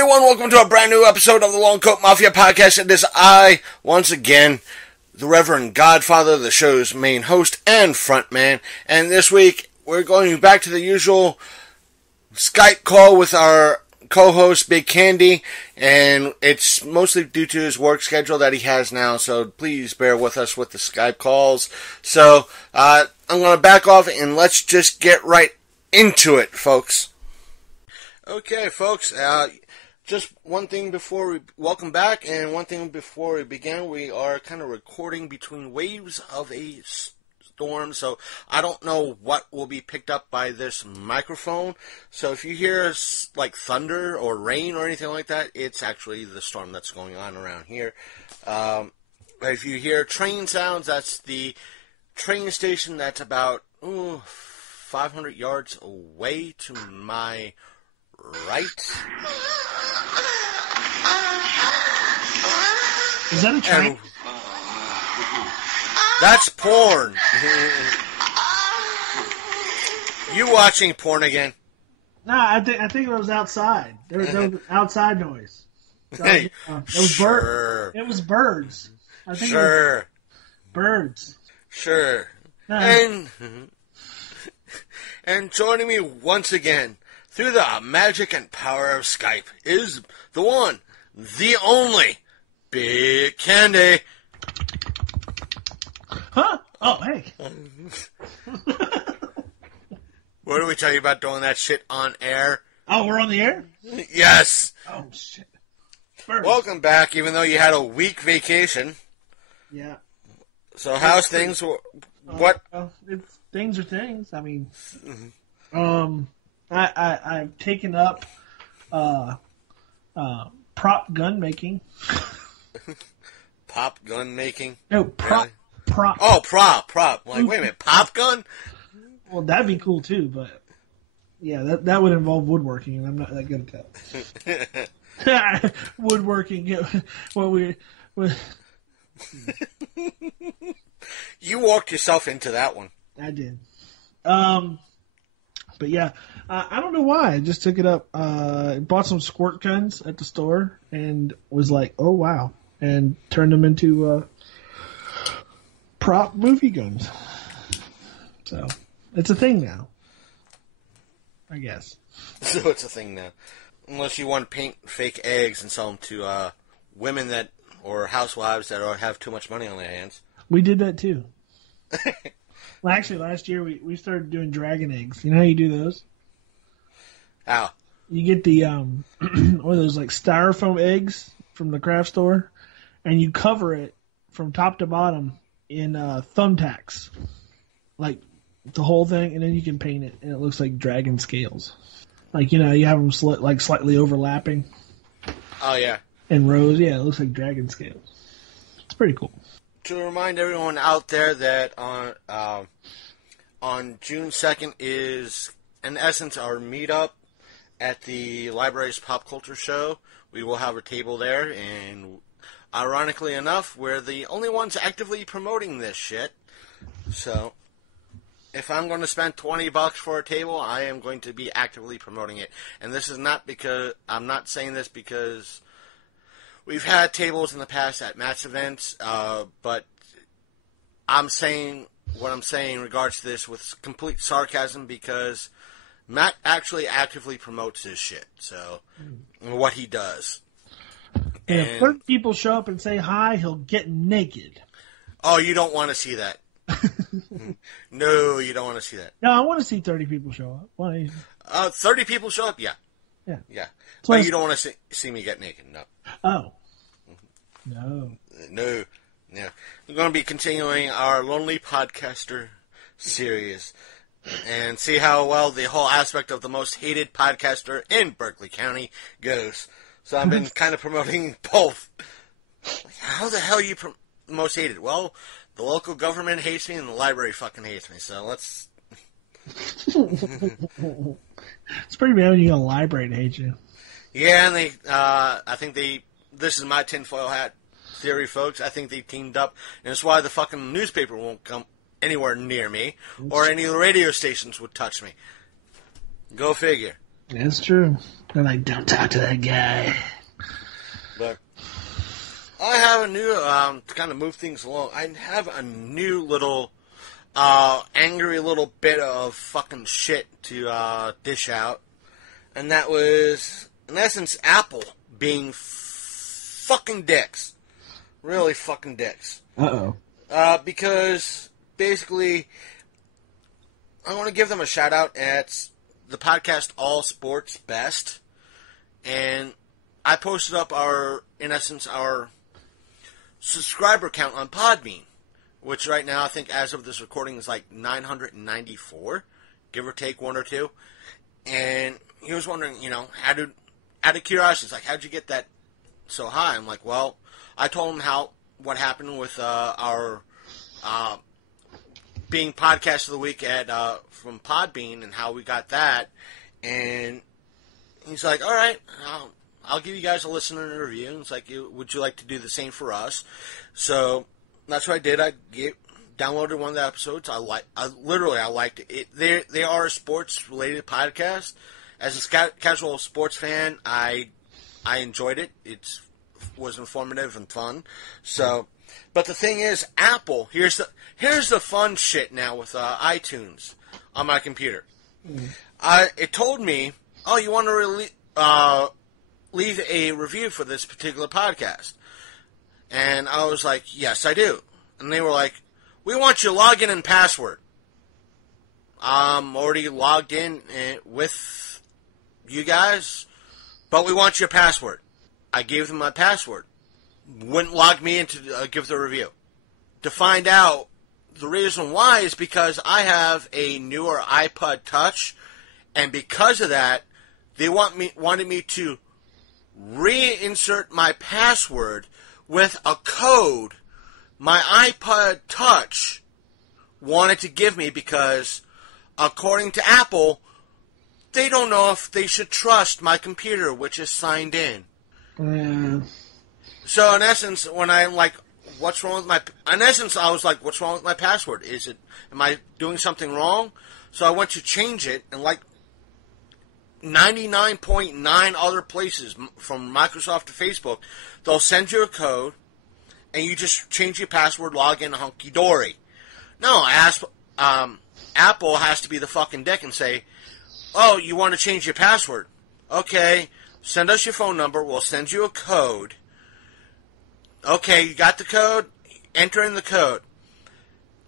everyone, welcome to a brand new episode of the Long Coat Mafia Podcast. It is I, once again, the Reverend Godfather, the show's main host and frontman. And this week, we're going back to the usual Skype call with our co-host, Big Candy. And it's mostly due to his work schedule that he has now, so please bear with us with the Skype calls. So, I'm going to back off and let's just get right into it, folks. Okay, folks, just one thing before we welcome back, and one thing before we begin. We are kind of recording between waves of a storm, so I don't know what will be picked up by this microphone. So if you hear like thunder or rain or anything like that, it's actually the storm that's going on around here. If you hear train sounds, that's the train station that's about 500 yards away to my right. Is that a train? That's porn. You watching porn again? No, I think it was outside. There was outside noise. So, Hey, it was sure. It was birds. I think Sure. It was birds. Sure. No. And joining me once again through the magic and power of Skype is the one, the only, Big Candy. Huh? Oh, hey. What did we tell you about doing that shit on air? Oh, we're on the air? Yes. Oh, shit. Birds. Welcome back, even though you had a week vacation. Yeah. So how's things? What? Things are things. I mean, I've taken up prop gun making. Pop gun making? No, prop. Really? Prop. Oh, prop. Like, wait a minute, pop gun? Well, that'd be cool too, but yeah, that would involve woodworking, and I'm not that good at that. Woodworking. Yeah, well, You walked yourself into that one. I did. But yeah, I don't know why. I just took it up. Bought some squirt guns at the store and was like, oh wow, and turned them into prop movie guns. So it's a thing now, I guess. So it's a thing now. Unless you want to paint fake eggs and sell them to women that or housewives that have too much money on their hands. We did that too. Well, actually, last year we started doing dragon eggs. You know how you do those? How? You get the or those like styrofoam eggs from the craft store, and you cover it from top to bottom in thumbtacks, like the whole thing, and then you can paint it, and it looks like dragon scales. Like, you know, you have them slightly overlapping. Oh yeah. In rows, yeah, it looks like dragon scales. It's pretty cool. To remind everyone out there that on June 2nd is, in essence, our meetup at the library's Pop Culture Show. We will have a table there, and ironically enough, we're the only ones actively promoting this shit. So, if I'm going to spend $20 for a table, I am going to be actively promoting it. And this is not because, I'm not saying this because we've had tables in the past at Matt's events, but I'm saying what I'm saying in regards to this with complete sarcasm because Matt actually actively promotes this shit, so what he does. And if 30 people show up and say hi, he'll get naked. Oh, you don't want to see that. No, you don't want to see that. No, I want to see 30 people show up. Why? 30 people show up? Yeah. Yeah. But you don't want to see me get naked, no. Oh. No. No. We're going to be continuing our Lonely Podcaster series and see how well the whole aspect of the most hated podcaster in Berkeley County goes. So I've been kind of promoting both. How the hell are you most hated? Well, the local government hates me and the library fucking hates me, so let's... It's pretty bad when you got a library to hate you. Yeah, and I think this is my tinfoil hat theory, folks. I think they teamed up, and it's why the fucking newspaper won't come anywhere near me, or any radio stations would touch me. Go figure. That's true. They're like, don't talk to that guy. But I have a new, to kind of move things along, I have a new little, angry little bit of fucking shit to, dish out. And that was, in essence, Apple being fucking dicks. Really fucking dicks. Uh-oh. Because, basically, I want to give them a shout out at the podcast All Sports Best. And I posted up our subscriber count on Podbean, which right now I think as of this recording is like 994, give or take one or two. And he was wondering, out of curiosity, it's like, how'd you get that so high? I'm like, well, I told him what happened with our being podcast of the week from Podbean and how we got that, and he's like, all right, I'll give you guys a listen and a review. And it's like, would you like to do the same for us? So that's what I did. I downloaded one of the episodes. I liked it. They are a sports related podcast. As a casual sports fan, I enjoyed it. It was informative and fun. So, but the thing is, Apple. Here's the fun shit now with iTunes on my computer. It told me, oh, you want to leave a review for this particular podcast, and I was like, yes, I do. And they were like, we want your login and password. I'm already logged in with you guys, but we want your password. I gave them my password. Wouldn't log me in to give the review. To find out, the reason why is because I have a newer iPod Touch, and because of that, they wanted me to reinsert my password with a code my iPod Touch wanted to give me because, according to Apple, they don't know if they should trust my computer, which is signed in. So, in essence, when I'm like, what's wrong with my... In essence, I was like, what's wrong with my password? Am I doing something wrong? So I went to change it, and like 99.9 other places, from Microsoft to Facebook, they'll send you a code, and you just change your password, log in, hunky-dory. No, Apple has to be the fucking dick and say, oh, you want to change your password? Okay, send us your phone number, we'll send you a code. Okay, you got the code? Enter in the code.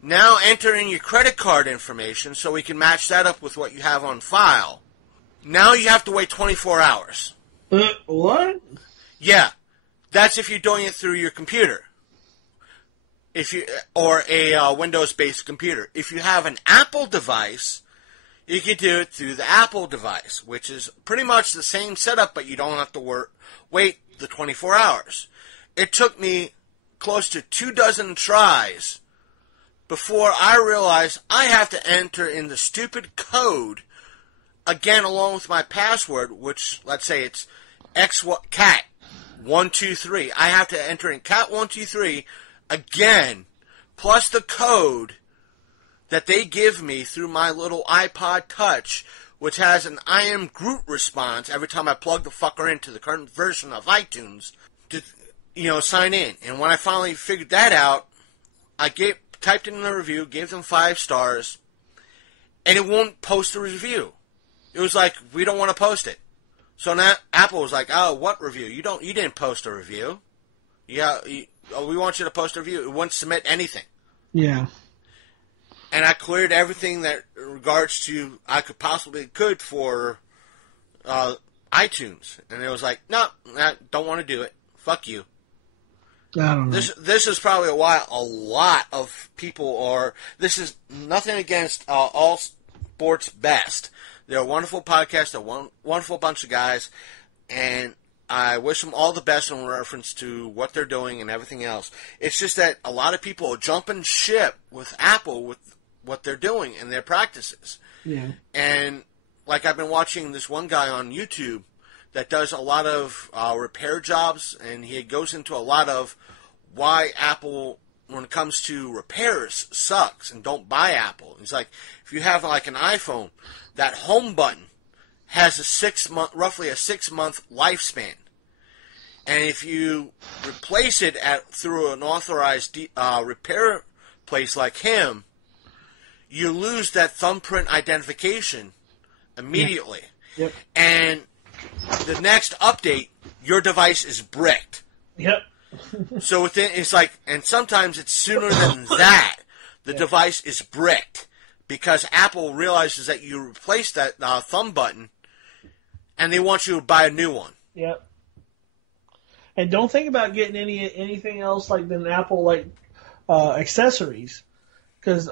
Now enter in your credit card information so we can match that up with what you have on file. Now you have to wait 24 hours. What? Yeah. That's if you're doing it through your computer. Or a Windows-based computer. If you have an Apple device, you can do it through the Apple device, which is pretty much the same setup, but you don't have to wait the 24 hours. It took me close to 24 tries before I realized I have to enter in the stupid code again along with my password, which, let's say it's cat123. I have to enter in cat123 again, plus the code that they give me through my little iPod Touch, which has an I am Groot response every time I plug the fucker into the current version of iTunes to, sign in. And when I finally figured that out, I typed in the review, gave them 5 stars, and it won't post a review. It was like, we don't want to post it. So now Apple was like, oh, what review? You didn't post a review. Yeah, we want you to post a review. It wouldn't submit anything. Yeah. And I cleared everything that in regards to I could for iTunes. And it was like, no, I don't want to do it. Fuck you. I don't know. This is probably why a lot of people are... This is nothing against All Sports Best. They're a wonderful podcast. They're a wonderful bunch of guys. And I wish them all the best in reference to what they're doing and everything else. It's just that a lot of people are jumping ship with Apple with what they're doing and their practices. Yeah. And like I've been watching this one guy on YouTube that does a lot of repair jobs, and he goes into a lot of why Apple, when it comes to repairs, sucks, and don't buy Apple. He's like, if you have like an iPhone, that home button has roughly a 6-month lifespan. And if you replace it through an authorized repair place like him, you lose that thumbprint identification immediately. Yep. And the next update, your device is bricked. Yep. So it's like, and sometimes it's sooner than that. The device is bricked because Apple realizes that you replaced that thumb button, and they want you to buy a new one. Yep. And don't think about getting anything else like than Apple accessories, because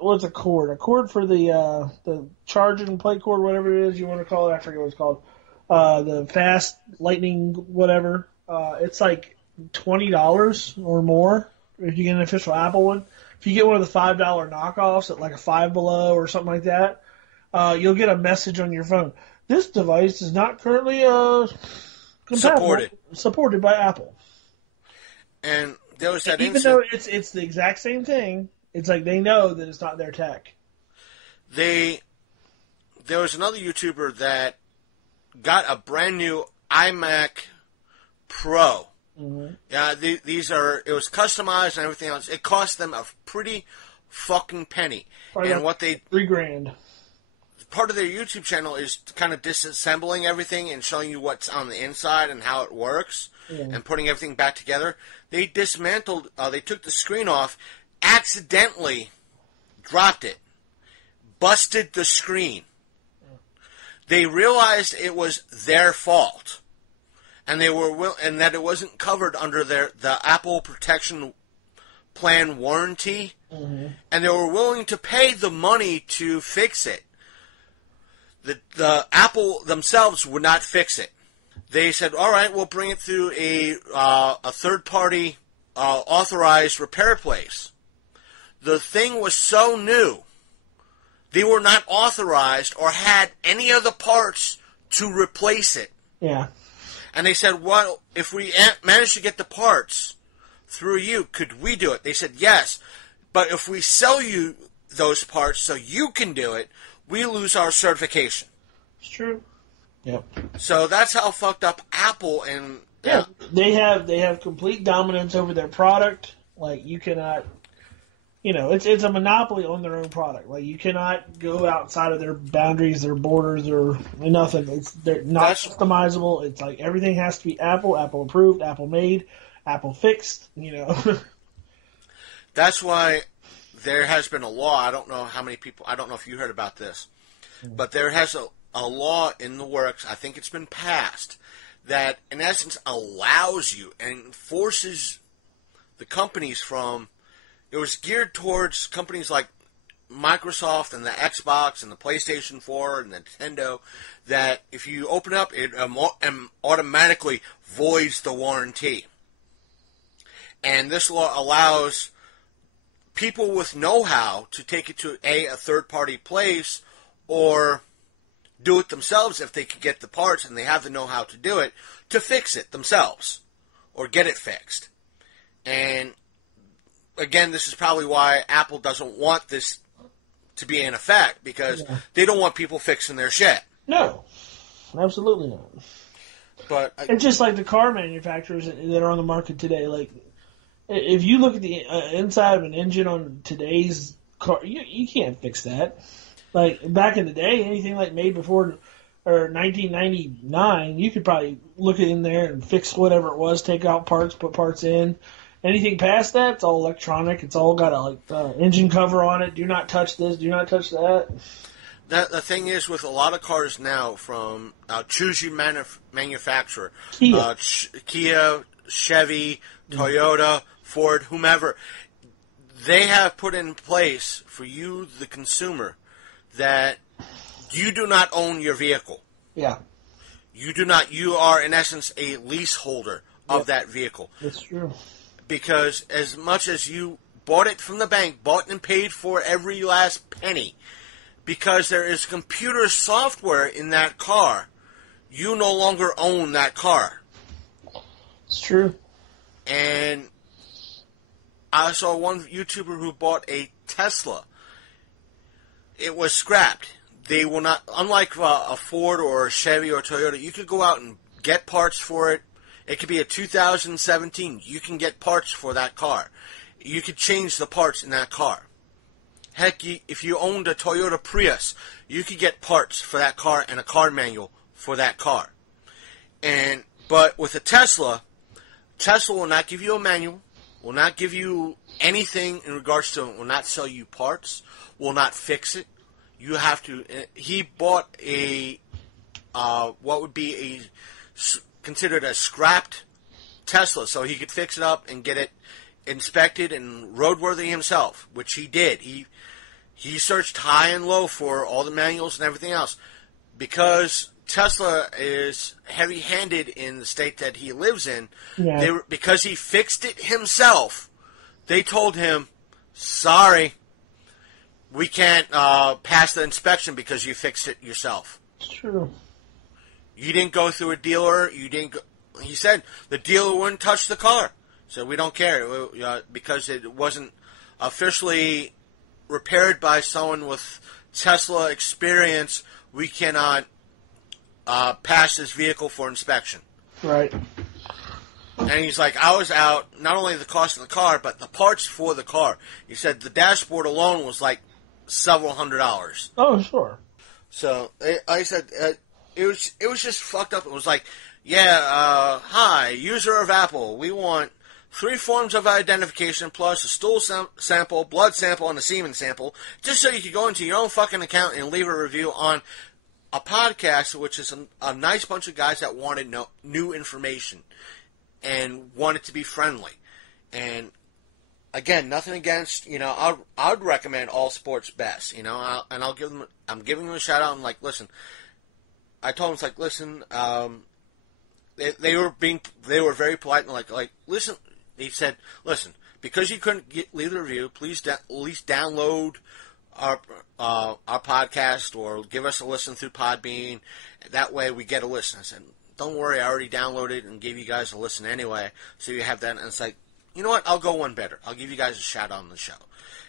what's a cord? A cord for the charging plate cord, whatever it is you want to call it. I forget what it's called. The fast lightning whatever. It's like $20 or more if you get an official Apple one. If you get one of the $5 knockoffs at like a Five Below or something like that, you'll get a message on your phone. This device is not currently supported by Apple. And there was that even though it's the exact same thing, it's like they know that it's not their tech. There was another YouTuber that got a brand new iMac Pro. Mm-hmm. Yeah, it was customized and everything else. It cost them a pretty fucking penny. And what they $3,000. Part of their YouTube channel is kind of disassembling everything and showing you what's on the inside and how it works, and putting everything back together. They dismantled. They took the screen off, accidentally dropped it, busted the screen. They realized it was their fault, and and that it wasn't covered under the Apple Protection Plan warranty, and they were willing to pay the money to fix it. The Apple themselves would not fix it. They said, "All right, we'll bring it through a third-party authorized repair place." The thing was so new, they were not authorized or had any of the parts to replace it. Yeah. And they said, "Well, if we manage to get the parts through you, could we do it?" They said, "Yes, but if we sell you those parts so you can do it, we lose our certification." It's true. Yep. So that's how fucked up Apple and they have complete dominance over their product. Like you cannot, it's a monopoly on their own product. Like you cannot go outside of their boundaries, their borders, or nothing. They're not customizable. It's like everything has to be Apple approved, Apple made, Apple fixed. That's why there has been a law. I don't know if you heard about this, but there has a law in the works. I think it's been passed that, in essence, allows you and forces the companies from. It was geared towards companies like Microsoft and the Xbox and the PlayStation 4 and the Nintendo, that if you open up, it automatically voids the warranty. And this law allows people with know-how to take it to a third-party place, or do it themselves if they can get the parts and they have the know-how to do it, to fix it themselves or get it fixed. And again, this is probably why Apple doesn't want this to be in effect, because they don't want people fixing their shit. No, absolutely not. But it's just like the car manufacturers that are on the market today. Like, if you look at the inside of an engine on today's car, you can't fix that. Like, back in the day, anything like made before or 1999, you could probably look in there and fix whatever it was, take out parts, put parts in. Anything past that, it's all electronic. It's all got a engine cover on it. Do not touch this. Do not touch that. The thing is, with a lot of cars now, from choose your manufacturer, Kia, Chevy, Toyota, Ford, whomever, they have put in place for you, the consumer, that you do not own your vehicle. Yeah. You do not. You are, in essence, a leaseholder of that vehicle. That's true. Because as much as you bought it from the bank, bought and paid for every last penny, because there is computer software in that car, you no longer own that car. It's true. And I saw one YouTuber who bought a Tesla. It was scrapped. they will not, unlike a Ford or a Chevy or a Toyota, you could go out and get parts for it. It could be a 2017. You can get parts for that car. You could change the parts in that car. Heck, if you owned a Toyota Prius, you could get parts for that car and a car manual for that car. But with a Tesla will not give you a manual, will not give you anything in regards to it, will not sell you parts, will not fix it. You have to. He bought what would be considered a scrapped Tesla, so he could fix it up and get it inspected and roadworthy himself, which he did. He searched high and low for all the manuals and everything else. Because Tesla is heavy-handed in the state that he lives in, because he fixed it himself, they told him, sorry, we can't pass the inspection because you fixed it yourself. It's true. You didn't go through a dealer. He said the dealer wouldn't touch the car. So we don't care because it wasn't officially repaired by someone with Tesla experience. We cannot pass this vehicle for inspection. Right. And he's like, I was out not only the cost of the car, but the parts for the car. He said the dashboard alone was like several $100s. Oh, sure. So I said it was just fucked up. It was like, hi, user of Apple, we want 3 forms of identification plus a stool sample, blood sample, and a semen sample, just so you can go into your own fucking account and leave a review on a podcast, which is a nice bunch of guys that wanted new information and wanted to be friendly. And again, nothing against, I would recommend All Sports Best, and I'm giving them a shout out. I'm like, listen, I told them, it's like, listen, they were very polite and like, listen. He said, listen, because you couldn't leave the review, please at least download our podcast or give us a listen through Podbean. That way we get a listen. I said, don't worry, I already downloaded and gave you guys a listen anyway, so you have that. And it's like, you know what, I'll go one better. I'll give you guys a shout out on the show.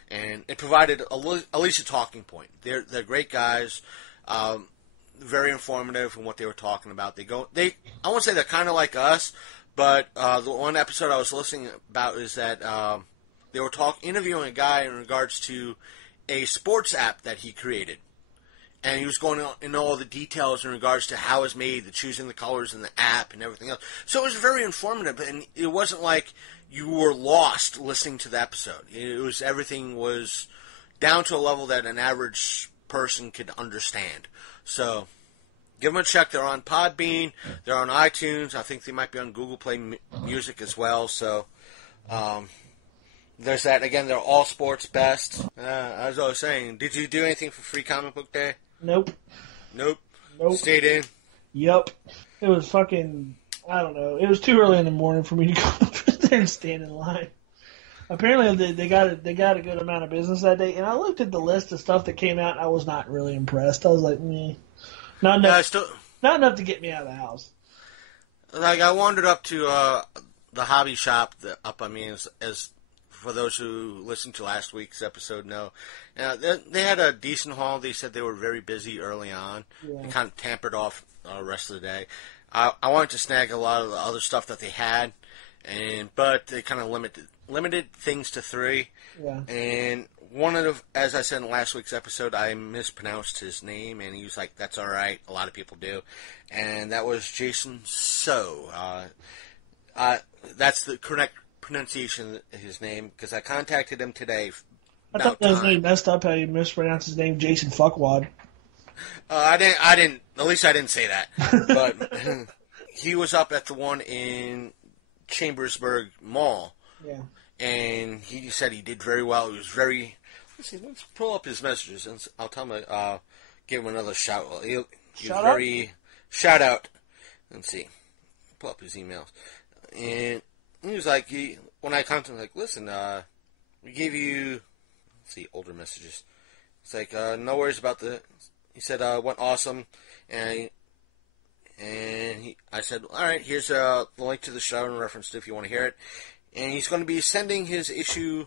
And it provided at least a talking point. They're great guys, very informative in what they were talking about. I won't say they're kind of like us, but the one episode I was listening about is that they were interviewing a guy in regards to a sports app that he created. And he was going into all the details in regards to how it's made, the choosing the colors in the app and everything else. So it was very informative, and it wasn't like you were lost listening to the episode. Everything was down to a level that an average person could understand. So give them a check. They're on Podbean. They're on iTunes. I think they might be on Google Play Music as well. So there's that. Again, they're All Sports Best. As I was saying, did you do anything for Free Comic Book Day? Nope. Stayed in? Yep. It was fucking, I don't know. It was too early in the morning for me to go up there and stand in line. Apparently they got a good amount of business that day, and I looked at the list of stuff that came out, and I was not really impressed. I was like, meh. Not enough to get me out of the house. Like, I wandered up to the hobby shop as for those who listened to last week's episode know. They had a decent haul. They said they were very busy early on. Yeah. And kind of tampered off the rest of the day. I wanted to snag a lot of the other stuff that they had, but they kind of limited things to 3. Yeah. And one of the, as I said in last week's episode, I mispronounced his name, and he was like, that's all right. A lot of people do. And that was Jason So. That's the correct pronunciation of his name, because I contacted him today. I thought that was really messed up how you mispronounced his name, Jason Fuckwad. I didn't, at least I didn't say that. But he was up at the one in Chambersburg Mall. Yeah. And he said he did very well. He was very, let's pull up his messages, and I'll tell him, give him another shout. He was very, shout out. Let's see. Pull up his emails. And he was like, when I contacted him, like, listen, we gave you, let's see, older messages. It's like, no worries about he said, went awesome. And I said, all right, here's the link to the show and reference to if you want to hear it. And he's going to be sending his issue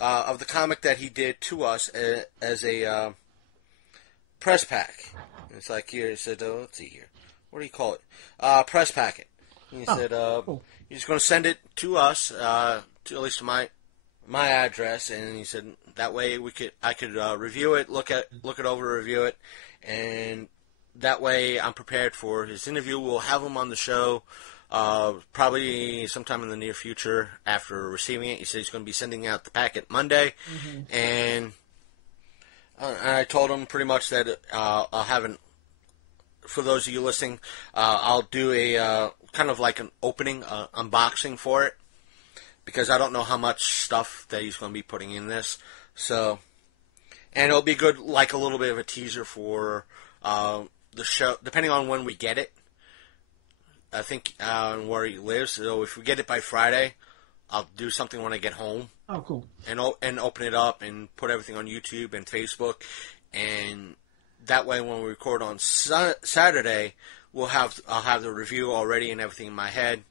of the comic that he did to us as a press pack. And it's like, here, he said, let's see here. What do you call it? Press packet. And he said, cool. he's going to send it to us, to at least to my address, and he said that way I could review it, look it over, review it, and that way I'm prepared for his interview. We'll have him on the show probably sometime in the near future after receiving it. He said he's going to be sending out the packet Monday, and I told him pretty much that I'll have for those of you listening, I'll do a kind of like an opening, unboxing for it, because I don't know how much stuff that he's going to be putting in this. So, and it'll be good, like a little bit of a teaser for the show, depending on when we get it. I think where he lives. So if we get it by Friday, I'll do something when I get home. Oh, cool. And open it up and put everything on YouTube and Facebook, and that way when we record on Saturday, I'll have the review already and everything in my head,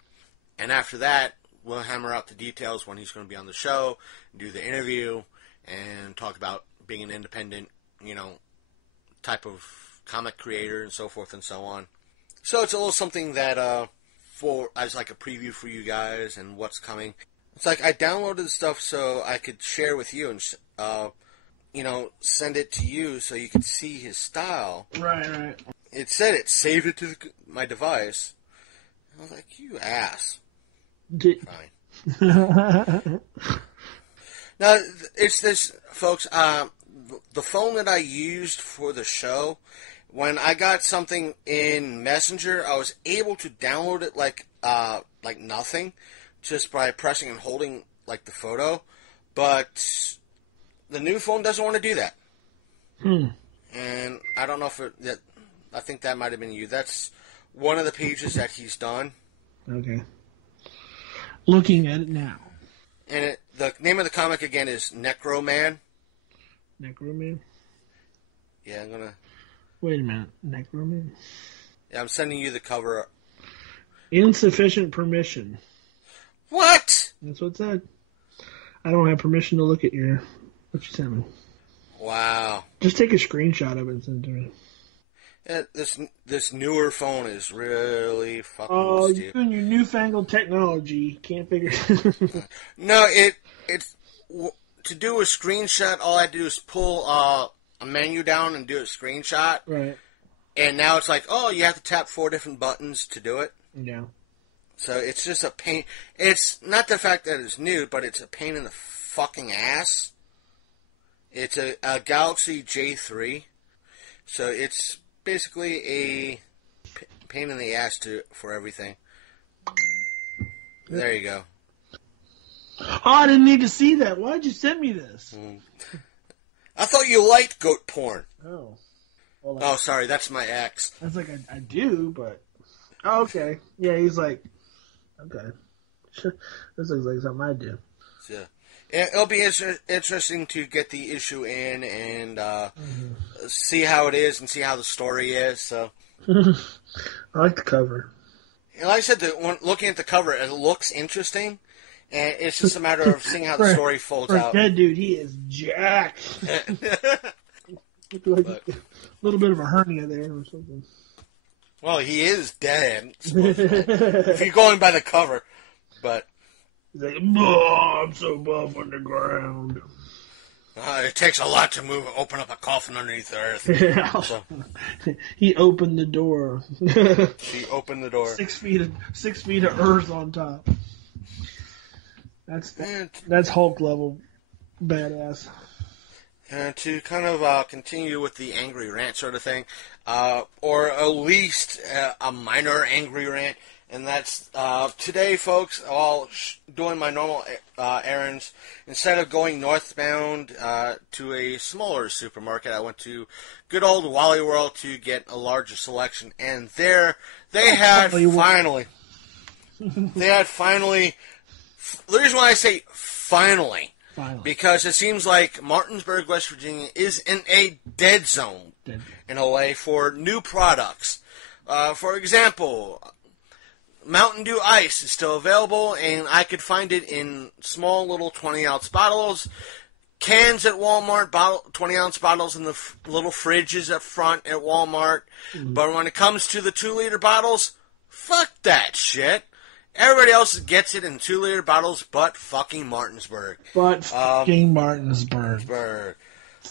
and after that, we'll hammer out the details when he's going to be on the show, do the interview, and talk about being an independent, type of comic creator and so forth and so on. So it's a little something that as like a preview for you guys and what's coming. It's like I downloaded the stuff so I could share with you and send it to you so you could see his style. Right. It said it saved it to my device. I was like, you ass. Fine. Now, it's this, folks, the phone that I used for the show, when I got something in Messenger, I was able to download it like nothing, just by pressing and holding, like, the photo, but the new phone doesn't want to do that. And I don't know if I think that might have been you. That's one of the pages that he's done. Okay. Looking at it now. And the name of the comic again is Necroman. Necroman? Yeah, I'm gonna... Wait a minute. Necroman? Yeah, I'm sending you the cover. Insufficient permission. What? That's what it said. I don't have permission to look at what you sent me. Wow. Just take a screenshot of it and send it to me. Yeah, this newer phone is really fucking you and your newfangled technology can't figure it. No, it's to do a screenshot, all I had to do is pull a menu down and do a screenshot. Right. And now it's like, you have to tap 4 different buttons to do it. Yeah. So it's just a pain. It's not the fact that it's new, but it's a pain in the fucking ass. It's a Galaxy J3. So it's basically a pain in the ass for everything. There you go. Oh, I didn't need to see that. Why'd you send me this? I thought you liked goat porn. Oh. Well, sorry, that's my ex. I was like, I do, but... Oh, okay. Yeah, he's like, okay. This looks like something I do. So, it'll be interesting to get the issue in and see how it is and see how the story is. So, I like the cover. And like I said, looking at the cover, it looks interesting, and it's just a matter of seeing how the story folds out. That dude, he is jacked. Like a little bit of a hernia there or something. Well, he is dead, if you're going by the cover. But he's like, I'm so buff on the ground. It takes a lot to open up a coffin underneath the earth. Yeah. So. He opened the door. She opened the door. 6 feet of earth on top. That's Hulk level badass. And to kind of continue with the angry rant sort of thing, or at least a minor angry rant, and that's today, folks, while doing my normal errands, instead of going northbound to a smaller supermarket, I went to good old Wally World to get a larger selection, and there they had finally, the reason why I say finally, because it seems like Martinsburg, West Virginia is in a dead zone in a way for new products. For example, Mountain Dew Ice is still available, and I could find it in small little 20-ounce bottles. cans at Walmart, 20-ounce bottles in the little fridges up front at Walmart. Mm-hmm. But when it comes to the 2-liter bottles, fuck that shit. Everybody else gets it in 2-liter bottles but fucking Martinsburg. But fucking Martinsburg.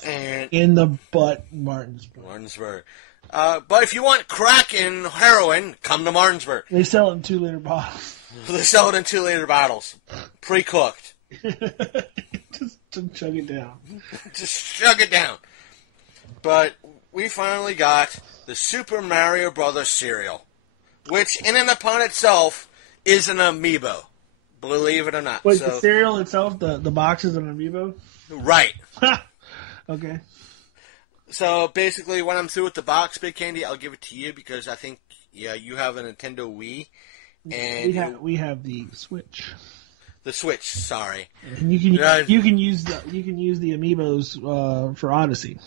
And in the butt, Martinsburg. But if you want crack and heroin, come to Martinsburg. They sell it in 2-liter bottles. They sell it in 2-liter bottles. Pre-cooked. Just chug it down. Just chug it down. But we finally got the Super Mario Brothers cereal, which in and upon itself is an amiibo. Believe it or not. Wait, the cereal itself, the box is an amiibo? Right. Okay. So basically, when I'm through with the box, Big Candy, I'll give it to you because I think, you have a Nintendo Wii, and we have the Switch. The Switch, sorry. And you can use the amiibos for Odyssey.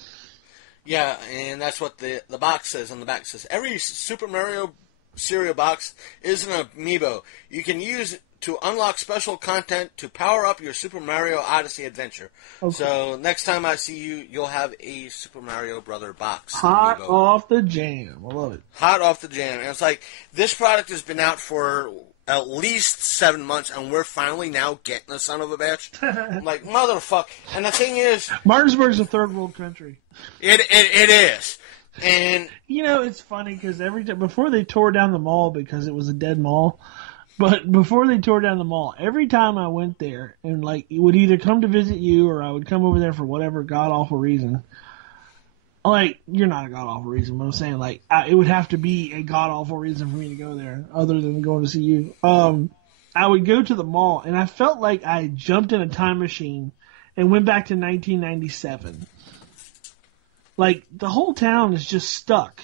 Yeah, and that's what the box says on the back. It says every Super Mario cereal box is an amiibo. You can use it to unlock special content to power up your Super Mario Odyssey adventure. Okay. So next time I see you, you'll have a Super Mario Brother box. Hot amiibo. Off the jam. I love it. Hot off the jam. And it's like, this product has been out for at least 7 months, and we're finally now getting the son of a bitch. I'm like, motherfucker. And the thing is, Martinsburg's a third world country. It is. And it's funny because before they tore down the mall because it was a dead mall, but before they tore down the mall, every time I went there and it would either come to visit you or I would come over there for whatever god awful reason. You're not a god awful reason, but I'm saying it would have to be a god awful reason for me to go there, other than going to see you. I would go to the mall and I felt like I jumped in a time machine and went back to 1997. The whole town is just stuck.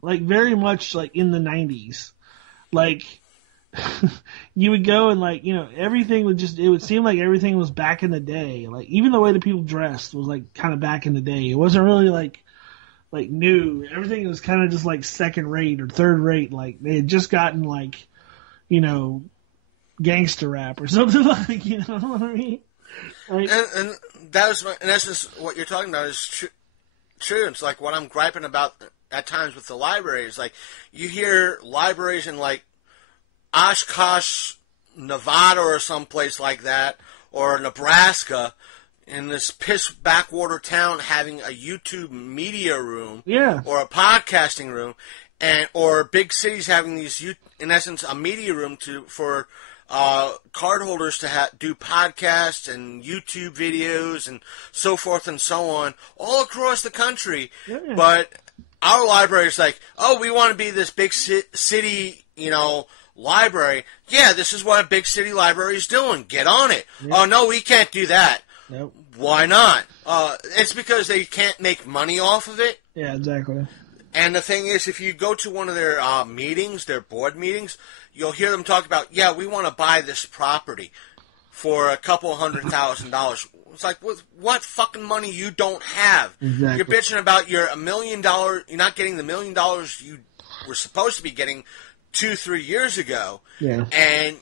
Very much in the 90s. You would go and everything it would seem like everything was back in the day. Even the way the people dressed was kind of back in the day. It wasn't really new. Everything was kind of just second rate or third rate. They had just gotten gangster rap or something you know what I mean? And that was, in essence, what you're talking about is true. It's what I'm griping about at times with the libraries. You hear libraries in Oshkosh, Nevada or someplace like that, or Nebraska, in this piss backwater town having a YouTube media room, or a podcasting room, or big cities having these, in essence, a media room for cardholders to do podcasts and YouTube videos and so forth and so on all across the country. Yeah. But our library is we want to be this big city, library. Yeah, this is what a big city library is doing. Get on it. Yeah. Oh, no, we can't do that. Nope. Why not? It's because they can't make money off of it. Yeah, exactly. And the thing is, if you go to one of their meetings, their board meetings, you'll hear them talk about, we want to buy this property for $200,000. It's with what fucking money you don't have? Exactly. You're bitching about your $1 million, you're not getting the $1 million you were supposed to be getting 2-3 years ago, and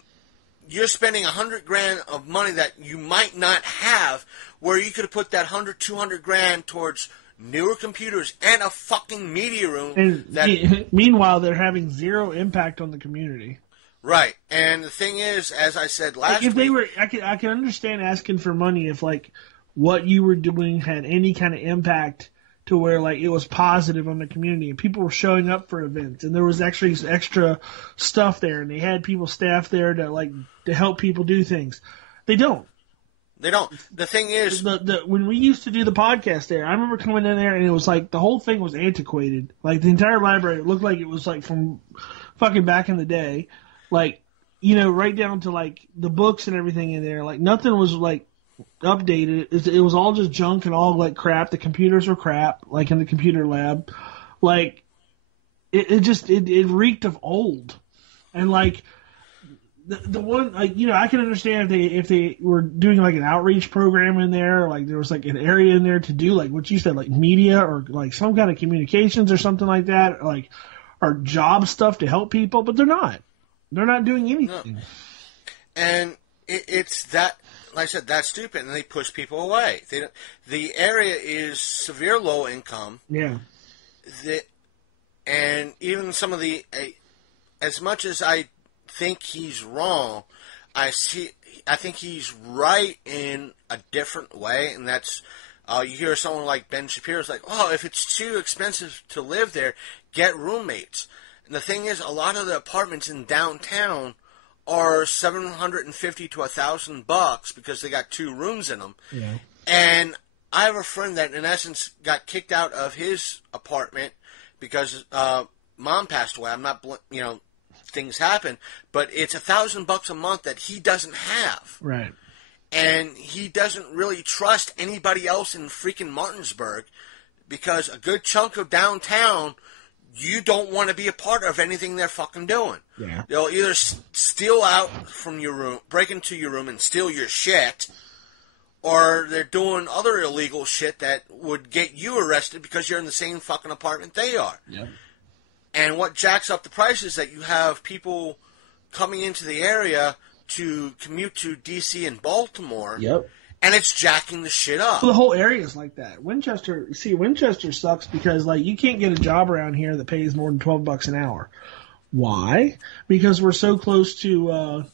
you're spending $100,000 of money that you might not have, where you could have put that $100,000-$200,000 towards newer computers and a fucking media room. And meanwhile, they're having zero impact on the community. Right, and the thing is, as I said last week, they were, I can understand asking for money if what you were doing had any kind of impact to where it was positive on the community and people were showing up for events and there was actually extra stuff there and they had people staff there to help people do things. They don't. The thing is, when we used to do the podcast there, I remember coming in there and it was the whole thing was antiquated. The entire library, it looked like it was from fucking back in the day. Right down to the books and everything in there. Nothing was updated. It was all just junk and all crap. The computers were crap, in the computer lab. It reeked of old. And the one I can understand if they were doing an outreach program in there, there was an area in there to do what you said, media or some kind of communications or something like that, or job stuff to help people, but they're not. They're not doing anything. No. And it's that, like I said, that's stupid, and they push people away. The area is severe low income. Yeah. And even some of as much as I think he's wrong, I think he's right in a different way, and that's, you hear someone like Ben Shapiro's like, oh, if it's too expensive to live there, get roommates. And the thing is, a lot of the apartments in downtown are $750 to $1,000 because they got 2 rooms in them. Yeah. And I have a friend that, in essence, got kicked out of his apartment because mom passed away. I'm not, things happen, but it's $1,000 a month that he doesn't have. Right. And he doesn't really trust anybody else in freaking Martinsburg because a good chunk of downtown, you don't want to be a part of anything they're fucking doing. Yeah. They'll either steal out from your room, break into your room and steal your shit, or they're doing other illegal shit that would get you arrested because you're in the same fucking apartment they are. Yep. And what jacks up the price is that you have people coming into the area to commute to D.C. and Baltimore. Yep. And it's jacking the shit up. Well, the whole area is like that. Winchester sucks because, like, you can't get a job around here that pays more than $12 an hour. Why? Because we're so close to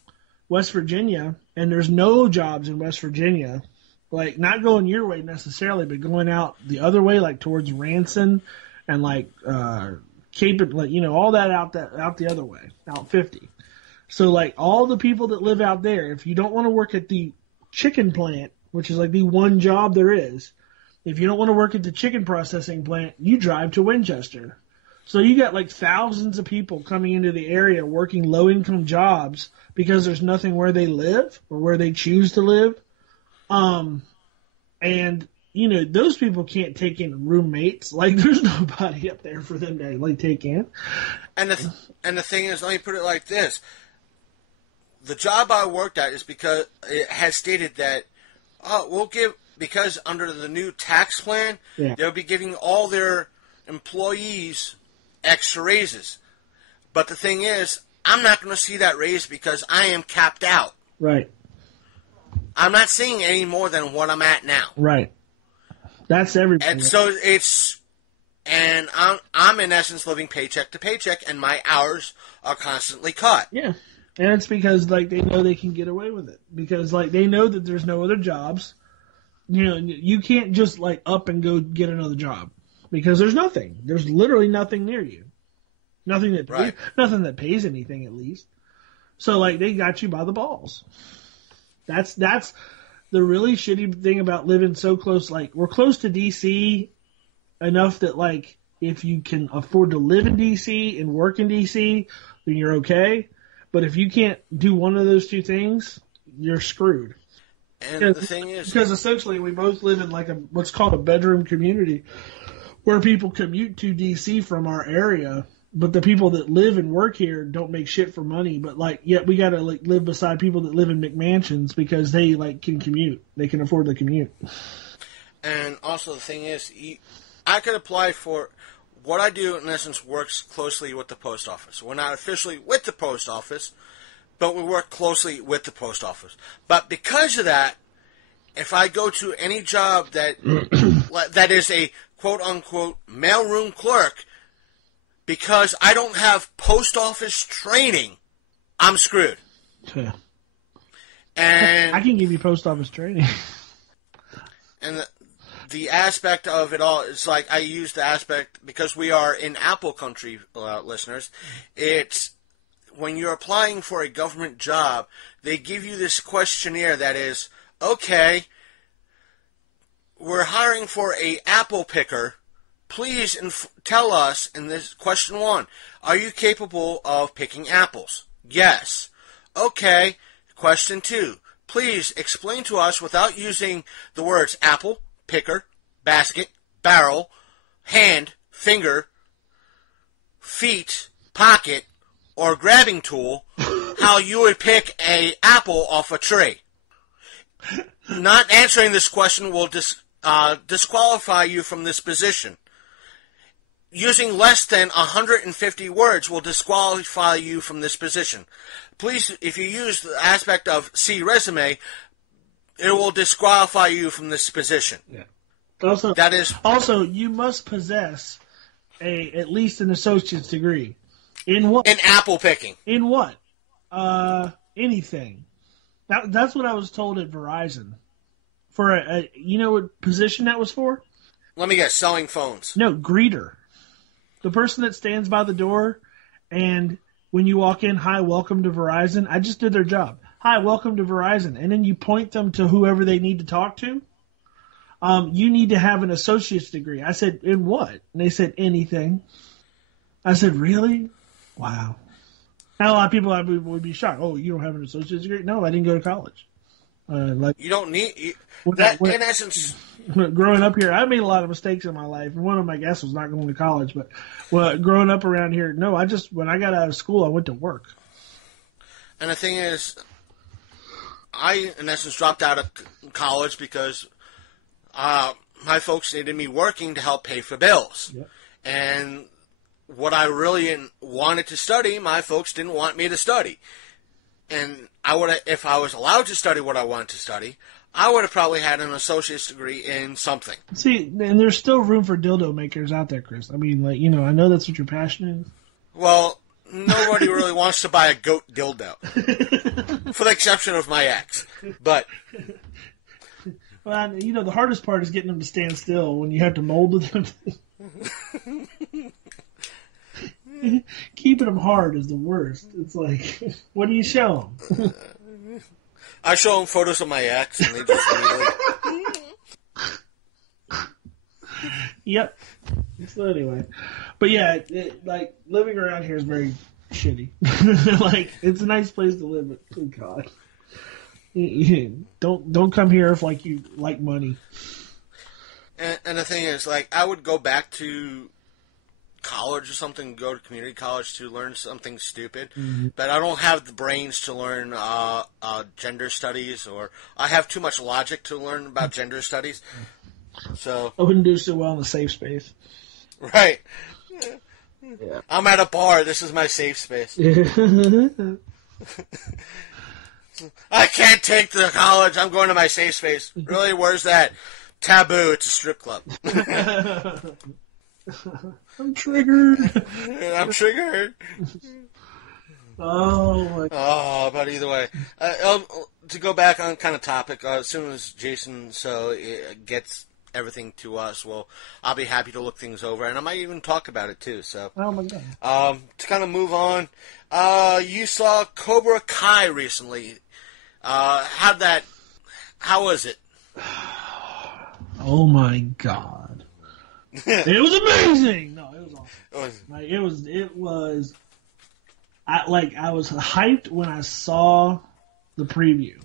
West Virginia, and there's no jobs in West Virginia. Like, not going your way necessarily, but going out the other way, like towards Ranson and like Cape, like, all that out the other way, out 50. So, like, all the people that live out there, if you don't want to work at the chicken plant, which is like the one job there is, if you don't want to work at the chicken processing plant, you drive to Winchester. So you got like thousands of people coming into the area working low-income jobs because there's nothing where they live or where they choose to live. And, those people can't take in roommates. Like, there's nobody up there for them to, like, take in. And the thing is, let me put it like this. The job I worked at is because it has stated that, because under the new tax plan, they'll be giving all their employees extra raises. But the thing is, I'm not going to see that raise because I am capped out. Right. I'm not seeing any more than what I'm at now. Right. That's everything. And so I'm in essence living paycheck to paycheck, and my hours are constantly cut. Yeah. And it's because, like, they know they can get away with it. Because, like, they know that there's no other jobs. You can't just, like, up and go get another job. Because there's nothing. There's literally nothing near you. Nothing that pays anything, at least. So, like, they got you by the balls. That's the really shitty thing about living so close. Like, we're close to D.C. enough that, like, if you can afford to live in D.C. and work in D.C., then you're okay. But if you can't do one of those two things, you're screwed. And the thing is, because essentially we both live in like what's called a bedroom community, where people commute to DC from our area, but the people that live and work here don't make shit for money. But yet we gotta live beside people that live in McMansions because they can commute, they can afford the commute. And also the thing is, I could apply for. What I do, in essence, works closely with the post office. We're not officially with the post office, but we work closely with the post office. But because of that, if I go to any job that is a quote-unquote mailroom clerk, because I don't have post office training, I'm screwed. Yeah. And I can give you post office training. And the aspect of it all is like I use the aspect because we are in Apple country, listeners. It's when you're applying for a government job, they give you this questionnaire that is, okay, we're hiring for a apple picker. Please tell us in this question 1, are you capable of picking apples? Yes. Okay. Question 2, please explain to us without using the words apple, picker, basket, barrel, hand, finger, feet, pocket, or grabbing tool, how you would pick an apple off a tree. Not answering this question will disqualify you from this position. using less than 150 words will disqualify you from this position. Please, if you use the aspect of see resume, it will disqualify you from this position. Yeah. Also, you must possess at least an associate's degree. In what? In apple picking. In what? Anything. That's what I was told at Verizon. For you know what position that was for? Let me guess, selling phones. No, greeter. The person that stands by the door, and when you walk in, hi, welcome to Verizon. I just did their job. Hi, welcome to Verizon. And then you point them to whoever they need to talk to. You need to have an associate's degree. I said, in what? And they said, anything. I said, really? Wow. Now a lot of people would be shocked. Oh, you don't have an associate's degree? No, I didn't go to college. You don't need that. In essence, growing up here, I made a lot of mistakes in my life, and one of them, I guess, was not going to college. But growing up around here, no, when I got out of school, I went to work. And the thing is, I, in essence, dropped out of college because my folks needed me working to help pay for bills. Yep. And what I really wanted to study, my folks didn't want me to study. And if I was allowed to study what I wanted to study, I would have probably had an associate's degree in something. See, and there's still room for dildo makers out there, Chris. I mean, I know that's what your passion is. Well, nobody really wants to buy a goat dildo. For the exception of my ex. But... Well, the hardest part is getting them to stand still when you have to mold them. Keeping them hard is the worst. It's like, what do you show them? I show them photos of my ex, and they just immediately... Yep. So anyway. But yeah, living around here is very shitty. It's a nice place to live, but good God. Don't come here if you like money. And the thing is, I would go back to college or something, go to community college to learn something stupid, but I don't have the brains to learn gender studies, or I have too much logic to learn about gender studies. So I wouldn't do so well in the safe space. Right. Yeah. I'm at a bar. This is my safe space. I can't take the college. I'm going to my safe space. Really? Where's that? Taboo. It's a strip club. I'm triggered. I'm triggered. Oh, my God. Oh, but either way. To go back on kind of topic, as soon as Jason gets everything to us, well, I'll be happy to look things over, and I might even talk about it too. So, oh my God. To kind of move on, you saw Cobra Kai recently. How was it? Oh my God. It was amazing. No, it was awesome. It was. I was hyped when I saw the preview.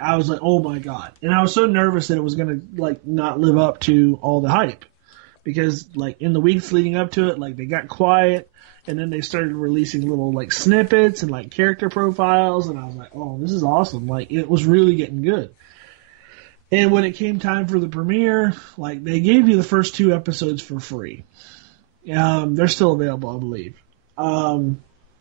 I was like, oh my God. And I was so nervous that it was going to, not live up to all the hype. Because, in the weeks leading up to it, they got quiet, and then they started releasing little, snippets and, character profiles, and I was like, oh, this is awesome. It was really getting good. And when it came time for the premiere, they gave you the first 2 episodes for free. They're still available, I believe.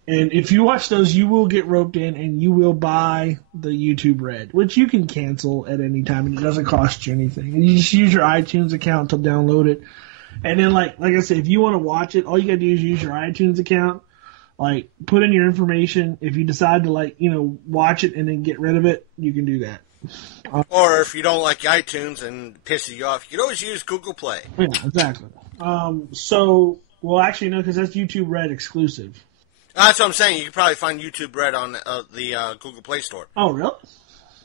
And if you watch those, you will get roped in, and you will buy the YouTube Red, which you can cancel at any time, and it doesn't cost you anything. And you just use your iTunes account to download it. And then, like I said, if you want to watch it, all you got to do is use your iTunes account. Put in your information. If you decide to, watch it and then get rid of it, you can do that. Or if you don't like iTunes and pisses you off, you can always use Google Play. Yeah, exactly. Actually, no, because that's YouTube Red exclusive. That's what I'm saying. You can probably find YouTube Red on the Google Play Store. Oh, really?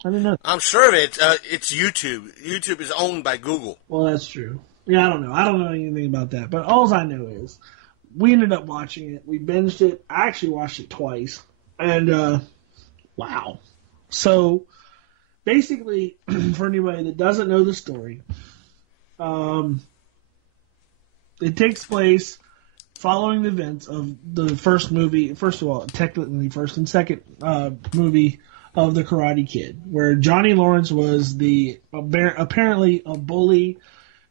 I didn't know. I'm sure of it. It's YouTube. YouTube is owned by Google. Well, that's true. Yeah, I don't know. I don't know anything about that. But all I know is we ended up watching it. We binged it. I actually watched it twice. And, wow. So, basically, for anybody that doesn't know the story, it takes place following the events of the first movie, first of all, technically first and second movie of The Karate Kid, where Johnny Lawrence was apparently a bully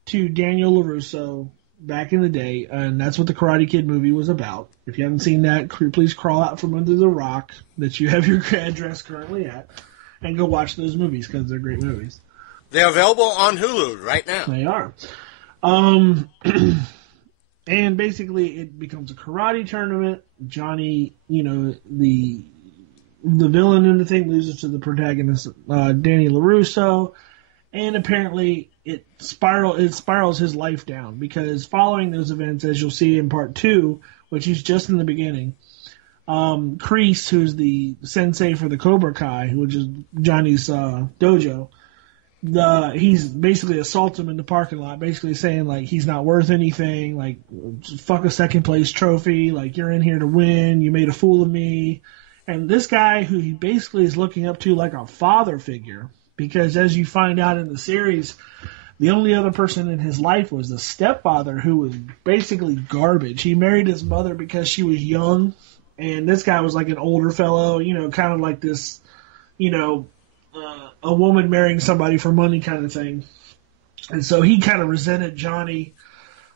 to Daniel LaRusso, back in the day, and that's what the Karate Kid movie was about. If you haven't seen that, please crawl out from under the rock that you have your address currently at, and go watch those movies because they're great movies. They're available on Hulu right now. They are. And basically, it becomes a karate tournament. Johnny, the villain in the thing loses to the protagonist, Danny LaRusso, and apparently it spirals his life down because following those events, as you'll see in part 2, which is just in the beginning, Kreese, who's the sensei for the Cobra Kai, which is Johnny's dojo, he's basically assaults him in the parking lot, basically saying like he's not worth anything, like fuck a second place trophy, like you're in here to win, you made a fool of me. And this guy who he basically is looking up to like a father figure, because as you find out in the series, the only other person in his life was the stepfather, who was basically garbage. He married his mother because she was young, and this guy was like an older fellow, kind of like this, a woman marrying somebody for money kind of thing. And so he kind of resented Johnny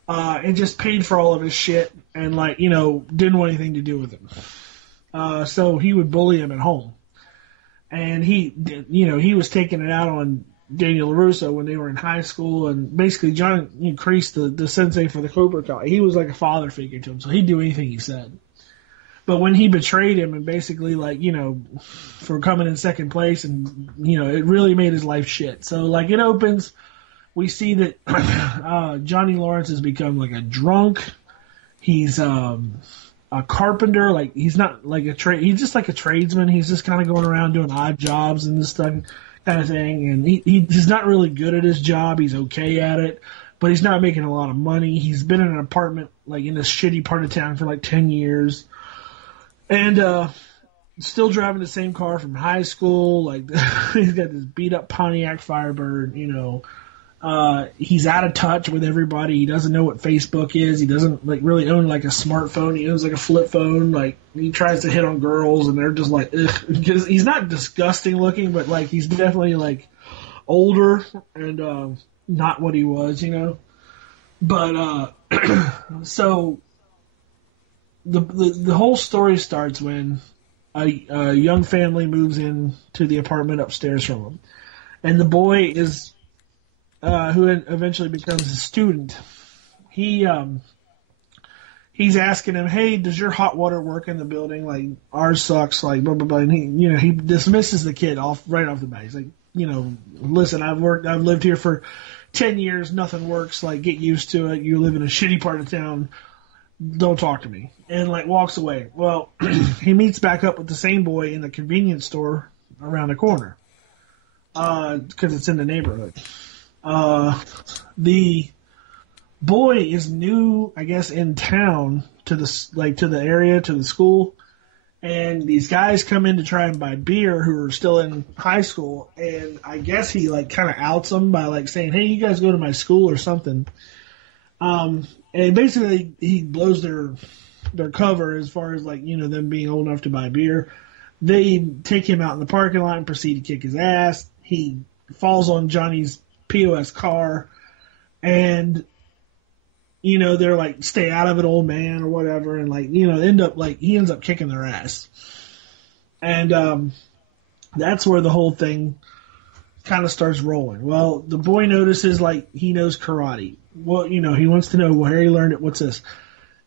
and just paid for all of his shit and didn't want anything to do with him. So he would bully him at home. And he was taking it out on Daniel LaRusso when they were in high school, and basically John Kreese, the sensei for the Cobra Kai, he was like a father figure to him, so he'd do anything he said. But when he betrayed him and basically for coming in second place, and it really made his life shit. So it opens, we see that Johnny Lawrence has become like a drunk. He's a carpenter, he's not like he's just like a tradesman. He's just kind of going around doing odd jobs and this stuff kind of thing. And he's not really good at his job. He's okay at it, but he's not making a lot of money. He's been in an apartment in this shitty part of town for 10 years. And still driving the same car from high school. He's got this beat up Pontiac Firebird, he's out of touch with everybody. He doesn't know what Facebook is. He doesn't really own a smartphone. He owns a flip phone. He tries to hit on girls, and they're just ugh. Because he's not disgusting looking, but he's definitely older and not what he was, But so the whole story starts when a young family moves in to the apartment upstairs from him, and the boy is. Who eventually becomes a student, he's asking him, "Hey, does your hot water work in the building? Ours sucks, blah blah blah." And he dismisses the kid right off the bat. He's like, "Listen, I've lived here for 10 years, nothing works. Get used to it. You live in a shitty part of town. Don't talk to me." And walks away. Well, he meets back up with the same boy in the convenience store around the corner, because it's in the neighborhood. The boy is new, I guess, in town to the area, to the school, and these guys come in to try and buy beer who are still in high school, and I guess he kind of outs them by saying, "Hey, you guys go to my school," or something. And basically he blows their cover as far as them being old enough to buy beer. They take him out in the parking lot and proceed to kick his ass. He falls on Johnny's POS car, and they're "Stay out of it, old man," or whatever, and he ends up kicking their ass, and that's where the whole thing kind of starts rolling. Well, the boy notices he knows karate. Well, he wants to know where he learned it. What's this?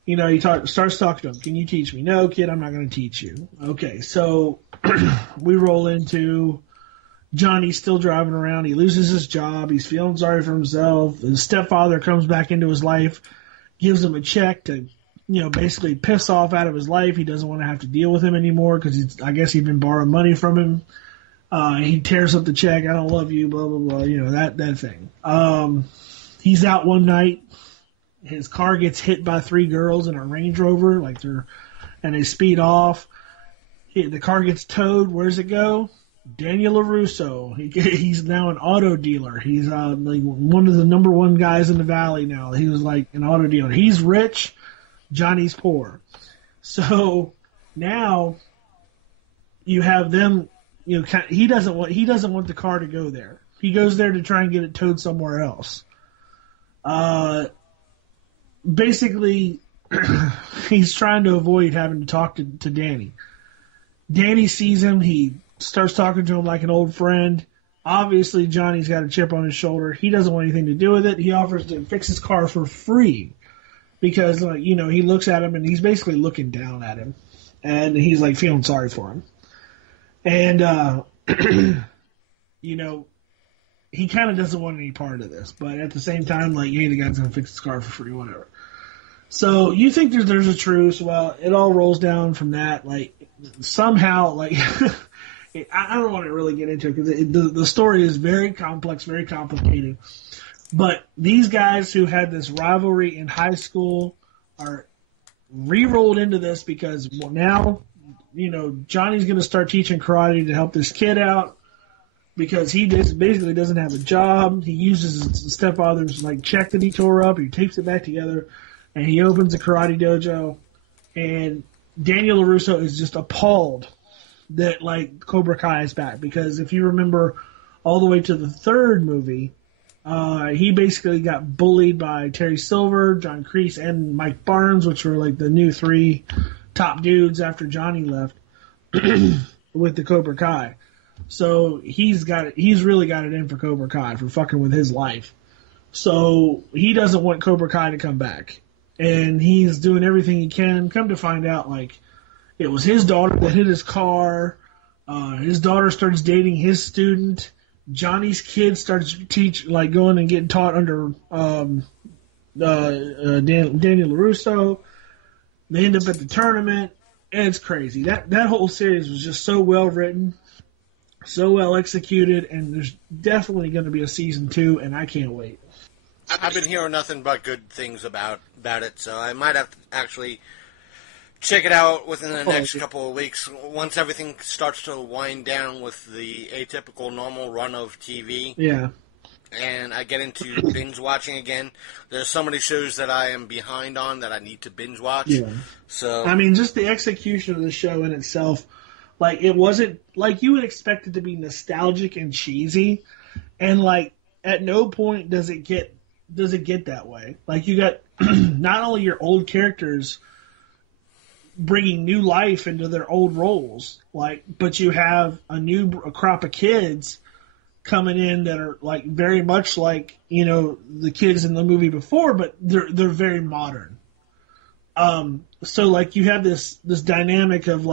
He starts talking to him. "Can you teach me?" "No, kid, I'm not going to teach you." Okay, so we roll into Johnny's still driving around. He loses his job. He's feeling sorry for himself. His stepfather comes back into his life, gives him a check to, basically piss off out of his life. He doesn't want to have to deal with him anymore because I guess he'd been borrowing money from him. He tears up the check. "I don't love you," blah, blah, blah, that thing. He's out one night. His car gets hit by 3 girls in a Range Rover, and they speed off. The car gets towed. Where's it go? Daniel LaRusso. He's now an auto dealer. He's one of the number one guys in the valley now. He was an auto dealer. He's rich. Johnny's poor. So now you have them. He doesn't want the car to go there. He goes there to try and get it towed somewhere else. basically, he's trying to avoid having to talk to Danny. Danny sees him. He starts talking to him like an old friend. Obviously, Johnny's got a chip on his shoulder. He doesn't want anything to do with it. He offers to fix his car for free because, he looks at him and he's basically looking down at him. And he's, feeling sorry for him. And, he kind of doesn't want any part of this. But at the same time, hey, the guy's going to fix his car for free, whatever. So you think there's a truce. Well, it all rolls down from that. Somehow, I don't want to really get into it because the story is very complex, very complicated. But these guys who had this rivalry in high school are re-rolled into this because now, Johnny's going to start teaching karate to help this kid out because he basically doesn't have a job. He uses his stepfather's check that he tore up. He tapes it back together, and he opens a karate dojo. And Daniel LaRusso is just appalled that Cobra Kai is back because if you remember all the way to the third movie, he basically got bullied by Terry Silver, John Kreese, and Mike Barnes, which were the new three top dudes after Johnny left with the Cobra Kai. So he's really got it in for Cobra Kai for fucking with his life. So he doesn't want Cobra Kai to come back, and he's doing everything he can. Come to find out, it was his daughter that hit his car. His daughter starts dating his student. Johnny's kid starts going and getting taught under Daniel LaRusso. They end up at the tournament, and it's crazy. That whole series was just so well written, so well executed, and there's definitely going to be a season 2, and I can't wait. I've been hearing nothing but good things about it, so I might have to actually check it out within the next couple of weeks once everything starts to wind down with the atypical normal run of TV. Yeah. And I get into binge watching again. There's so many shows that I am behind on that I need to binge watch. Yeah. So just the execution of the show in itself, it wasn't you would expect it to be nostalgic and cheesy, and at no point does it get that way. You got not only your old characters bringing new life into their old roles, but you have a crop of kids coming in that are very much the kids in the movie before, but they're very modern. So you have this dynamic of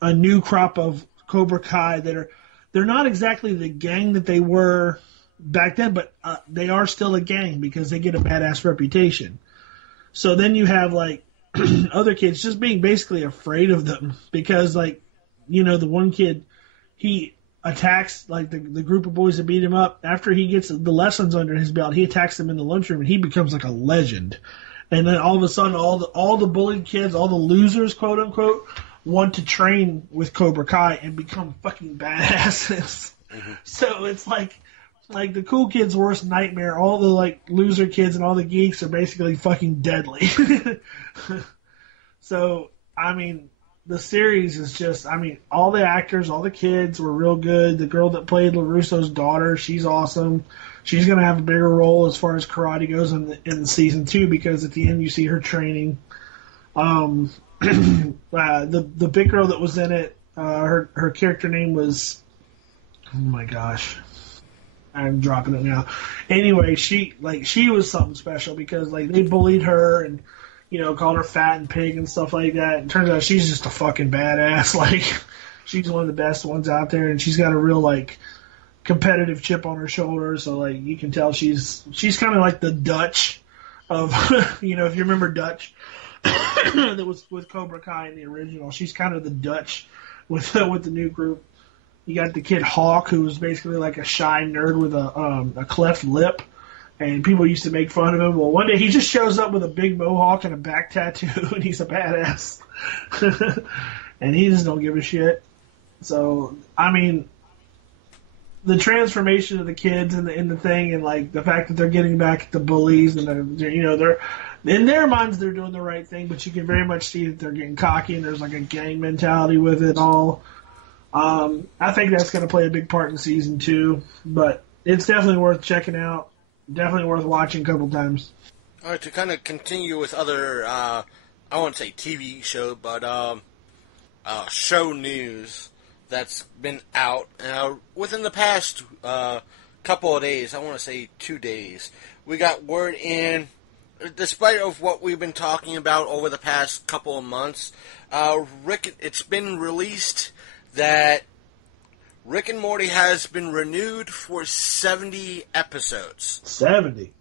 a new crop of Cobra Kai they're not exactly the gang that they were back then, but they are still a gang because they get a badass reputation. So then you have other kids just being basically afraid of them because the one kid, he attacks the group of boys that beat him up. After he gets the lessons under his belt, he attacks them in the lunchroom and he becomes a legend. And then all of a sudden, all the bullied kids, all the losers, quote unquote, want to train with Cobra Kai and become fucking badasses. Mm-hmm. So it's the cool kid's worst nightmare. All the loser kids and all the geeks are basically fucking deadly. So the series is just, all the actors, all the kids were real good. The girl that played LaRusso's daughter, she's awesome. She's going to have a bigger role as far as karate goes in season 2 because at the end you see her training. The big girl that was in it, her character name was, oh my gosh, I'm dropping it now. Anyway, she was something special because they bullied her and called her fat and pig and stuff like that. And turns out she's just a fucking badass. She's one of the best ones out there, and she's got a real competitive chip on her shoulder. So you can tell she's kind of like the Dutch of if you remember Dutch that was with Cobra Kai in the original. She's kind of the Dutch with the new group. You got the kid Hawk, who was basically a shy nerd with a cleft lip. And people used to make fun of him. Well, one day he just shows up with a big mohawk and a back tattoo, and he's a badass. And he just don't give a shit. So, the transformation of the kids in the thing, and the fact that they're getting back at the bullies, and they're in their minds they're doing the right thing, but you can very much see that they're getting cocky, and there's a gang mentality with it all. I think that's going to play a big part in season 2, but it's definitely worth checking out. Definitely worth watching a couple times. All right, to kind of continue with other, I won't say TV show, but show news that's been out within the past couple of days. I want to say 2 days. We got word in, despite of what we've been talking about over the past couple of months, it's been released that Rick and Morty has been renewed for 70 episodes. 70.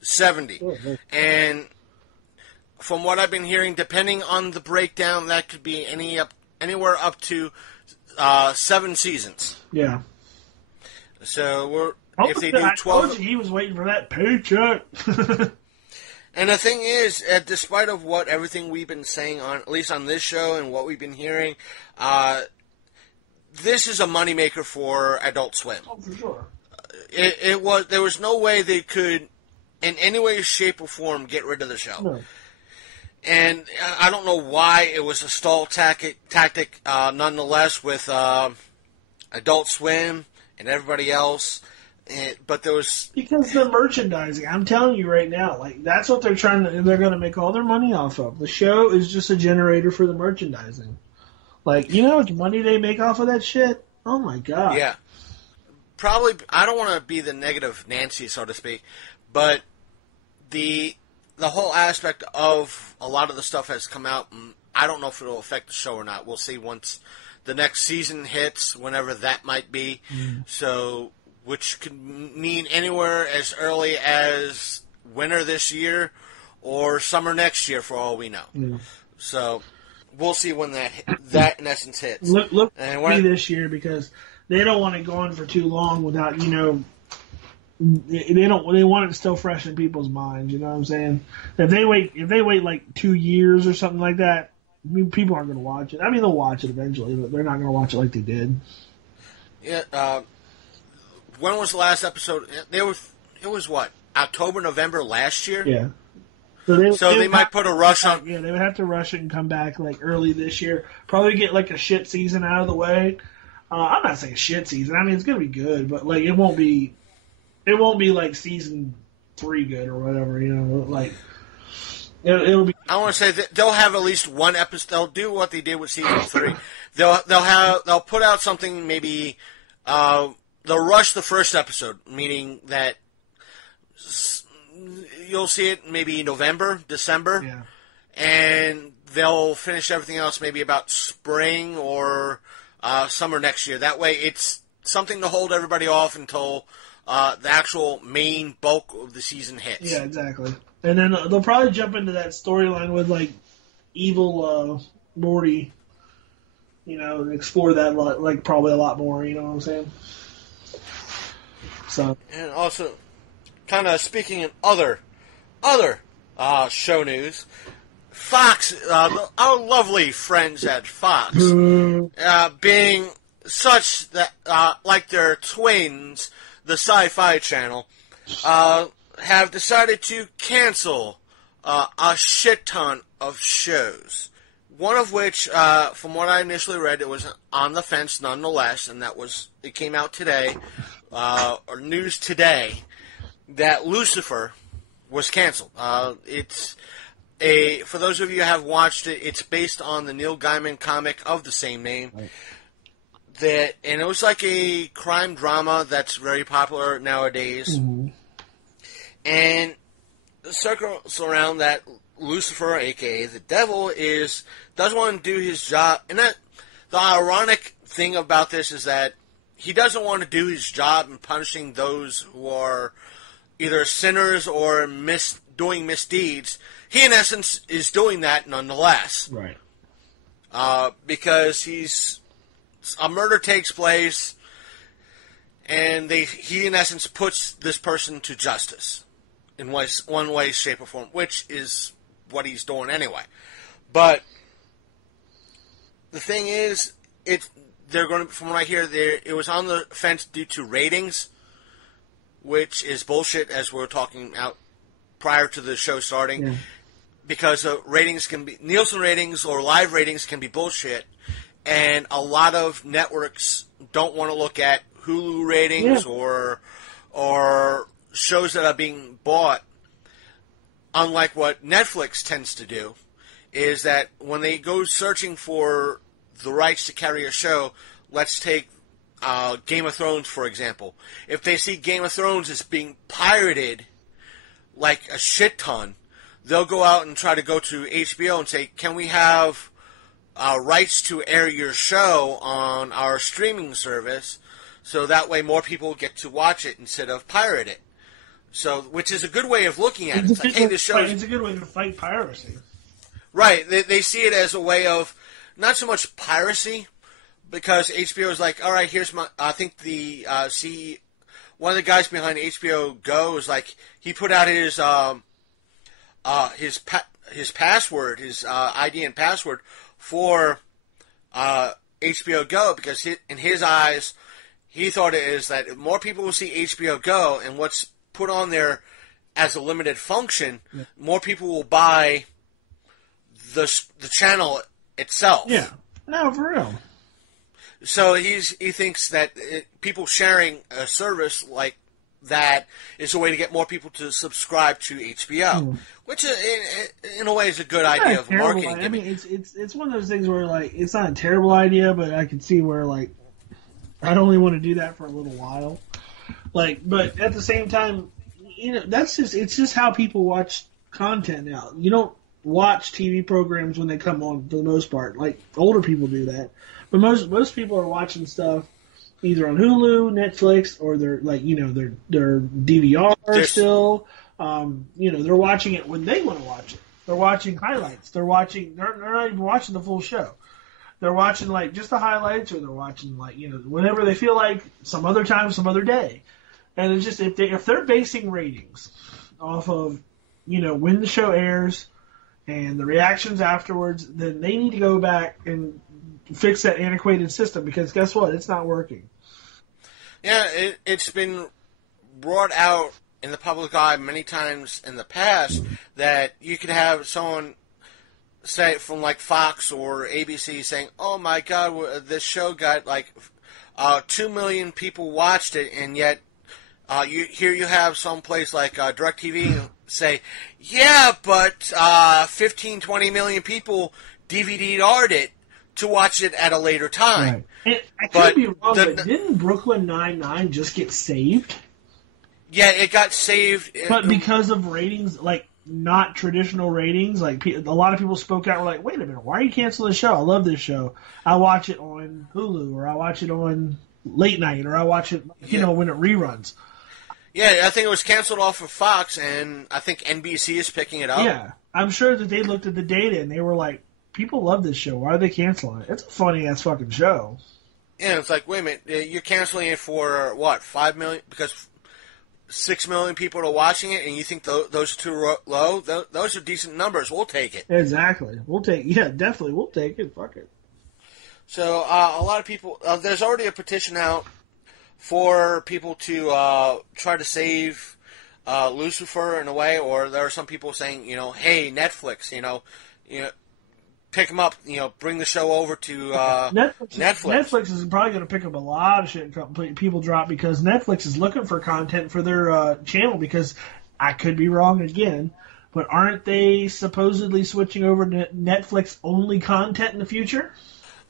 70. And from what I've been hearing, depending on the breakdown, that could be anywhere up to 7 seasons. Yeah. So if they do 12, I told you he was waiting for that paycheck. And the thing is, despite of what everything we've been saying on, at least on this show, and what we've been hearing, this is a moneymaker for Adult Swim. Oh, for sure. There was no way they could, in any way, shape, or form, get rid of the show. No. And I don't know why it was a stall tactic nonetheless, with Adult Swim and everybody else. But there was, because the merchandising. I'm telling you right now, like, that's what they're going to make all their money off of. The show is just a generator for the merchandising. Like, you know how much money they make off of that shit? Oh my god. Yeah. Probably, I don't want to be the negative Nancy, so to speak, but the whole aspect of a lot of the stuff has come out. I don't know if it'll affect the show or not. We'll see once the next season hits, whenever that might be. So, which could mean anywhere as early as winter this year or summer next year, for all we know. So, we'll see when that in essence hits. Look for this year, because they don't want it going for too long without, they want it still fresh in people's minds, you know what I'm saying? If they wait like 2 years or something like that, people aren't going to watch it. I mean, they'll watch it eventually, but they're not going to watch it like they did. Yeah, when was the last episode? It was what? October, November last year? Yeah. So they might put a rush on. Yeah, they would have to rush it and come back like early this year. Probably get like a shit season out of the way. I'm not saying shit season. I mean, it's gonna be good, but like it won't be like season 3 good or whatever. Like it'll be. I want to say that they'll have at least one episode. They'll do what they did with season 3. They'll put out something maybe. They'll rush the first episode, meaning that you'll see it maybe November, December, and they'll finish everything else maybe about spring or summer next year. That way it's something to hold everybody off until the actual main bulk of the season hits. Yeah, exactly. And then they'll probably jump into that storyline with like evil Morty, and explore that like probably a lot more, you know what I'm saying? So. And also, kind of speaking in other show news, Fox, our lovely friends at Fox, being such that like their twins, the Sci-Fi Channel, have decided to cancel a shit ton of shows. One of which, from what I initially read, it was on the fence nonetheless, and it came out today, or news today, that Lucifer was canceled. It's for those of you who have watched it, it's based on the Neil Gaiman comic of the same name. Right. And it was like a crime drama that's very popular nowadays. Mm-hmm. And the circles around that Lucifer, aka the devil, does want to do his job. And the ironic thing about this is that he doesn't want to do his job in punishing those who are either sinners or doing misdeeds. He, in essence, is doing that nonetheless. Right. Because a murder takes place, and he, in essence, puts this person to justice in one way, shape, or form, which is what he's doing anyway. But the thing is, they're going to, from what I hear, it was on the fence due to ratings, which is bullshit, as we were talking about prior to the show starting. Yeah. Because ratings can be Nielsen ratings or live ratings can be bullshit, and a lot of networks don't want to look at Hulu ratings or shows that are being bought unlike what Netflix tends to do, is that when they go searching for the rights to carry a show, let's take Game of Thrones, for example. If they see Game of Thrones is being pirated like a shit ton, they'll go out and try to go to HBO and say, can we have rights to air your show on our streaming service, so that way more people get to watch it instead of pirate it. So, which is a good way of looking at it. It's like, hey, this show. It's a good way to fight piracy. Right. They see it as a way of not so much piracy, because HBO is like, all right, here's my. I think the one of the guys behind HBO Go is like, he put out his password, his ID and password for HBO Go, because in his eyes, he thought it is that if more people will see HBO Go and what's put on there as a limited function, more people will buy the channel itself. Yeah, no, for real. So he thinks that people sharing a service like that is a way to get more people to subscribe to HBO, which in a way is a good idea of marketing. I mean, it's one of those things where like it's not a terrible idea, but I can see where like I'd only want to do that for a little while. Like, but at the same time, you know, it's just how people watch content now. You don't watch TV programs when they come on for the most part. Like older people do that, but most people are watching stuff either on Hulu, Netflix, or they're like, you know, their DVR still. You know, they're watching it when they want to watch it. They're watching highlights. They're not even watching the full show. They're watching like just the highlights, or they're watching like, you know, whenever they feel like, some other time, some other day. And it's just if they're basing ratings off of, you know, when the show airs and the reactions afterwards, then they need to go back and fix that antiquated system, because guess what? It's not working. Yeah, it's been brought out in the public eye many times in the past that you could have someone say from like Fox or ABC saying, "Oh my God, this show got like 2 million people watched it," and yet you have some place like DirecTV say, "Yeah, but 15, 20 million people DVD'd it to watch it at a later time." Right. I could be wrong, but didn't Brooklyn Nine-Nine just get saved? Yeah, it got saved. But because of ratings, like not traditional ratings, like a lot of people spoke out, were like, wait a minute, why are you canceling the show? I love this show. I watch it on Hulu, or I watch it on late night, or I watch it, you know, when it reruns. Yeah, I think it was canceled off of Fox, and I think NBC is picking it up. Yeah, I'm sure that they looked at the data and they were like, people love this show. Why are they canceling it? It's a funny-ass fucking show. Yeah, it's like, wait a minute, you're canceling it for, what, 5 million? Because 6 million people are watching it, and you think those are too low? Those are decent numbers. We'll take it. Exactly. Definitely. We'll take it. Fuck it. So, a lot of people, there's already a petition out for people to try to save Lucifer in a way, or there are some people saying, you know, hey, Netflix, you know, pick them up, you know, bring the show over to Netflix. Netflix is probably going to pick up a lot of shit people drop, because Netflix is looking for content for their channel, because I could be wrong again, but aren't they supposedly switching over to Netflix-only content in the future?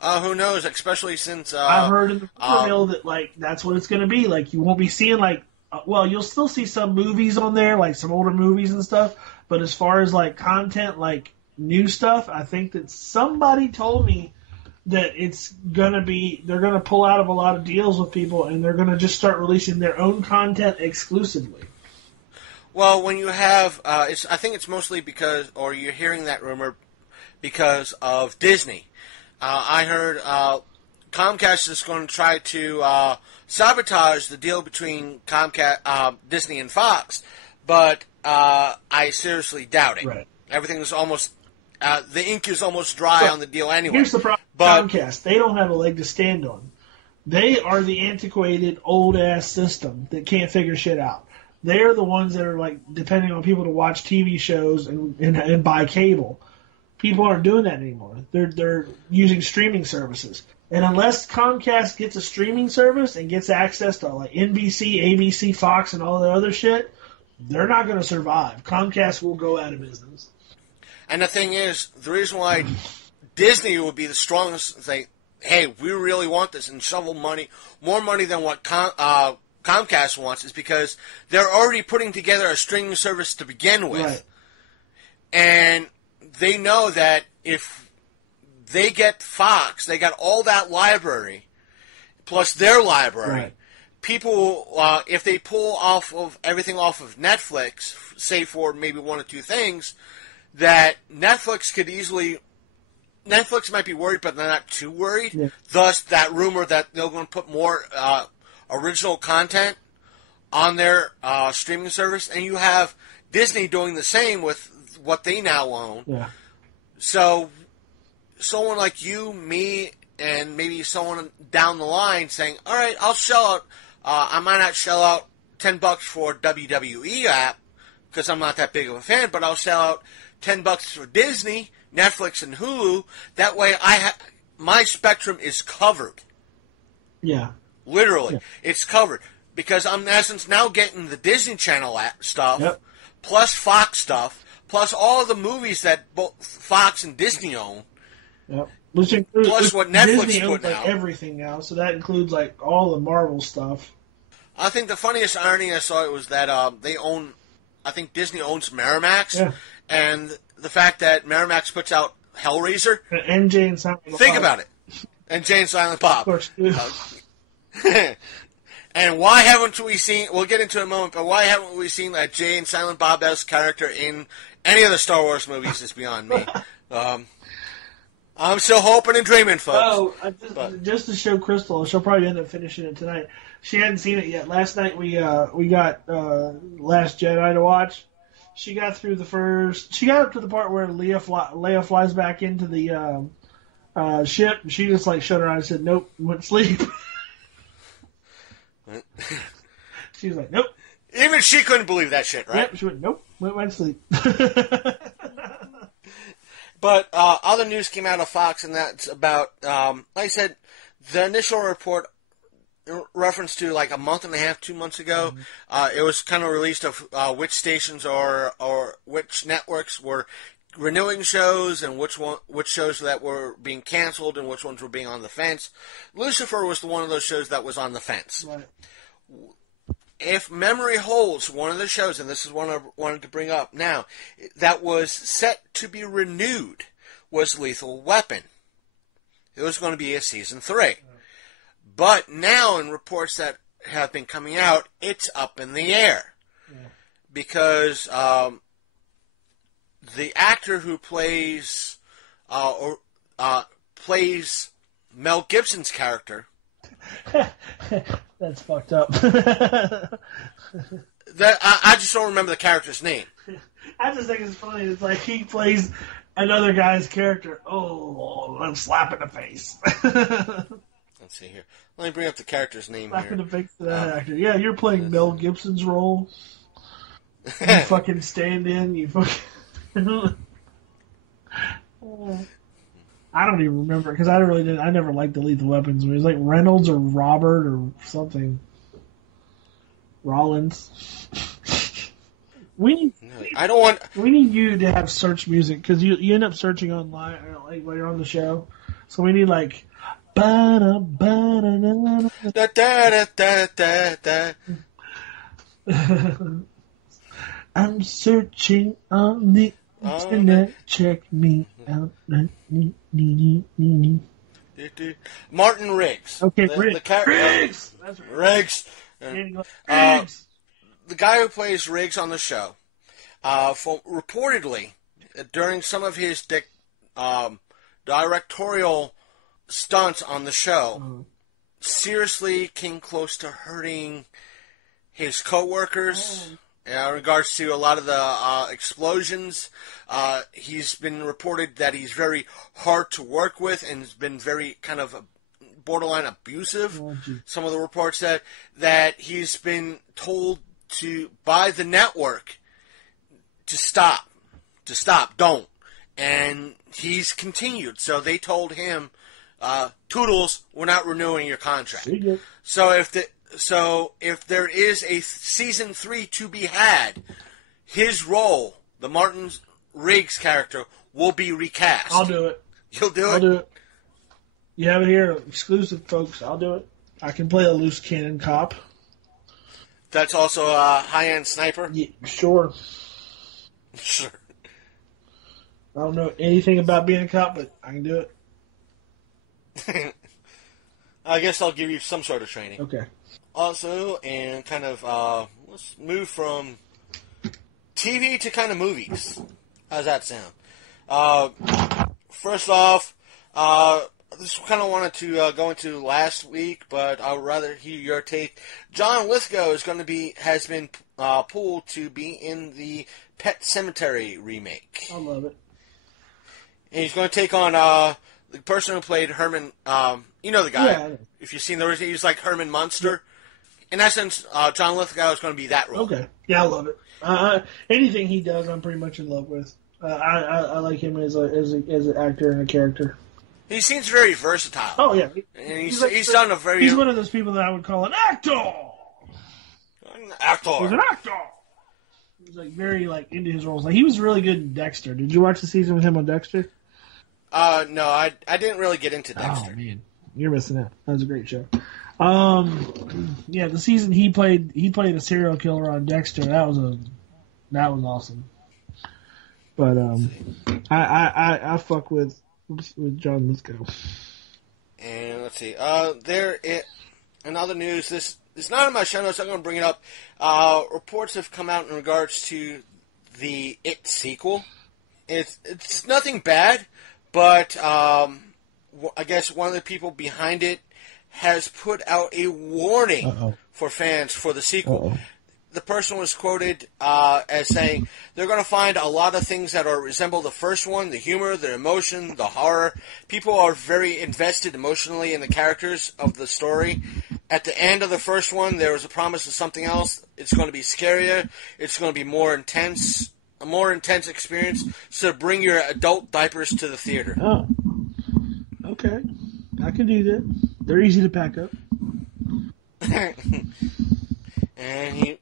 Who knows, especially since I've heard in the rumor mill that like that's what it's going to be. Like, you won't be seeing like, well, you'll still see some movies on there, like some older movies and stuff, but as far as like content, like new stuff, I think that somebody told me that it's gonna be, they're gonna pull out of a lot of deals with people, and they're gonna just start releasing their own content exclusively. Well, when you have, I think it's mostly because, or you're hearing that rumor because of Disney. I heard Comcast is going to try to sabotage the deal between Disney and Fox, but I seriously doubt it. Right. Everything's almost, the ink is almost dry on the deal anyway. Here's the problem with Comcast. They don't have a leg to stand on. They are the antiquated, old-ass system that can't figure shit out. They're the ones that are like depending on people to watch TV shows and buy cable. People aren't doing that anymore. They're using streaming services. And unless Comcast gets a streaming service and gets access to like NBC, ABC, Fox, and all the other shit, they're not going to survive. Comcast will go out of business. And the thing is, the reason why Disney would be the strongest thing, hey, we really want this and shovel money, more money than what Comcast wants, is because they're already putting together a streaming service to begin with. Right. And they know that if they get Fox, they got all that library, plus their library. Right. People, if they pull off of everything off of Netflix, save for maybe one or two things, that Netflix could easily... Netflix might be worried, but they're not too worried. Yeah. Thus, that rumor that they're going to put more original content on their streaming service, and you have Disney doing the same with what they now own. Yeah. So, someone like you, me, and maybe someone down the line saying, all right, I'll shell out, I might not shell out $10 for WWE app, because I'm not that big of a fan, but I'll shell out $10 for Disney, Netflix, and Hulu. That way, my spectrum is covered. Yeah. Literally, Yeah. it's covered. Because I'm, in essence, now getting the Disney Channel stuff, Yep. plus Fox stuff, plus all of the movies that both Fox and Disney own. Yep. Which includes, Plus what Netflix Disney owns put out. everything now, so that includes like all the Marvel stuff. I think the funniest irony I saw was that they own, I think Disney owns Miramax, Yeah. and the fact that Miramax puts out Hellraiser, And Jay and Silent think Bob. about it. And Jay and Silent Bob. Of course. And why haven't we seen, we'll get into it in a moment, but why haven't we seen that Jay and Silent Bob-esque character in any of the Star Wars movies is beyond me. I'm still hoping and dreaming, folks. Oh, just to show Crystal, she'll probably end up finishing it tonight. She hadn't seen it yet. Last night we got Last Jedi to watch. She got through the first. She got up to the part where Leia flies back into the ship. She just like shut her eyes and said, "Nope," and went to sleep. She was like, "Nope." Even she couldn't believe that shit, right? Yep. She went, "Nope," went to sleep. But other news came out of Fox, and that's about, like I said, the initial report reference to like a month and a half, 2 months ago. It was kind of released of which stations or which networks were renewing shows and which shows that were being canceled and which ones were being on the fence. Lucifer was one of those shows that was on the fence. Right. If memory holds, one of the shows, and this is one I wanted to bring up now, that was set to be renewed was Lethal Weapon. It was going to be a season 3. Right. But now, in reports that have been coming out, it's up in the air. Yeah. Because the actor who plays Mel Gibson's character... That's fucked up. I just don't remember the character's name. I just think it's funny. It's like he plays another guy's character. Oh, I'm slapping the face. Let's see here. Let me bring up the character's name slapping here. the face to that actor. Yeah, you're playing Mel Gibson's role. You fucking stand in. You fucking... I don't even remember because I never liked the Lethal Weapons. It was like Reynolds or Robert or something. Rollins. We need you to have search music because you end up searching online like while you're on the show. So we need like. Da, da, da, da. I'm searching on the internet. Check me out. Martin Riggs. Okay, Riggs. That's right. Riggs. Riggs. The guy who plays Riggs on the show, reportedly, during some of his directorial stunts on the show, seriously came close to hurting his coworkers. In regards to a lot of the explosions, he's been reported that he's very hard to work with and has been very kind of borderline abusive. Some of the reports said that he's been told by the network to stop, don't. And he's continued. So they told him, Toodles, we're not renewing your contract. So if there is a season 3 to be had, his role, the Martin Riggs character, will be recast. I'll do it. You'll do it? I'll do it. You have it here, exclusive, folks. I'll do it. I can play a loose cannon cop. That's also a high-end sniper? Yeah, sure. Sure. I don't know anything about being a cop, but I can do it. I guess I'll give you some sort of training. Okay. Also, and kind of, let's move from TV to kind of movies. How's that sound? First off, this kind of wanted to go into last week, but I'd rather hear your take. John Lithgow has been pulled to be in the Pet Sematary remake. I love it. And he's going to take on the person who played Herman. You know the guy. Yeah. If you've seen he's like Herman Munster. In essence, John Lithgow is going to be that role. Okay. Yeah, I love it. Anything he does, I'm pretty much in love with. I like him as an actor and a character. He seems very versatile. Oh yeah, and he's done a very. He's one of those people that I would call an actor. An actor. He's an actor. He's like very into his roles. Like he was really good in Dexter. Did you watch the season with him on Dexter? No, I didn't really get into Dexter. Oh man, you're missing out. That was a great show. Yeah, the season he played a serial killer on Dexter. That was awesome. But I fuck with John Lithgow. And let's see. In other news, this is not in my show notes. I'm going to bring it up. Reports have come out in regards to the It sequel. It's nothing bad, but I guess one of the people behind it has put out a warning for fans for the sequel. The person was quoted as saying they're going to find a lot of things that resemble the first one, the humor, the emotion, the horror. People are very invested emotionally in the characters of the story. At the end of the first one, there was a promise of something else. It's going to be scarier. It's going to be more intense, a more intense experience. So bring your adult diapers to the theater. Oh, okay. I can do that. They're easy to pack up. And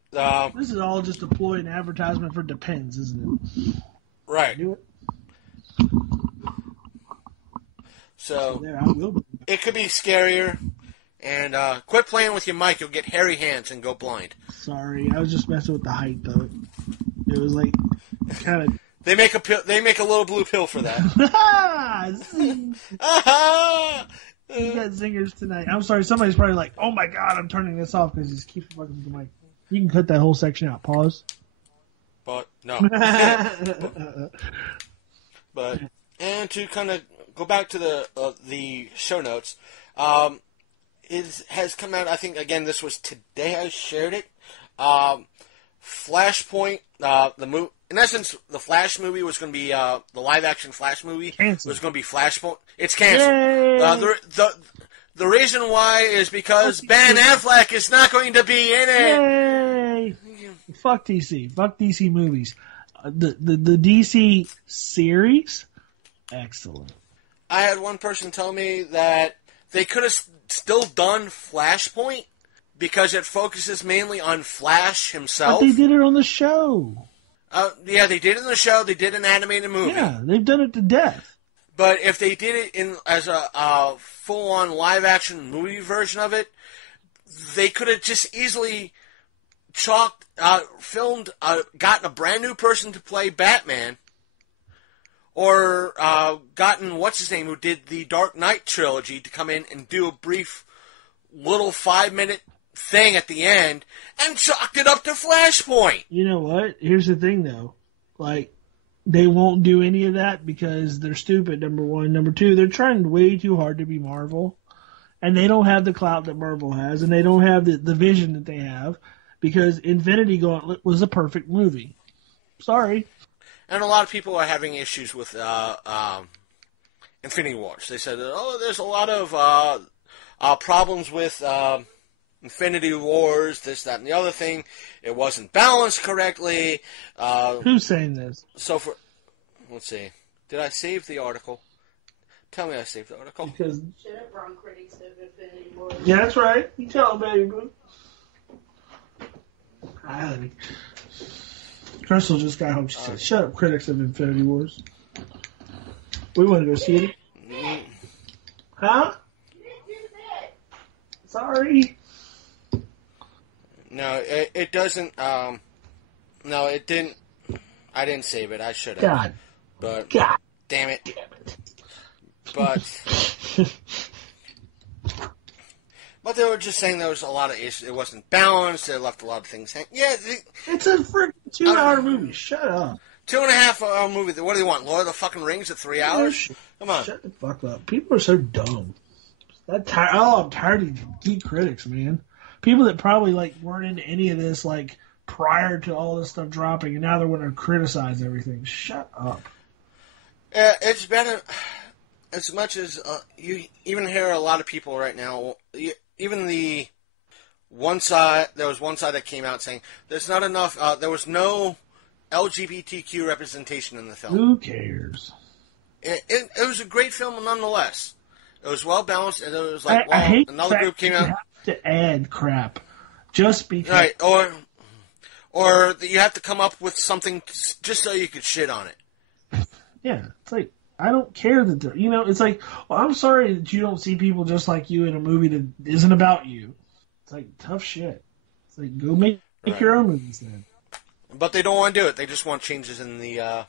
this is all just a ploy and advertisement for Depends, isn't it? Right. Do it. So there, I will. It could be scarier. And quit playing with your mic. You'll get hairy hands and go blind. Sorry, I was just messing with the height of it. It was like kind of. They make a little blue pill for that. You got zingers tonight. I'm sorry. Somebody's probably like, "Oh my god, I'm turning this off because just keep fucking with the mic." You can cut that whole section out. Pause. But no. But and to kind of go back to the show notes, it has come out. I think again this was today. I shared it. Flashpoint. The movie. In essence, the Flash movie was going to be the live-action Flash movie was going to be Flashpoint. It's canceled. The reason why is because Ben Affleck is not going to be in it. Yay! Fuck DC. Fuck DC movies. The DC series, excellent. I had one person tell me that they could have still done Flashpoint because it focuses mainly on Flash himself. But they did it on the show. Yeah, they did it in the show. They did an animated movie. Yeah, they've done it to death. But if they did it as a full-on live-action movie version of it, they could have just easily filmed, gotten a brand new person to play Batman, or gotten what's-his-name who did the Dark Knight trilogy to come in and do a brief little 5-minute thing at the end and chalked it up to Flashpoint. You know what? Here's the thing, though. Like, they won't do any of that because they're stupid, number one. Number two, they're trying way too hard to be Marvel. And they don't have the clout that Marvel has, and they don't have the vision that they have, because Infinity Gauntlet was a perfect movie. Sorry. And a lot of people are having issues with Infinity Wars. They said, there's a lot of problems with Infinity Wars, this, that, and the other thing. It wasn't balanced correctly. Who's saying this? So let's see. Did I save the article? Tell me I saved the article. Because Shut up, wrong critics of Infinity Wars. yeah, that's right. You tell them, baby boo. Crystal just got home. She said, "Shut up, critics of Infinity Wars. We want to go see it." Huh? Sorry. No, it doesn't. No, it didn't. I didn't save it. I should have. God. But God. damn it. But they were just saying there was a lot of issues. It wasn't balanced. They left a lot of things hanging. Yeah, it's a freaking 2-hour movie. Shut up. 2.5-hour movie. What do they want? Lord of the fucking Rings at 3 hours? Come on. Shut the fuck up. People are so dumb. I'm tired of geek critics, man. People that probably weren't into any of this prior to all this stuff dropping, and now they're going to criticize everything. Shut up. It's better. As much as you even hear a lot of people right now, even the one side, there was one side that came out saying there's not enough, there was no LGBTQ representation in the film. Who cares? It was a great film nonetheless. It was well balanced, and it was I hate another group came out. You have to add crap just because. Right, or you have to come up with something just so you could shit on it. Yeah, it's I don't care that they're, it's well, I'm sorry that you don't see people just like you in a movie that isn't about you. It's tough shit. It's go make your own movies then. But they don't want to do it. They just want changes in the. Yeah,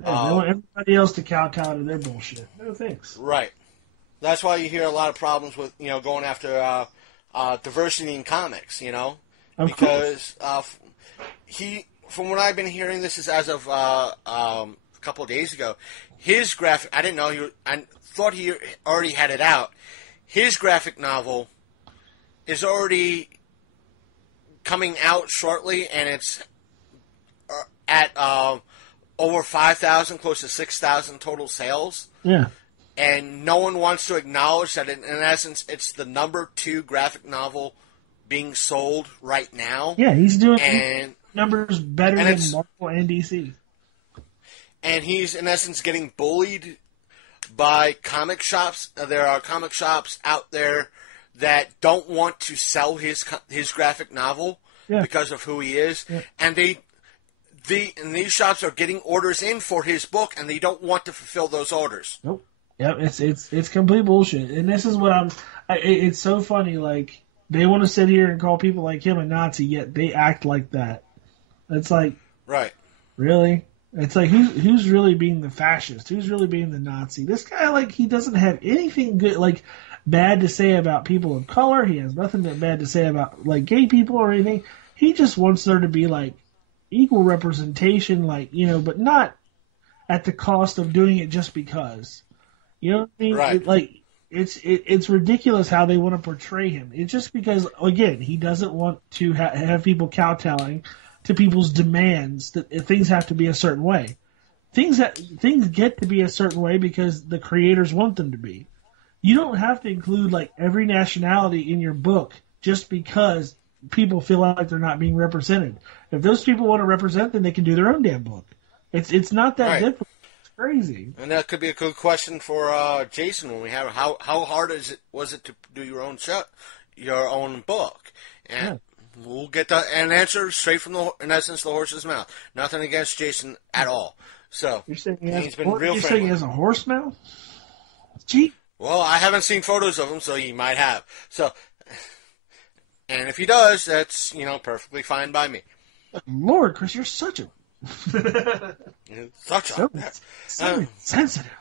they want everybody else to kowtow to their bullshit. No thanks. Right. That's why you hear a lot of problems with going after diversity in comics. Because from what I've been hearing, this is as of a couple of days ago. His graphic, I didn't know I thought he already had it out. His graphic novel is already coming out shortly, and it's at over 5,000, close to 6,000 total sales. Yeah. And no one wants to acknowledge that, in essence, it's the number 2 graphic novel being sold right now. Yeah, he's doing numbers better than Marvel and DC. And he's, in essence, getting bullied by comic shops. There are comic shops out there that don't want to sell his graphic novel because of who he is. Yeah. And these shops are getting orders in for his book, and they don't want to fulfill those orders. Nope. Yep, it's complete bullshit. And this is what it's so funny, they want to sit here and call people like him a Nazi, yet they act like that. It's right. Really? It's who's really being the fascist? Who's really being the Nazi? This guy, he doesn't have anything good, bad to say about people of color. He has nothing bad to say about, gay people or anything. He just wants there to be, equal representation, but not at the cost of doing it just because. You know what I mean? Right. It's ridiculous how they want to portray him. It's just because, again, he doesn't want to have people kowtowing to people's demands that things have to be a certain way. Things get to be a certain way because the creators want them to be. You don't have to include every nationality in your book just because people feel like they're not being represented. If those people want to represent, then they can do their own damn book. It's not that difficult. Crazy. And that could be a good question for Jason when we have how hard was it to do your own book, and we'll get an answer straight from the horse's mouth. Nothing against Jason at all. So you're saying he's been real friendly. You're saying he has a horse mouth? Gee. Well, I haven't seen photos of him, so he might have. So, and if he does, that's perfectly fine by me. Lord, Chris, you're such a so sensitive.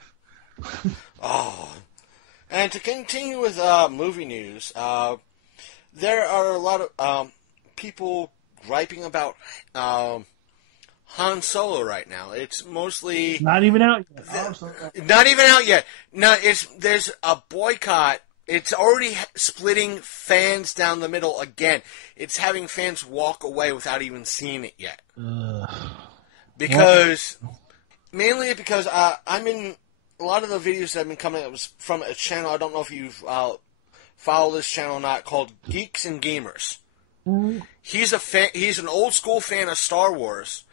And to continue with movie news, there are a lot of people griping about Han Solo right now. It's mostly not even out yet. Not even out yet. No, there's a boycott. It's already splitting fans down the middle again. It's having fans walk away without even seeing it yet. Mainly because I'm in a lot of the videos that have been coming. It was from a channel. I don't know if you've followed this channel or not, called Geeks and Gamers. Mm-hmm. He's an old school fan of Star Wars,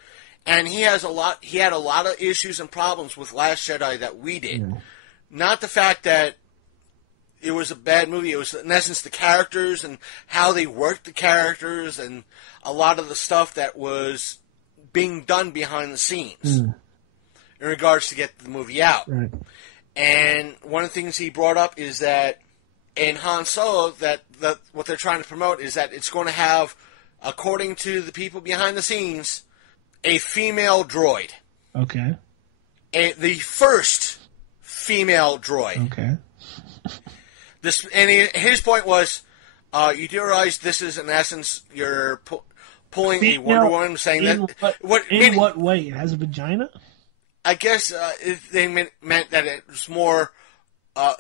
and he had a lot of issues and problems with Last Jedi that we did. Not the fact that it was a bad movie. It was, in essence, the characters and how they worked the characters and a lot of the stuff that was being done behind the scenes in regards to get the movie out. Right. And one of the things he brought up is that in Han Solo, that what they're trying to promote is that it's going to have, according to the people behind the scenes, a female droid. Okay. The first female droid. Okay. His point was, you do realize this is, in essence, you're pulling a Wonder Woman, saying that... What way? It has a vagina? I guess they meant that it was more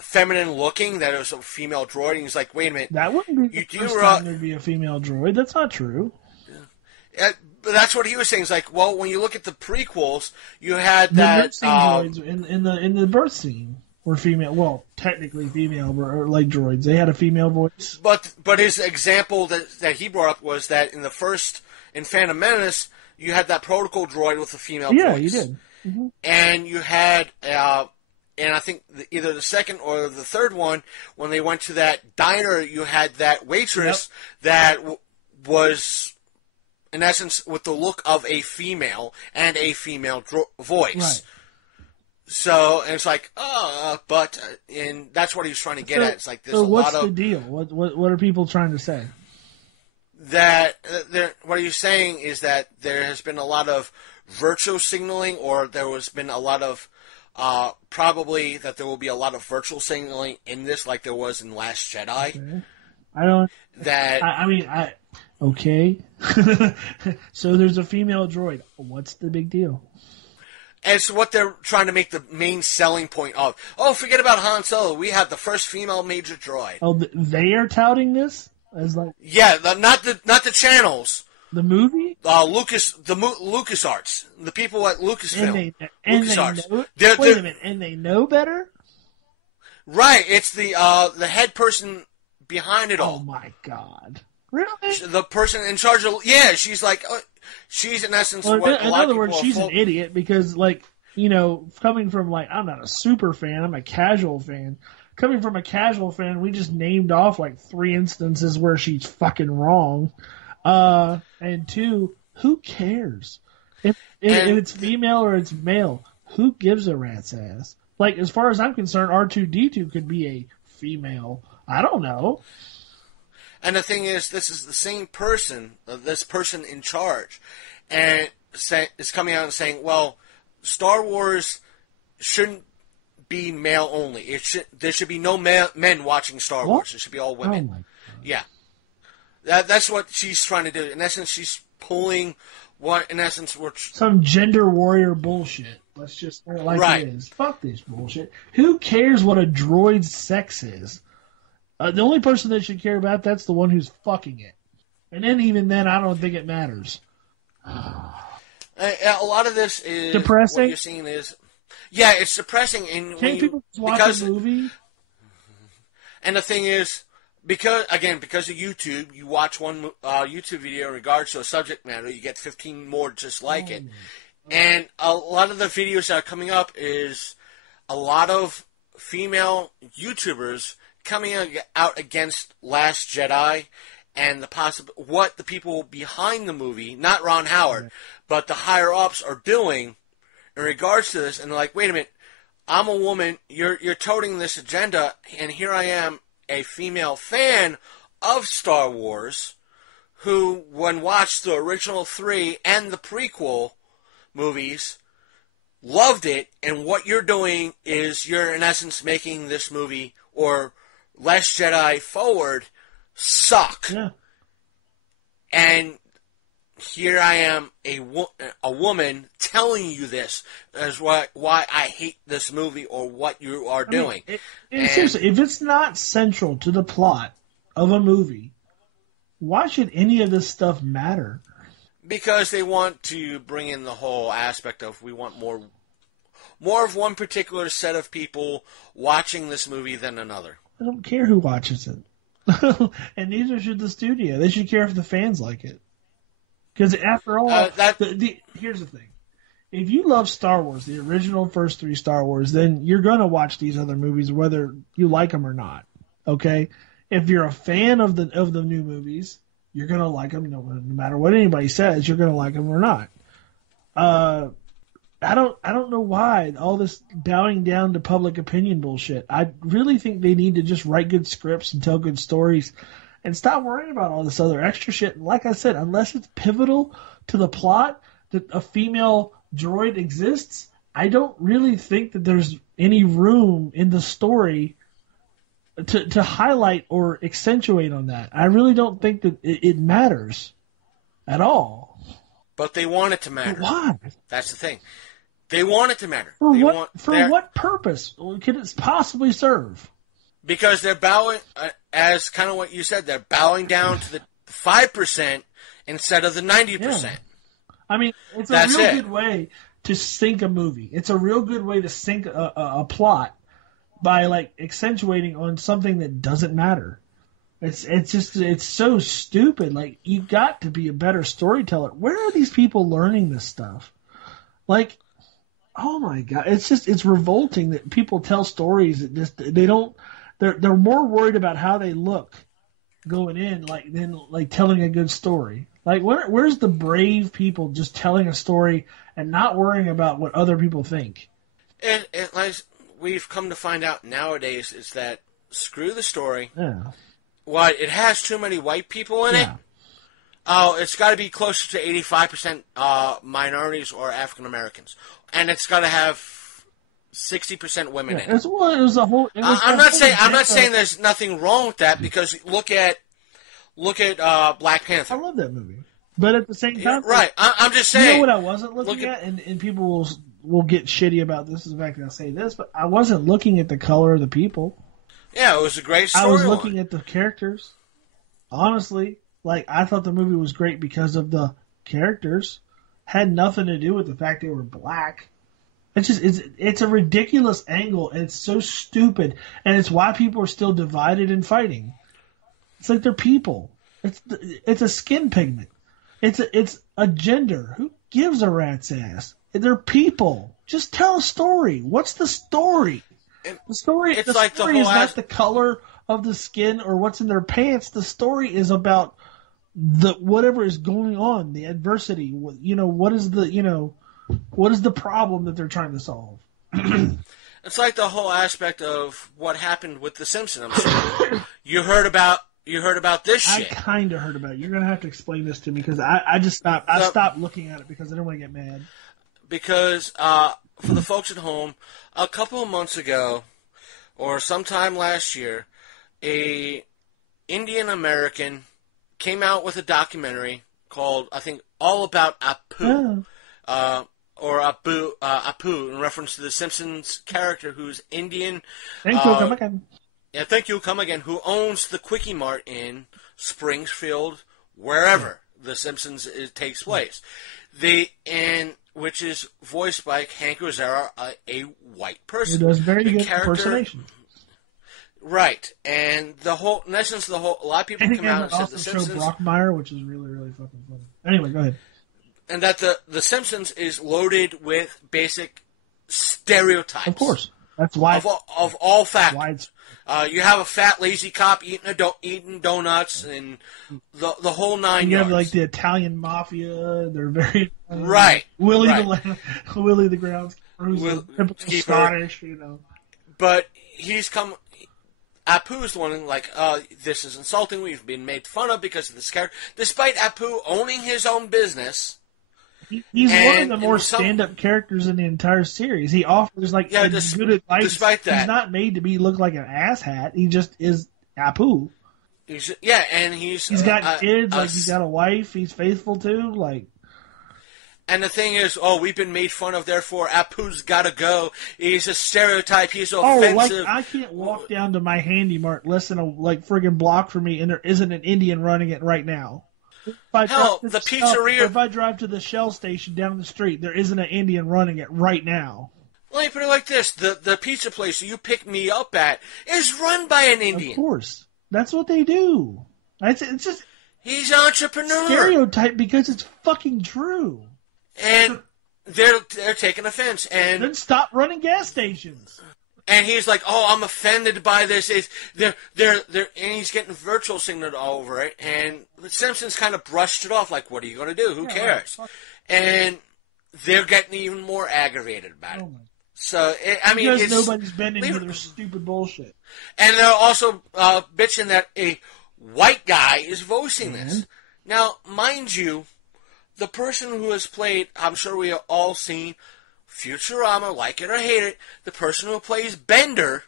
feminine looking, that it was a female droid, and he's like, wait a minute. That wouldn't be the first time there'd be a female droid. That's not true. But that's what he was saying. It's like, well, when you look at the prequels, you had the droids in the birth scene were female. Well, technically female, or like droids. They had a female voice. But his example that he brought up was that in Phantom Menace, you had that protocol droid with a female voice. Yeah, you did. Mm-hmm. And you had, and I think either the second or the third one, when they went to that diner, you had that waitress that was, in essence, with the look of a female and a female voice. Right. So, and it's like, and that's what he was trying to get at. It's like, there's a lot of... what's the deal? What are people trying to say? That, what he's saying is that there has been a lot of virtual signaling, or there has been a lot of, probably that there will be a lot of virtual signaling in this, like there was in Last Jedi. Okay. I don't... That... Okay. So there's a female droid. What's the big deal? And it's what they're trying to make the main selling point of. Oh, forget about Han Solo. We have the first female major droid. Oh, they are touting this as like... Yeah, not the channels. The movie? LucasArts. The people at Lucasfilm. LucasArts. Wait a minute, and they know better? Right, it's the head person behind it all. Oh my god. Really? The person in charge of... Yeah, she's like... she's in essence... Well, in other words, she's an idiot because, like, coming from, like, I'm not a super fan, I'm a casual fan. Coming from a casual fan, we just named off, like, 3 instances where she's fucking wrong. And 2, who cares? If it's female or it's male, who gives a rat's ass? Like, as far as I'm concerned, R2-D2 could be a female. I don't know. And the thing is, this is the same person, this person in charge, and is coming out and saying, well, Star Wars shouldn't be male only. There should be no men watching Star Wars. It should be all women. Oh my God. Yeah. That's what she's trying to do. In essence, she's pulling what, in essence, some gender warrior bullshit. Let's just say it like it is. Fuck this bullshit. Who cares what a droid's sex is? The only person that should care about that's the one who's fucking it. And then even then, I don't think it matters. A lot of this is... Depressing? What you're seeing is... Yeah, it's depressing. Can't people just watch a movie? And the thing is, because of YouTube, you watch one YouTube video in regards to a subject matter, you get 15 more just like it. And a lot of the videos that are coming up is a lot of female YouTubers coming out against Last Jedi and what the people behind the movie, not Ron Howard, but the higher ups are doing in regards to this. And they're like, wait a minute, I'm a woman, you're toting this agenda, and here I am, a female fan of Star Wars, who, when watched the original 3 and the prequel movies, loved it, and what you're doing is you're, in essence, making this movie, or Last Jedi Forward, suck. Yeah. And here I am, a woman, telling you this as why I hate this movie or what you are doing. Seriously, if it's not central to the plot of a movie, why should any of this stuff matter? Because they want to bring in the whole aspect of we want more of one particular set of people watching this movie than another. I don't care who watches it. And neither should the studio. They should care if the fans like it. Because after all, here's the thing. If you love Star Wars, the original first 3 Star Wars, then you're going to watch these other movies whether you like them or not. Okay, if you're a fan of the new movies, you're gonna like them no matter what anybody says. You're gonna like them or not. I don't know why all this bowing down to public opinion bullshit. I really think they need to just write good scripts and tell good stories and stop worrying about all this other extra shit. And like I said, unless it's pivotal to the plot that a female droid exists, I don't really think that there's any room in the story to highlight or accentuate on that. I really don't think that it matters at all. But they want it to matter. But why? That's the thing. They want it to matter. For what purpose could it possibly serve? Because they're bowing, as kind of what you said, they're bowing down to the 5% instead of the 90%. Yeah. I mean, it's a good way to sink a movie. It's a real good way to sink a plot by like accentuating on something that doesn't matter. It's so stupid. Like, you got to be a better storyteller. Where are these people learning this stuff? Like, oh my God, it's revolting that people tell stories that they're more worried about how they look going in than telling a good story. Like, where's the brave people just telling a story and not worrying about what other people think? And like we've come to find out nowadays is that screw the story. Yeah. What, it has too many white people in it? Oh, it's got to be closer to 85% minorities or African Americans, and it's got to have 60% women in it. I'm not saying there's nothing wrong with that, because look at Black Panther. I love that movie, but at the same time, right? I'm just saying. You know what I wasn't looking at, and people will get shitty about this. Is the fact that I say this, but I wasn't looking at the color of the people. Yeah, it was a great story. I was looking at the characters. Honestly, I thought the movie was great because of the characters. Had nothing to do with the fact they were black. It's a ridiculous angle, and it's so stupid, and it's why people are still divided and fighting. It's like they're people. It's a skin pigment. It's a gender. Who gives a rat's ass? They're people. Just tell a story. What's the story? The story is not the color of the skin or what's in their pants. The story is about whatever is going on, the adversity. What is the problem that they're trying to solve? It's like the whole aspect of what happened with The Simpsons. You heard about this shit. I kind of heard about it. You're gonna have to explain this to me, because I just stopped. I stopped looking at it because I didn't want to get mad. Because for the folks at home, a couple of months ago, or sometime last year, a Indian American came out with a documentary called, I think, All About Apu, or Apu, in reference to the Simpsons character who's Indian. Thank you, come again. Yeah, thank you, come again. Who owns the Quickie Mart in Springfield, wherever the Simpsons takes place. Which is voiced by Hank Azaria, a white person. He does very good impersonation. Right, and a lot of people come out and said The Simpsons. Brockmire, which is really, really fucking funny. Anyway, go ahead. And that the Simpsons is loaded with basic stereotypes. Of course, that's why of all factors. You have a fat, lazy cop eating donuts, and the whole nine yards. You have the Italian mafia. They're very right. Willie the groundskeeper, who's typical Scottish, But he's come. Apu's the one this is insulting. We've been made fun of because of this character. Despite Apu owning his own business. He's one of the more stand-up characters in the entire series. He offers good advice. Despite that, he's not made to look like an asshat. He just is Apu. He's got kids. He's got a wife. He's faithful to. And the thing is, we've been made fun of. Therefore, Apu's got to go. He's a stereotype. He's offensive. I can't walk down to my Handy Mart less than a friggin' block from me, and there isn't an Indian running it right now. The pizzeria. If I drive to the Shell station down the street, there isn't an Indian running it right now. Let me put it like this: the pizza place you pick me up at is run by an Indian. Of course, that's what they do. It's just he's an entrepreneur. Stereotype because it's fucking true. And they're taking offense. And then stop running gas stations. And he's like, "Oh, I'm offended by this. They're, and he's getting virtual signaled all over it. And Simpsons kind of brushed it off, like, "What are you going to do? Who cares?" Right. And they're getting even more aggravated about it. So, because nobody's bending with their stupid bullshit. And they're also bitching that a white guy is voicing this. Now, mind you, the person who has played, I'm sure we have all seen Futurama, like it or hate it, the person who plays Bender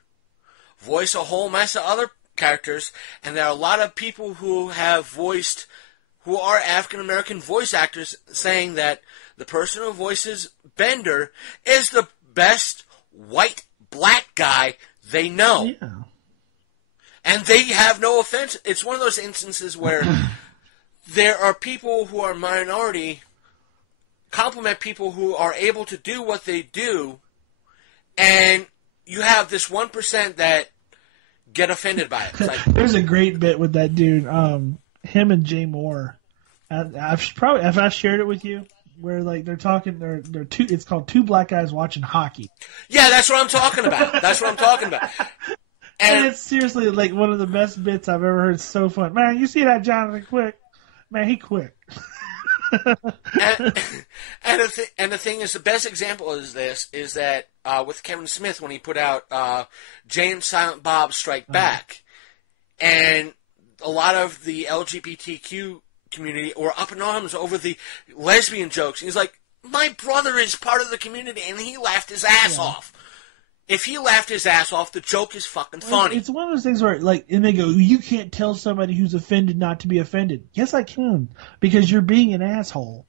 voice a whole mess of other characters, and there are a lot of people who are African-American voice actors saying that the person who voices Bender is the best white black guy they know. Yeah. And they have no offense. It's one of those instances where there are people who are minority compliment people who are able to do what they do, and you have this 1% that get offended by it. Like, there's a great bit with that dude, him and Jay Moore. I've shared it with you, where like they're talking, they're two. It's called Two Black Guys Watching Hockey. Yeah, that's what I'm talking about. And it's seriously like one of the best bits I've ever heard. It's so fun, man. You see that Jonathan Quick? Man, he quit. and the thing is, the best example is that with Kevin Smith when he put out Jay and Silent Bob Strike Back, and a lot of the LGBTQ community were up in arms over the lesbian jokes. He's like, my brother is part of the community, and he laughed his ass off. If he laughed his ass off, the joke is fucking funny. It's one of those things where, like, and they go, you can't tell somebody who's offended not to be offended. Yes, I can, because you're being an asshole.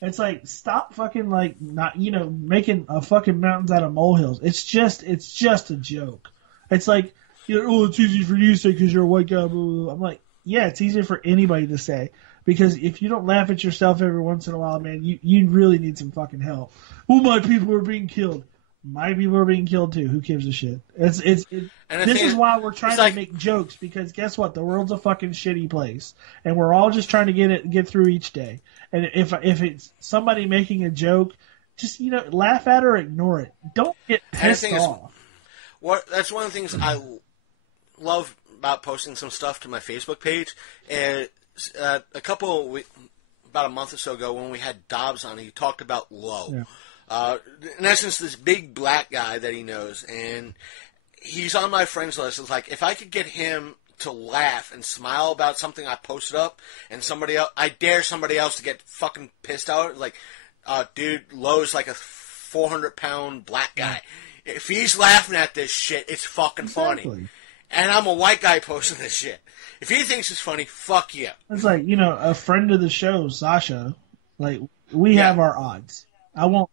It's like, stop fucking, like, not, making a fucking mountains out of molehills. It's just a joke. It's like, it's easy for you to say because you're a white guy. Blah, blah, blah. I'm like, yeah, it's easier for anybody to say. Because if you don't laugh at yourself every once in a while, man, you really need some fucking help. Oh, my people are being killed. My people are being killed too. Who gives a shit? This is why we're trying to make jokes, because guess what? The world's a fucking shitty place, and we're all just trying to get through each day. And if it's somebody making a joke, just laugh at it or ignore it. Don't get pissed off. That's one of the things I love about posting some stuff to my Facebook page. And about a month or so ago, when we had Dobbs on, he talked about Low. Yeah. In essence, this big black guy that he knows, and he's on my friends list. It's like, if I could get him to laugh and smile about something I posted up, and I dare somebody else to get fucking pissed out. Like, dude, Lowe's like a 400-pound black guy. If he's laughing at this shit, it's fucking funny. And I'm a white guy posting this shit. If he thinks it's funny, fuck you. It's like, a friend of the show, Sasha. Like, we have our odds. I won't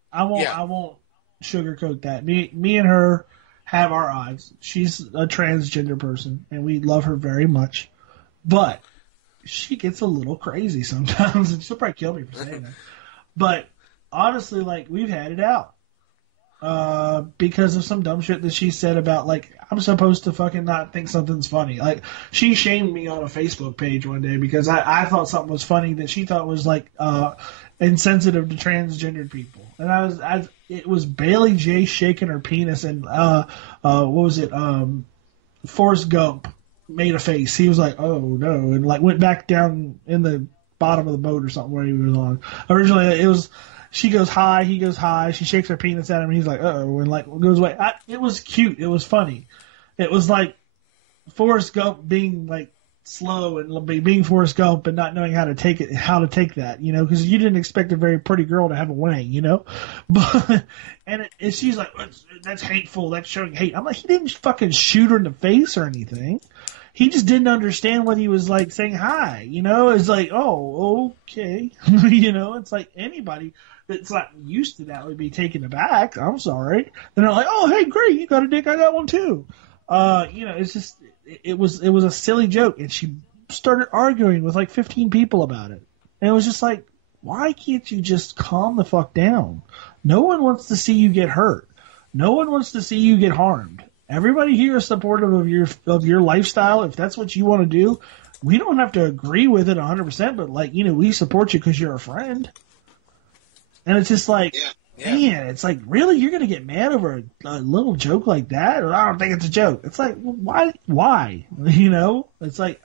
sugarcoat that. Me and her have our odds. She's a transgender person, and we love her very much. But she gets a little crazy sometimes, and she'll probably kill me for saying that. But honestly, like, we've had it out. Because of some dumb shit that she said about, like, I'm supposed to fucking not think something's funny. Like, she shamed me on a Facebook page one day because I thought something was funny that she thought was, like, insensitive to transgendered people. And it was Bailey J shaking her penis, and what was it? Forrest Gump made a face. He was like, oh no, and like went back down in the bottom of the boat or something where he was on. Originally it was, she goes high, he goes high, she shakes her penis at him, and he's like, uh-oh, and like goes away. It was cute. It was funny. It was like Forrest Gump being like slow and being Forrest Gump and not knowing how to take that, because you didn't expect a very pretty girl to have a wang, but and she's like, that's hateful, that's showing hate. I'm like, he didn't fucking shoot her in the face or anything. He just didn't understand what he was like saying hi, it's like, oh, okay. It's like anybody that's not used to that would be taken aback. I'm sorry. Then they're like, oh, hey, great, you got a dick, I got one too. It's just, it was a silly joke, and she started arguing with like 15 people about it. And it was just like, why can't you just calm the fuck down? No one wants to see you get hurt. No one wants to see you get harmed. Everybody here is supportive of your lifestyle. If that's what you want to do, we don't have to agree with it 100%, but like, we support you because you're a friend. And it's just like, Yeah. Man, it's like, really? You're going to get mad over a little joke like that? Or, I don't think it's a joke. It's like, well, why? Why? You know? It's like,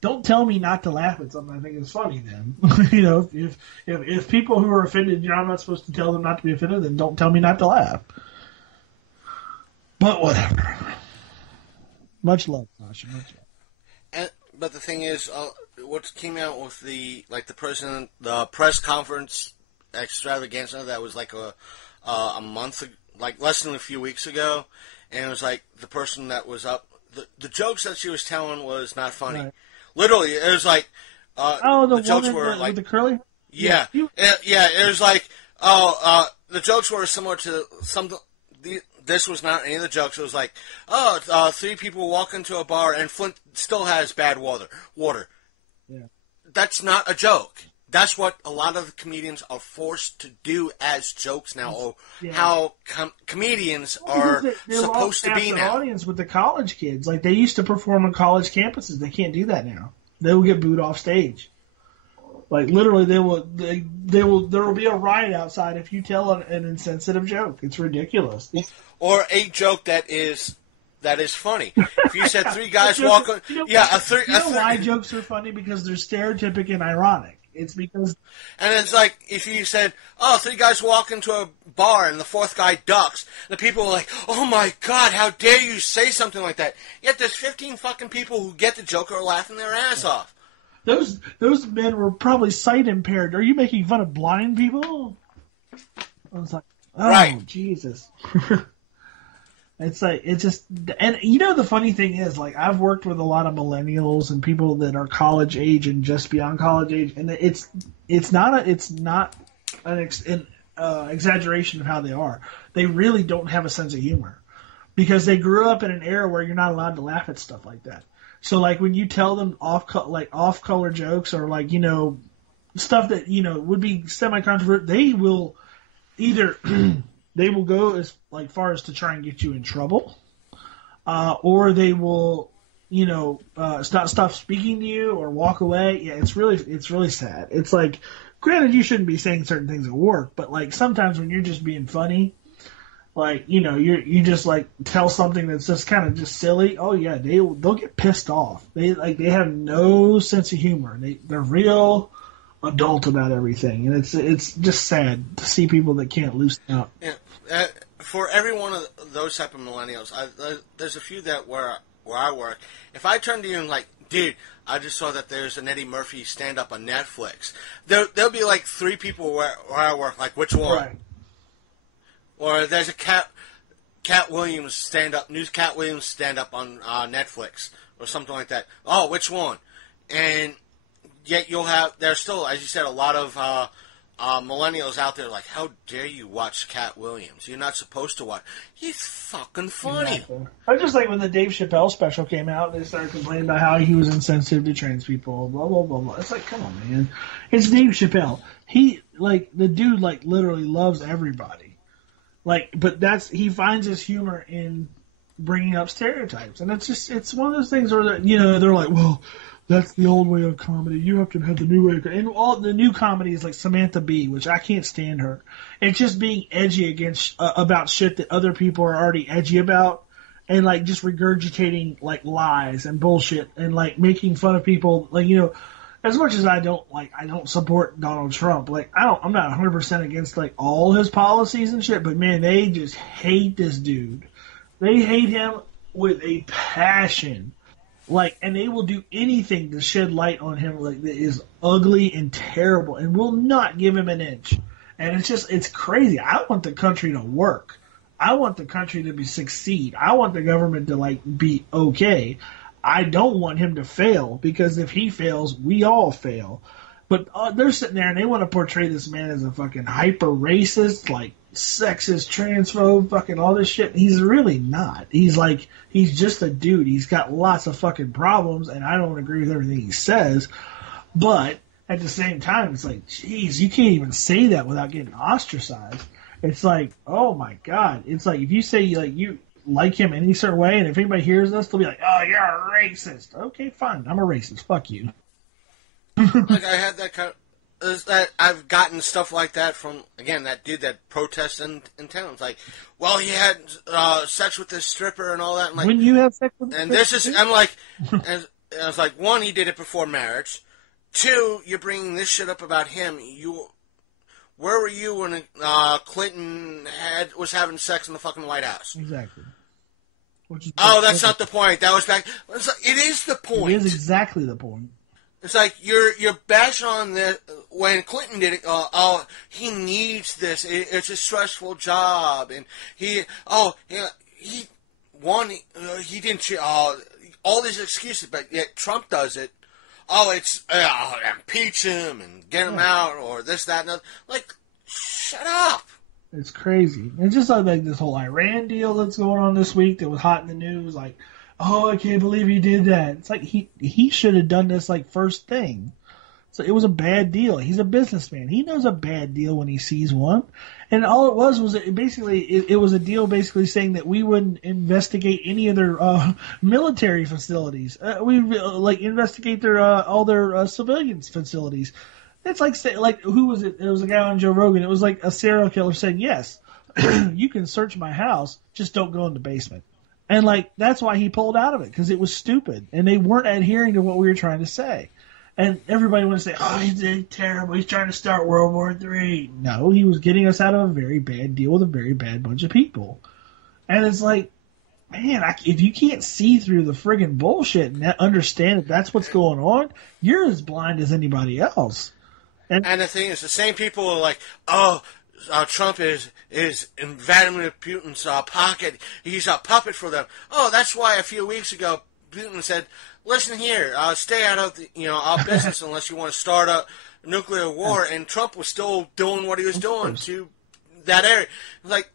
don't tell me not to laugh at something I think is funny then. You know, if people who are offended, you know, I'm not supposed to tell them not to be offended, then don't tell me not to laugh. But whatever. Much love, Sasha. Much love. But the thing is, what came out with the press conference extravaganza that was like a month, like less than a few weeks ago, and it was like the person that was up, the jokes that she was telling was not funny. Right. Literally, it was like the jokes were like with the curly. Yeah, it was like the jokes were similar to some. This was not any of the jokes. It was like, three people walk into a bar and Flint still has bad water. Yeah. That's not a joke. That's what a lot of the comedians are forced to do as jokes now, or how comedians are supposed to be now. Audience with the college kids, like they used to perform on college campuses. They can't do that now. They will get booed off stage. Like literally, there will be a riot outside if you tell an insensitive joke. It's ridiculous. Or a joke that is funny. If you said three guys walking, why jokes are funny? Because they're stereotypic and ironic. It's because... And it's like, if you said, three guys walk into a bar and the fourth guy ducks, the people are like, oh my god, how dare you say something like that? Yet there's 15 fucking people who get the joke are laughing their ass off. Those men were probably sight impaired. Are you making fun of blind people? I was like, right. Jesus. It's like, it's just, and you know the funny thing is, like, I've worked with a lot of millennials and people that are college age and just beyond college age, and it's not an exaggeration of how they are. They really don't have a sense of humor because they grew up in an era where you're not allowed to laugh at stuff like that. So, like, when you tell them off-color jokes or, like, you know, stuff that, you know, would be semi-controversial, they will either... They will go as like far as to try and get you in trouble, or they will, you know, stop speaking to you or walk away. Yeah, it's really sad. It's like, granted, you shouldn't be saying certain things at work, but like sometimes when you're just being funny, like, you know, you just like tell something that's just kind of just silly. Oh yeah, they'll get pissed off. They have no sense of humor. They're real adult about everything, and it's just sad to see people that can't loosen up. Yeah, for every one of those type of millennials, there's a few that where I work. If I turn to you and like, dude, I just saw that there's an Eddie Murphy stand up on Netflix. There'll be like three people where I work. Like, which one? Right. Or there's a Cat Williams stand up on Netflix or something like that. Oh, which one? And yet there's still, as you said, a lot of millennials out there like, how dare you watch Cat Williams? You're not supposed to watch. He's fucking funny. Exactly. I just like when the Dave Chappelle special came out, they started complaining about how he was insensitive to trans people, blah, blah, blah, blah. It's like, come on, man. It's Dave Chappelle. The dude, like, literally loves everybody. Like, but he finds his humor in bringing up stereotypes. And it's one of those things where, you know, they're like, well, that's the old way of comedy. You have to have the new way of comedy. And all the new comedy is like Samantha Bee, which I can't stand her. It's just being edgy about shit that other people are already edgy about, and like just regurgitating like lies and bullshit and like making fun of people. Like, you know, as much as I don't support Donald Trump. Like, I'm not 100% against like all his policies and shit, but man, they just hate this dude. They hate him with a passion. Like, and they will do anything to shed light on him, like, that is ugly and terrible, and will not give him an inch. And it's crazy. I want the country to work. I want the country to succeed. I want the government to, like, be okay. I don't want him to fail, because if he fails, we all fail. But they're sitting there and they want to portray this man as a fucking hyper racist, like, sexist, transphobe, fucking all this shit. He's really not. He's just a dude. He's got lots of fucking problems, and I don't agree with everything he says. But at the same time, it's like, geez, you can't even say that without getting ostracized. It's like, oh my god. It's like, if you say like you like him any certain way, and if anybody hears this, they'll be like, oh, you're a racist. Okay, fine. I'm a racist. Fuck you. Like, I had that kind of, is that I've gotten stuff like that from, again, that dude that protests in town. It's like, well, he had sex with this stripper and all that. And like, when you have sex with and this is, I'm like, and I was like, one, he did it before marriage. Two, you're bringing this shit up about him. Where were you when Clinton was having sex in the fucking White House? Exactly. That's not the point. That was back. It is the point. It is exactly the point. It's like you're bashing on this when Clinton did it. He needs this. It's a stressful job, and he didn't. All these excuses, but yet Trump does it. It's impeach him and get him out, or this, that, and other. Like, shut up. It's crazy. It's just like this whole Iran deal that's going on this week that was hot in the news. Like, I can't believe he did that. It's like he should have done this like first thing. So it was a bad deal. He's a businessman. He knows a bad deal when he sees one. And all it was it was a deal basically saying that we wouldn't investigate any of their military facilities. We investigate their all their civilians facilities. It's like who was it? It was a guy on Joe Rogan. It was like a serial killer saying, yes, you can search my house, just don't go in the basement. And like that's why he pulled out of it, because it was stupid and they weren't adhering to what we were trying to say. And everybody wants to say, he's terrible. He's trying to start World War III. No, he was getting us out of a very bad deal with a very bad bunch of people. And it's like, man, if you can't see through the friggin' bullshit and understand that that's what's going on, you're as blind as anybody else. And the thing is, the same people are like, Trump is in Vladimir Putin's pocket. He's a puppet for them. That's why a few weeks ago Putin said, listen here, stay out of our business unless you want to start a nuclear war. And Trump was still doing what he was doing to that area. Like,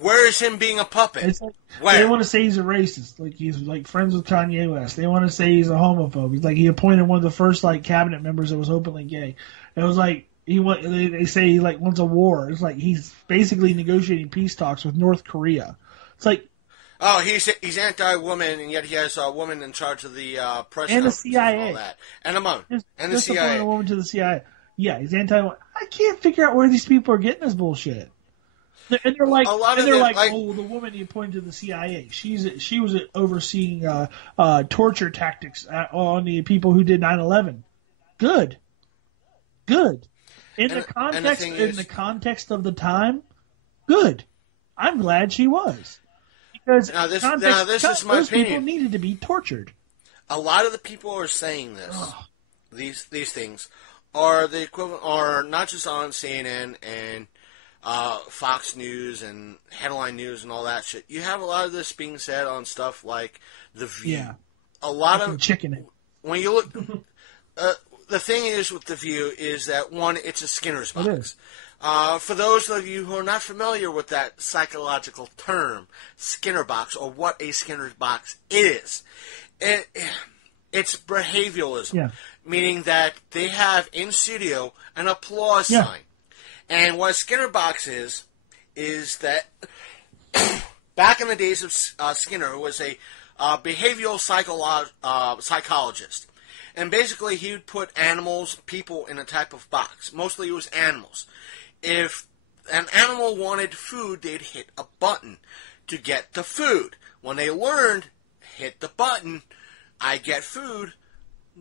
where is him being a puppet? It's like, they want to say he's a racist, like he's like friends with Kanye West. They want to say he's a homophobe. He's like he appointed one of the first like cabinet members that was openly gay. It was like they say he like wants a war. It's like he's basically negotiating peace talks with North Korea. It's like, he's anti-woman, and yet he has a woman in charge of the press and the CIA and all that, and the just CIA. A woman to the CIA. Yeah, he's anti. I can't figure out where these people are getting this bullshit. And they're like, the woman you appointed to the CIA, she was overseeing torture tactics on the people who did 9/11. Good. In the context of the time, good. I'm glad she was, because this is my those opinion. people needed to be tortured. A lot of the people who are saying this, these things, are the equivalent, are not just on CNN and Fox News and headline news and all that shit. You have a lot of this being said on stuff like The View. Yeah. A lot of chicken. When you look, the thing is with The View is that one, it's a Skinner's box. For those of you who are not familiar with that psychological term, Skinner box, or what a Skinner's box is, it's behavioralism, meaning that they have in studio an applause sign. And what a Skinner box is that back in the days of Skinner, who was a behavioral psychologist. And basically he would put people in a type of box. Mostly it was animals. If an animal wanted food, they'd hit a button to get the food. When they learned, hit the button, I get food,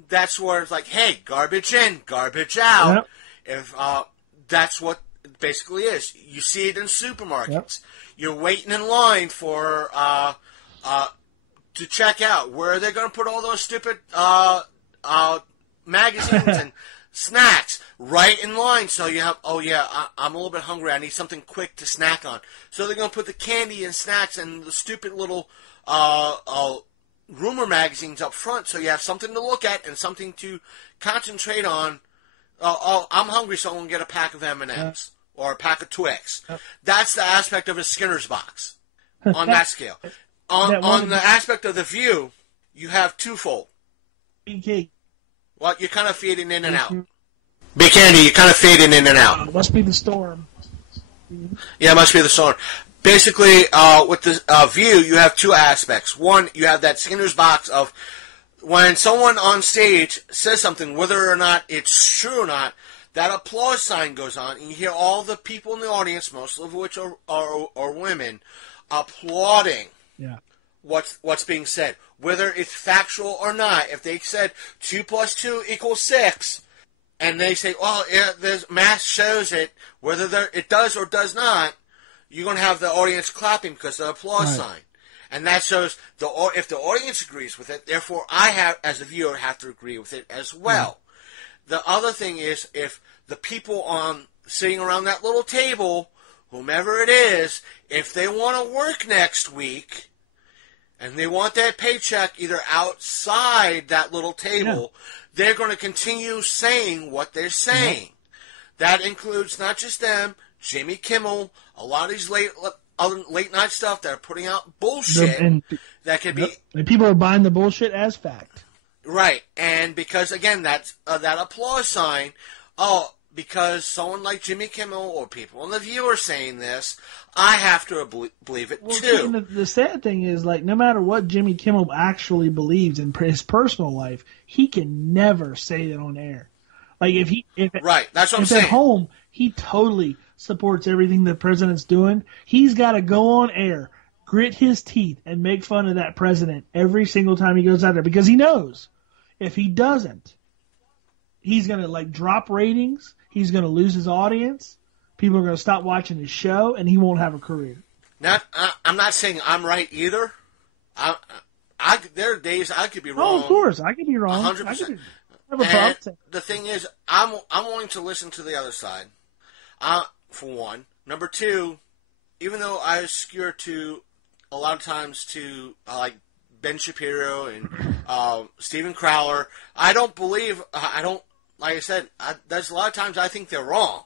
that's where it's like, hey, garbage in, garbage out. If that's what it basically is. You see it in supermarkets. You're waiting in line for to check out. Where are they going to put all those stupid magazines and snacks? Right in line. So you have, I'm a little bit hungry. I need something quick to snack on. So they're going to put the candy and snacks and the stupid little rumor magazines up front, so you have something to look at and something to concentrate on. I'm hungry, so I'm going to get a pack of M&Ms or a pack of Twix. That's the aspect of a Skinner's box on that scale. On the aspect of The View, you have twofold. Well, you're kind of fading in and out. Big Candy, you're kind of fading in and out. It must be the storm. Yeah, it must be the storm. Basically, with the View, you have two aspects. One, you have that Skinner's box of when someone on stage says something, whether or not it's true or not, that applause sign goes on, and you hear all the people in the audience, most of which are women, applauding what's being said, whether it's factual or not. If they said 2 + 2 = 6, and they say, well, the math shows it, whether it does or does not, you're going to have the audience clapping because of the applause sign. And that shows if the audience agrees with it, therefore I, as a viewer, have to agree with it as well. The other thing is, if the people sitting around that little table, whomever it is, if they want to work next week, and they want that paycheck either outside that little table, they're going to continue saying what they're saying. That includes not just them, Jimmy Kimmel, a lot of these late night stuff that are putting out bullshit that could be... And people are buying the bullshit as fact. Right, and because, again, that's that applause sign, because someone like Jimmy Kimmel or people in The View are saying this, I have to believe it too. The sad thing is, like, no matter what Jimmy Kimmel actually believes in his personal life, he can never say it on air. Like, right, that's what I'm saying. At home, he totally supports everything the president's doing. He's got to go on air, grit his teeth, and make fun of that president every single time he goes out there, because he knows if he doesn't, he's going to, like, drop ratings. He's going to lose his audience. People are going to stop watching his show, and he won't have a career. I'm not saying I'm right either. There are days I could be wrong. Oh, of course, I could be wrong. 100%. And the thing is, I'm willing to listen to the other side. For one. Number two, even though I skewer to a lot of times to like Ben Shapiro and Steven Crowder, I don't believe. Like I said, there's a lot of times I think they're wrong.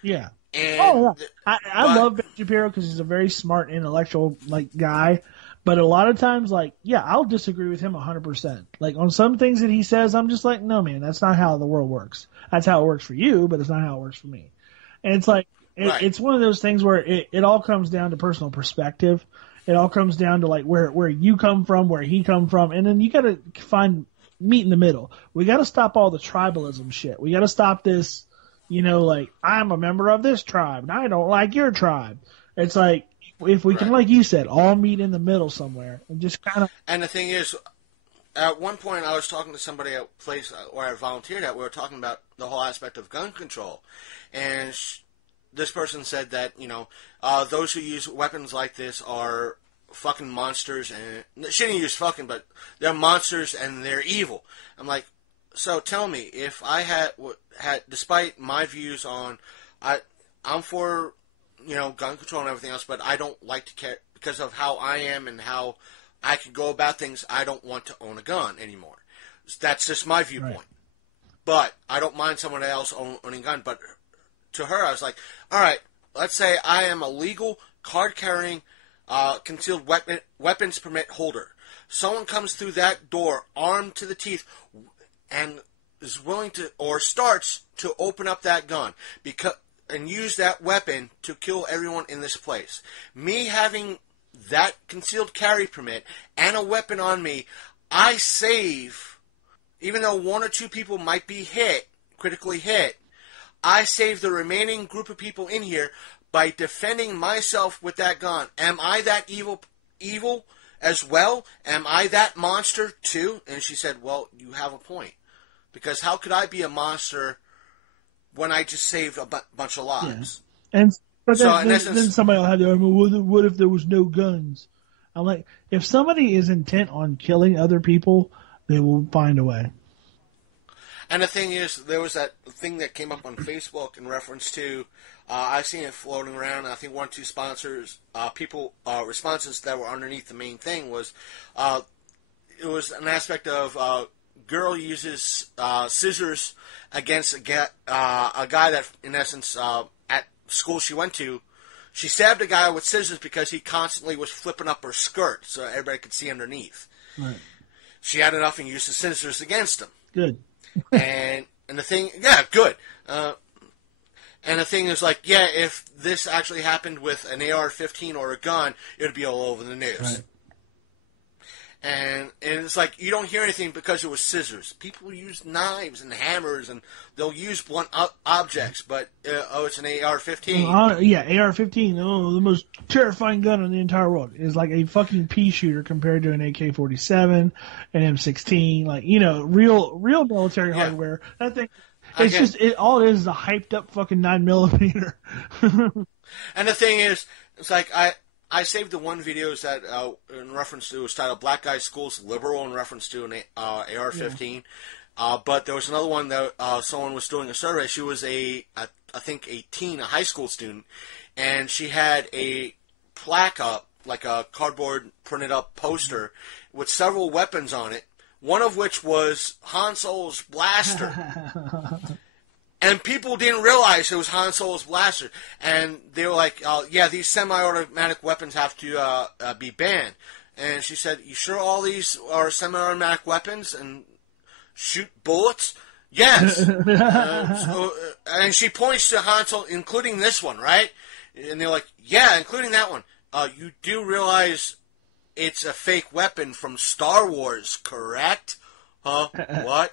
Yeah. And I love Ben Shapiro because he's a very smart, intellectual guy. But a lot of times, I'll disagree with him 100%. Like, on some things that he says, I'm just like, no, man, that's not how the world works. That's how it works for you, but it's not how it works for me. And it's like, it's one of those things where it all comes down to personal perspective. It all comes down to, like, where you come from, where he come from. And then you got to meet in the middle. We got to stop all the tribalism shit. We got to stop this, I'm a member of this tribe, and I don't like your tribe. It's like, if we can, like you said, all meet in the middle somewhere and just kind of... And the thing is, at one point I was talking to somebody at a place where I volunteered at. We were talking about the whole aspect of gun control. And this person said that, those who use weapons like this are fucking monsters. And shouldn't use fucking, but they're monsters and they're evil. I'm like, so tell me, if I had despite my views on... I'm for... gun control and everything else, but I don't like to care because of how I am and how I can go about things. I don't want to own a gun anymore. That's just my viewpoint. Right. But I don't mind someone else owning a gun. But to her, I was like, all right, let's say I am a legal card-carrying, concealed weapons permit holder. Someone comes through that door armed to the teeth and is willing to, or starts to open up that gun and use that weapon to kill everyone in this place. Me having that concealed carry permit and a weapon on me, I save, even though one or two people might be critically hit, I save the remaining group of people in here by defending myself with that gun. Am I that evil as well? Am I that monster too? And she said, well, you have a point. Because how could I be a monster when I just saved a bunch of lives? Yeah. But then somebody will have the argument, what if there was no guns? I'm like, if somebody is intent on killing other people, they will find a way. And the thing is, there was that thing that came up on Facebook in reference to, I've seen it floating around, and I think one or two sponsors, responses that were underneath the main thing was, it was an aspect of, girl uses scissors against a guy that, in essence, at school she went to, she stabbed a guy with scissors because he constantly was flipping up her skirt so everybody could see underneath. Right. She had enough and used the scissors against him. Good. and the thing, yeah, good. And the thing is, like, yeah, if this actually happened with an AR-15 or a gun, it would be all over the news. Right. And it's like you don't hear anything because it was scissors. People use knives and hammers, and they'll use blunt objects. But it's an AR-15. Yeah, AR-15. Oh, the most terrifying gun in the entire world is like a fucking pea shooter compared to an AK-47, an M16. Like real military hardware. That thing. All it is a hyped up fucking 9mm. And the thing is, it's like I saved the one videos that in reference to, it was titled "Black Guy Schools Liberal" in reference to an AR-15. Yeah. But there was another one that someone was doing a survey. She was I think a high school student, and she had a plaque up, like a cardboard printed up poster with several weapons on it. One of which was Han Solo's blaster. And people didn't realize it was Han Solo's blaster. And they were like, these semi-automatic weapons have to be banned. And she said, you sure all these are semi-automatic weapons and shoot bullets? Yes. And she points to Han Solo, including this one, right? And they're like, yeah, including that one. You do realize it's a fake weapon from Star Wars, correct? Huh? What?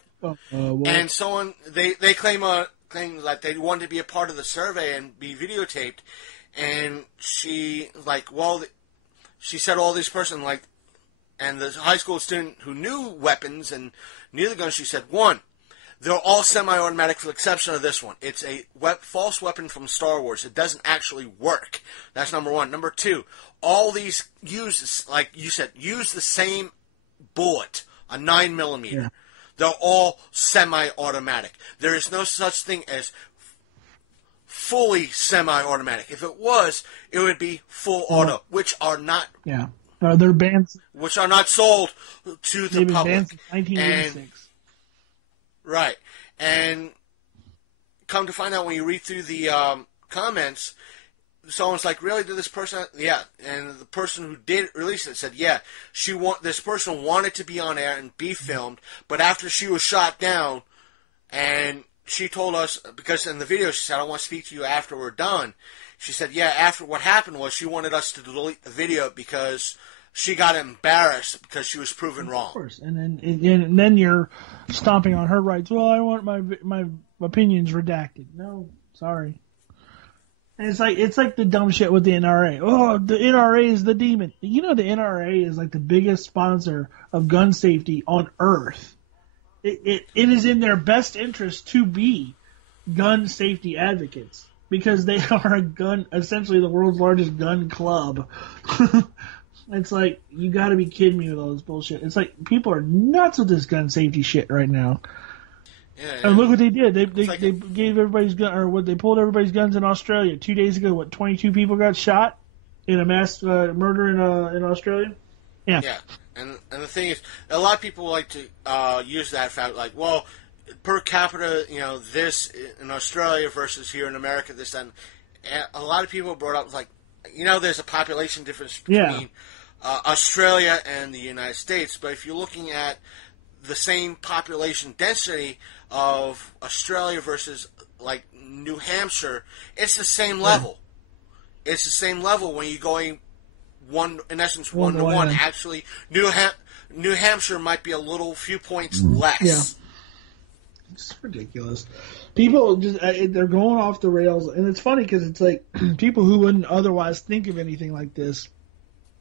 And someone, they claim that they wanted to be a part of the survey and be videotaped. And she, she said all these person, and the high school student who knew weapons and knew the guns, she said, one, they're all semi-automatic with the exception of this one. It's a false weapon from Star Wars. It doesn't actually work. That's number one. Number two, all these use, like you said, use the same bullet, a 9mm. Yeah. They're all semi-automatic. There is no such thing as fully semi-automatic. If it was, it would be full auto, which are not. Yeah, they're banned. Which are not sold to the public. Banned since 1986. Right, and come to find out when you read through the comments, someone's like, "Really? Did this person?" Yeah, and the person who did release it said, "Yeah, this person wanted to be on air and be filmed, but after she was shot down, and she told us, because in the video she said, I want to speak to you after we're done." She said, "Yeah, after what happened was she wanted us to delete the video because she got embarrassed because she was proven wrong." Of course, and then you're stomping on her rights. Well, I want my opinions redacted. No, sorry. And it's like the dumb shit with the NRA. Oh, the NRA is the demon. You know, the NRA is like the biggest sponsor of gun safety on earth. It is in their best interest to be gun safety advocates because they are essentially the world's largest gun club. It's like, you gotta be kidding me with all this bullshit. It's like, people are nuts with this gun safety shit right now. Yeah. And look what they did. They gave everybody's gun, or they pulled everybody's guns in Australia 2 days ago. 22 people got shot in a mass murder in Australia? Yeah. Yeah. And the thing is, a lot of people like to use that fact, like, well, per capita, this in Australia versus here in America, this, and a lot of people brought up, like, there's a population difference between Australia and the United States, but if you're looking at the same population density of Australia versus, like, New Hampshire, it's the same level. Yeah. It's the same level when you're going one to one. Actually, New Hampshire might be a few points less. Yeah. It's ridiculous. People just, they're going off the rails, and it's funny because it's like people who wouldn't otherwise think of anything like this,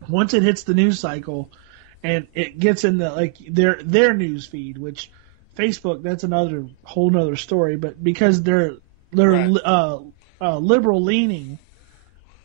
once it hits the news cycle and it gets in their news feed, which Facebook, that's another whole nother story, but because they're right. Liberal leaning,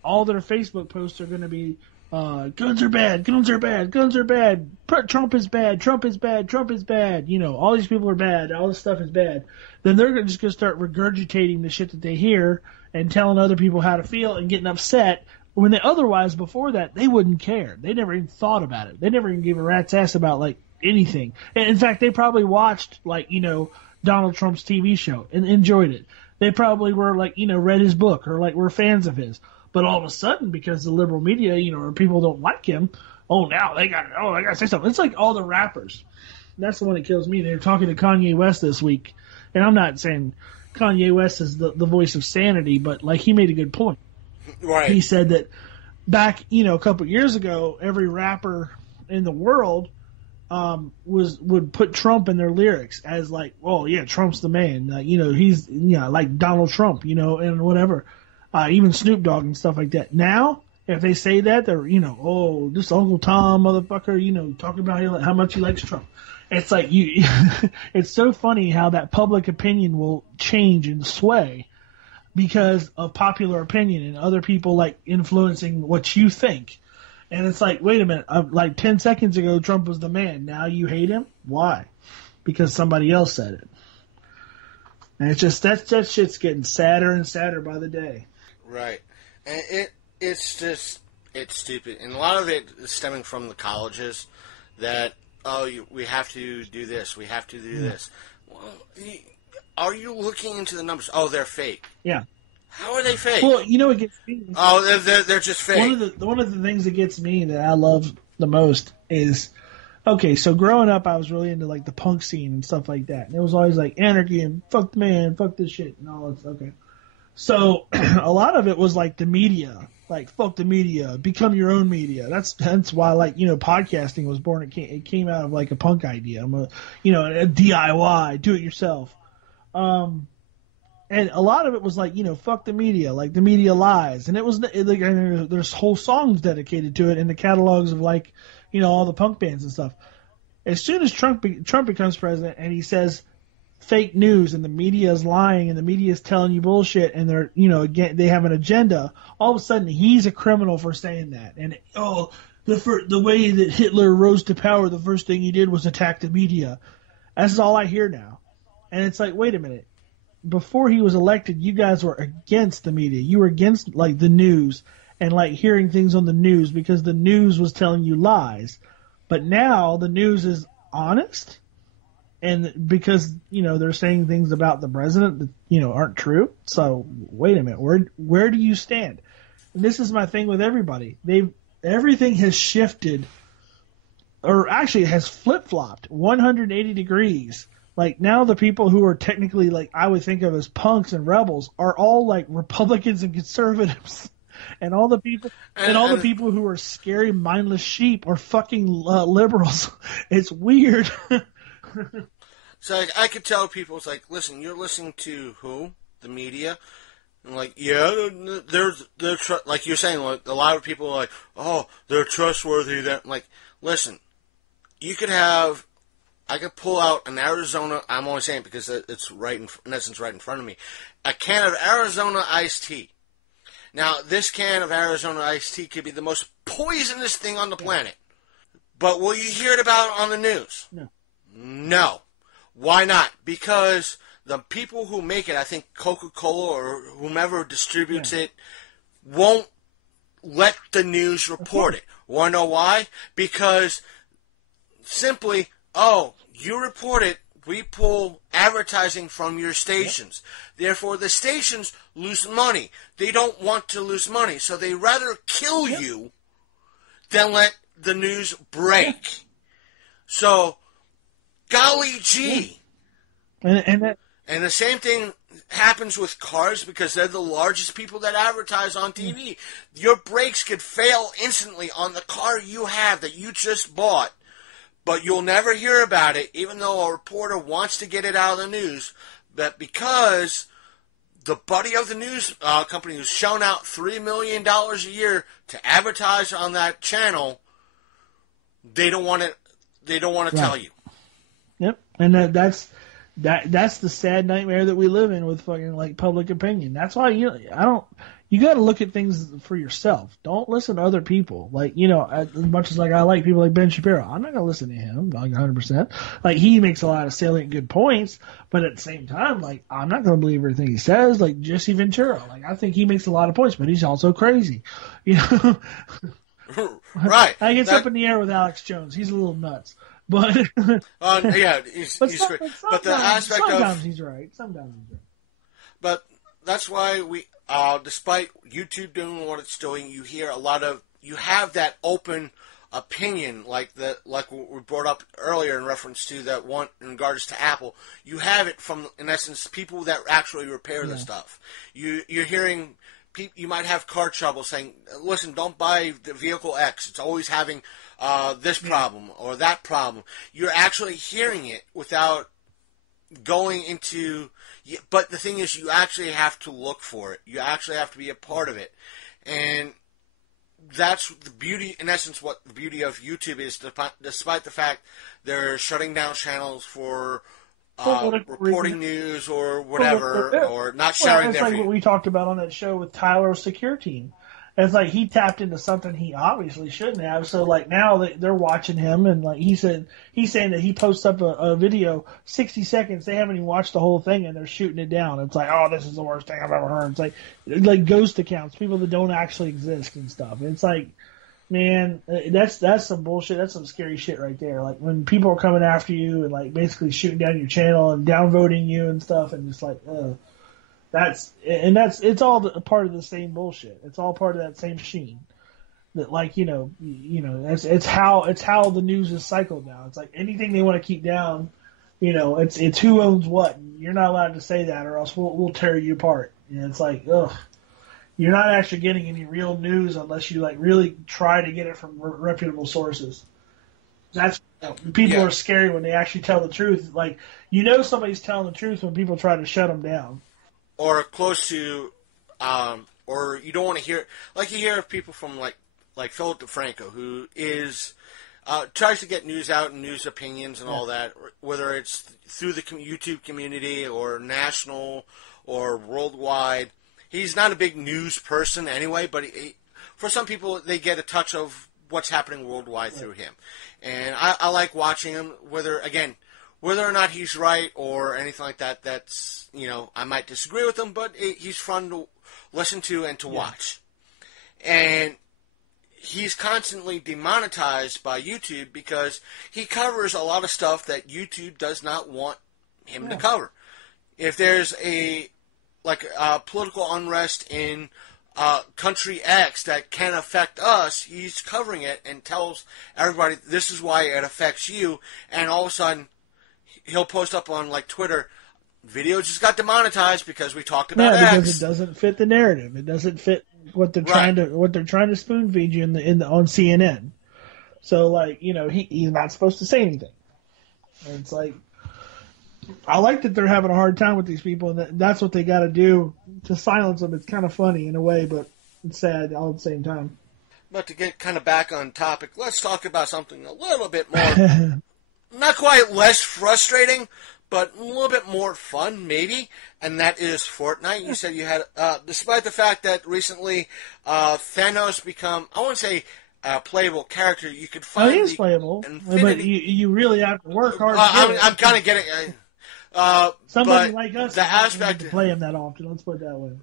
all their Facebook posts are going to be guns are bad, guns are bad, guns are bad, Trump is bad, Trump is bad, Trump is bad, all these people are bad, all this stuff is bad. Then they're just going to start regurgitating the shit that they hear and telling other people how to feel and getting upset when they otherwise, before that, they wouldn't care. They never even thought about it. They never even gave a rat's ass about, like, anything. And in fact, they probably watched, like, Donald Trump's TV show and enjoyed it. They probably were, like, read his book or, like, were fans of his. But all of a sudden, because the liberal media, or people don't like him, now I gotta say something. It's like all the rappers. That's the one that kills me. They were talking to Kanye West this week, and I'm not saying Kanye West is the voice of sanity, but, like, he made a good point. Right. He said that back, a couple of years ago, every rapper in the world would put Trump in their lyrics as like, oh yeah, Trump's the man. He's like Donald Trump, and whatever. Even Snoop Dogg and stuff like that. Now, if they say that, they're oh, this Uncle Tom motherfucker, talking about how much he likes Trump. It's like it's so funny how that public opinion will change and sway because of popular opinion and other people like influencing what you think. And it's like, wait a minute, like 10 seconds ago, Trump was the man. Now you hate him? Why? Because somebody else said it. And it's just, that shit's getting sadder and sadder by the day. Right. And it's stupid. And a lot of it is stemming from the colleges that, we have to do this, we have to do this. Well, are you looking into the numbers? Oh, they're fake. Yeah. How are they fake? Well, it gets me. Oh, they're just fake. One of the things that gets me that I love the most is, okay, so growing up, I was really into like the punk scene and stuff like that. And it was always like anarchy and fuck the man, fuck this shit and all that. Okay. So a lot of it was like the media, like fuck the media, become your own media. That's why like, podcasting was born. It came out of like a punk idea. A DIY, do it yourself. And a lot of it was like, fuck the media, like the media lies. And it was like, there's whole songs dedicated to it in the catalogs of like, all the punk bands and stuff. As soon as Trump becomes president and he says fake news and the media is lying and the media is telling you bullshit and they're, again, they have an agenda, all of a sudden he's a criminal for saying that. And, the way that Hitler rose to power, the first thing he did was attack the media. That's all I hear now. And it's like, wait a minute. Before he was elected, you guys were against the media. You were against like the news and like hearing things on the news because the news was telling you lies. But now the news is honest, and because they're saying things about the president that aren't true. So wait a minute, where do you stand? And this is my thing with everybody. Everything has shifted, or actually it has flip flopped 180 degrees. Like now the people who are technically like I would think of as punks and rebels are all like Republicans and conservatives. And all the people the people who are scary mindless sheep are fucking liberals. It's weird. So I could tell people, it's like, listen, you're listening to who? The media? And like, yeah, they're like you're saying, like, a lot of people are like, oh, they're trustworthy. That like, listen, you could have. I could pull out an Arizona, I'm only saying because it's in essence right in front of me, a can of Arizona iced tea. Now, this can of Arizona iced tea could be the most poisonous thing on the planet. But will you hear it about on the news? No. No. Why not? Because the people who make it, I think Coca-Cola or whomever distributes it, won't let the news report it. Want to know why? Because simply, oh, you report it, we pull advertising from your stations. Yep. Therefore, the stations lose money. They don't want to lose money, so they rather kill you than let the news break. So, golly gee. And the same thing happens with cars because they're the largest people that advertise on TV. Your brakes could fail instantly on the car you have that you just bought. But you'll never hear about it, even though a reporter wants to get it out of the news. But because the buddy of the news company who's shown out $3 million a year to advertise on that channel, they don't want it. They don't want to tell you. Yep, and that's the sad nightmare that we live in with fucking like public opinion. That's why you got to look at things for yourself. Don't listen to other people. Like, as much as like I like people like Ben Shapiro, I'm not going to listen to him, like 100%. Like, he makes a lot of salient good points, but at the same time, like, I'm not going to believe everything he says. Like Jesse Ventura, like, I think he makes a lot of points, but he's also crazy. Right. I get up in the air with Alex Jones. He's a little nuts. But yeah, he's great. But the aspect sometimes he's right. Sometimes he's right. But that's why we, despite YouTube doing what it's doing, you have that open opinion, like what we brought up earlier in reference to that one in regards to Apple. You have it from, in essence, people that actually repair the stuff. You're hearing you might have car trouble saying, listen, don't buy the vehicle X. It's always having this problem or that problem. You're actually hearing it without going into... But the thing is, you actually have to look for it. You actually have to be a part of it. And that's the beauty, in essence, what the beauty of YouTube is, despite the fact they're shutting down channels for reporting news or whatever, or not sharing it's their... like what we talked about on that show with Tyler's Secure Team. It's like he tapped into something he obviously shouldn't have. So like now they're watching him, and like he's saying that he posts up a video 60 seconds. They haven't even watched the whole thing, and they're shooting it down. It's like, oh, this is the worst thing I've ever heard. It's like ghost accounts, people that don't actually exist and stuff. It's like, man, that's some bullshit. That's some scary shit right there. Like when people are coming after you and like basically shooting down your channel and downvoting you and stuff, and just like, it's all a part of the same bullshit. It's all part of that same machine. That like it's how the news is cycled now. It's like anything they want to keep down, it's who owns what. You're not allowed to say that, or else we'll tear you apart. And it's like, ugh. You're not actually getting any real news unless you like really try to get it from reputable sources. That's people are scary when they actually tell the truth. Like somebody's telling the truth when people try to shut them down. Or close to, or you don't want to hear, like you hear of people from like Philip DeFranco, who is, tries to get news out and news opinions and all that, whether it's through the YouTube community or national or worldwide. He's not a big news person anyway, but for some people, they get a touch of what's happening worldwide through him. And I like watching him, whether or not he's right or anything like that. That's, I might disagree with him, but he's fun to listen to and to watch. And he's constantly demonetized by YouTube because he covers a lot of stuff that YouTube does not want him to cover. If there's political unrest in country X that can affect us, he's covering it and tells everybody this is why it affects you, and all of a sudden he'll post up on like Twitter, video just got demonetized because we talked about X. Because it doesn't fit the narrative. It doesn't fit what they're trying to spoon feed you on CNN. So like, he's not supposed to say anything. And it's like, I like that they're having a hard time with these people, and that's what they got to do to silence them. It's kind of funny in a way, but it's sad all at the same time. But to get kind of back on topic, let's talk about something a little bit more, not quite less frustrating, but a little bit more fun, maybe, and that is Fortnite. You said you had, despite the fact that recently Thanos become, I wouldn't say a playable character, you could find he is playable, but you really have to work hard. I'm kind of getting... Somebody like us doesn't to play him that often. Let's put it that way.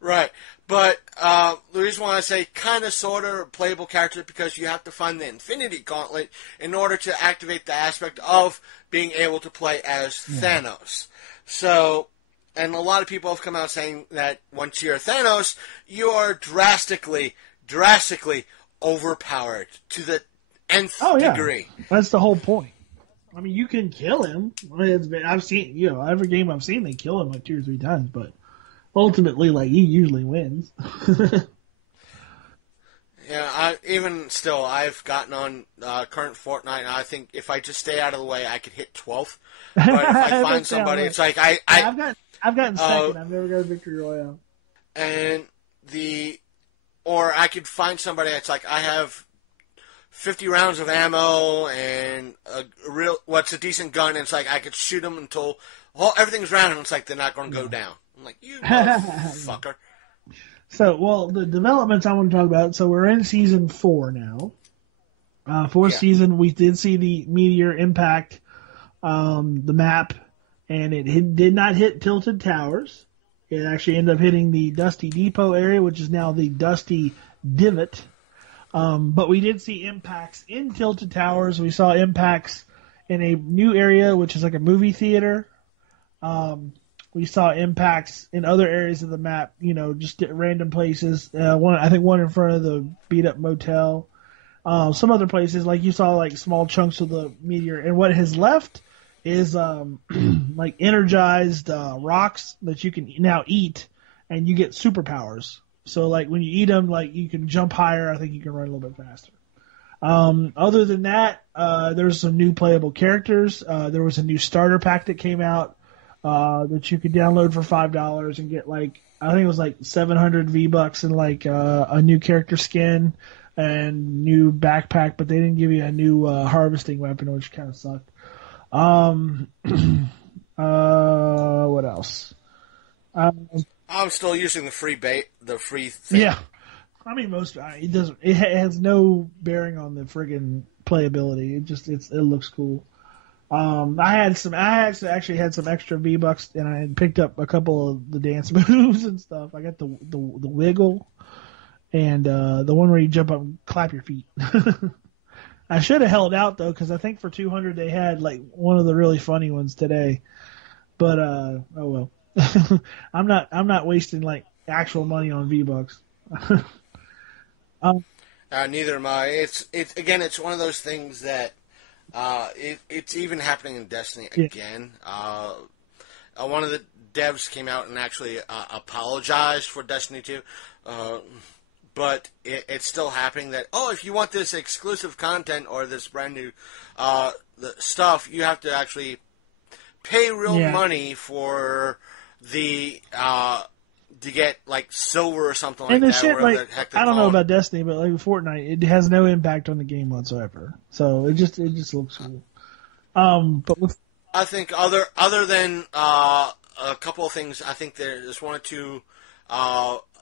Right, but the reason why I say kind of, sort of playable character because you have to find the Infinity Gauntlet in order to activate the aspect of being able to play as Thanos. So, and a lot of people have come out saying that once you're Thanos, you are drastically overpowered to the nth degree. That's the whole point. I mean, you can kill him. I've seen, every game I've seen, they kill him like 2 or 3 times, but ultimately, like, he usually wins. Yeah, even still, I've gotten on current Fortnite, and I think if I just stay out of the way, I could hit 12th. But if I find somebody, it's like I've gotten second. I've never got a victory royale. And or I could find somebody. It's like I have 50 rounds of ammo and what's a decent gun, and it's like I could shoot them until everything's round, and it's like they're not going to go down. I'm like, you motherfucker. So, the developments I want to talk about. So we're in season 4 now. Fourth season, we did see the meteor impact the map, and it did not hit Tilted Towers. It actually ended up hitting the Dusty Depot area, which is now the Dusty Divot. But we did see impacts in Tilted Towers. We saw impacts in a new area, which is like a movie theater. We saw impacts in other areas of the map, just at random places. I think one in front of the beat up motel. Some other places, like you saw, like small chunks of the meteor. And what has left is like energized rocks that you can now eat, and you get superpowers So like when you eat them, like you can jump higher. I think you can run a little bit faster. Other than that, there's some new playable characters. There was a new starter pack that came out that you could download for $5 and get like I think it was like 700 V-Bucks and like a new character skin and new backpack, but they didn't give you a new harvesting weapon, which kind of sucked. What else? I'm still using the free thing. Yeah. I mean, it doesn't. It has no bearing on the friggin' playability. It looks cool. I actually had some extra V-Bucks, and I had picked up a couple of the dance moves and stuff. I got the wiggle, and the one where you jump up and clap your feet. I should have held out though, because I think for 200 they had like one of the really funny ones today. But oh well. I'm not wasting like actual money on V-Bucks. Neither am I. It's one of those things that it's even happening in Destiny again. One of the devs came out and actually apologized for Destiny 2, but it's still happening that, if you want this exclusive content or this brand new the stuff, you have to actually pay real money for the to get like silver or something like and the that. Shit, like, I don't know about Destiny, but like Fortnite, it has no impact on the game whatsoever. So it just looks cool. But I think other than a couple of things, I think there's one or two.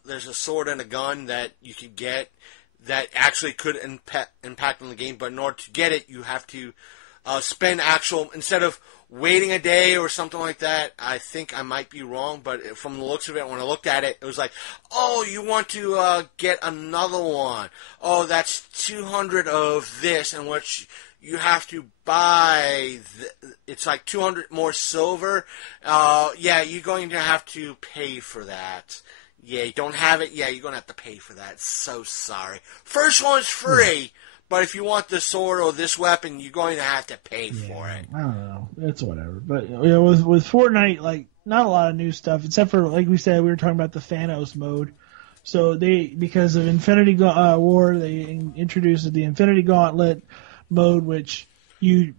There's a sword and a gun that you could get that actually could impact on the game, but in order to get it, you have to spend instead of waiting a day or something like that. I think I might be wrong, but from the looks of it, when I looked at it, it was like, you want to get another one. That's 200 of this, and which you have to buy. It's like 200 more silver. You're going to have to pay for that. Yeah, you don't have it. Yeah, you're going to have to pay for that. So sorry. First one's free. But if you want this sword or this weapon, you're going to have to pay for it. I don't know. It's whatever. But with Fortnite, like not a lot of new stuff except for, like we said, we were talking about the Thanos mode. So because of Infinity War, they introduced the Infinity Gauntlet mode, which you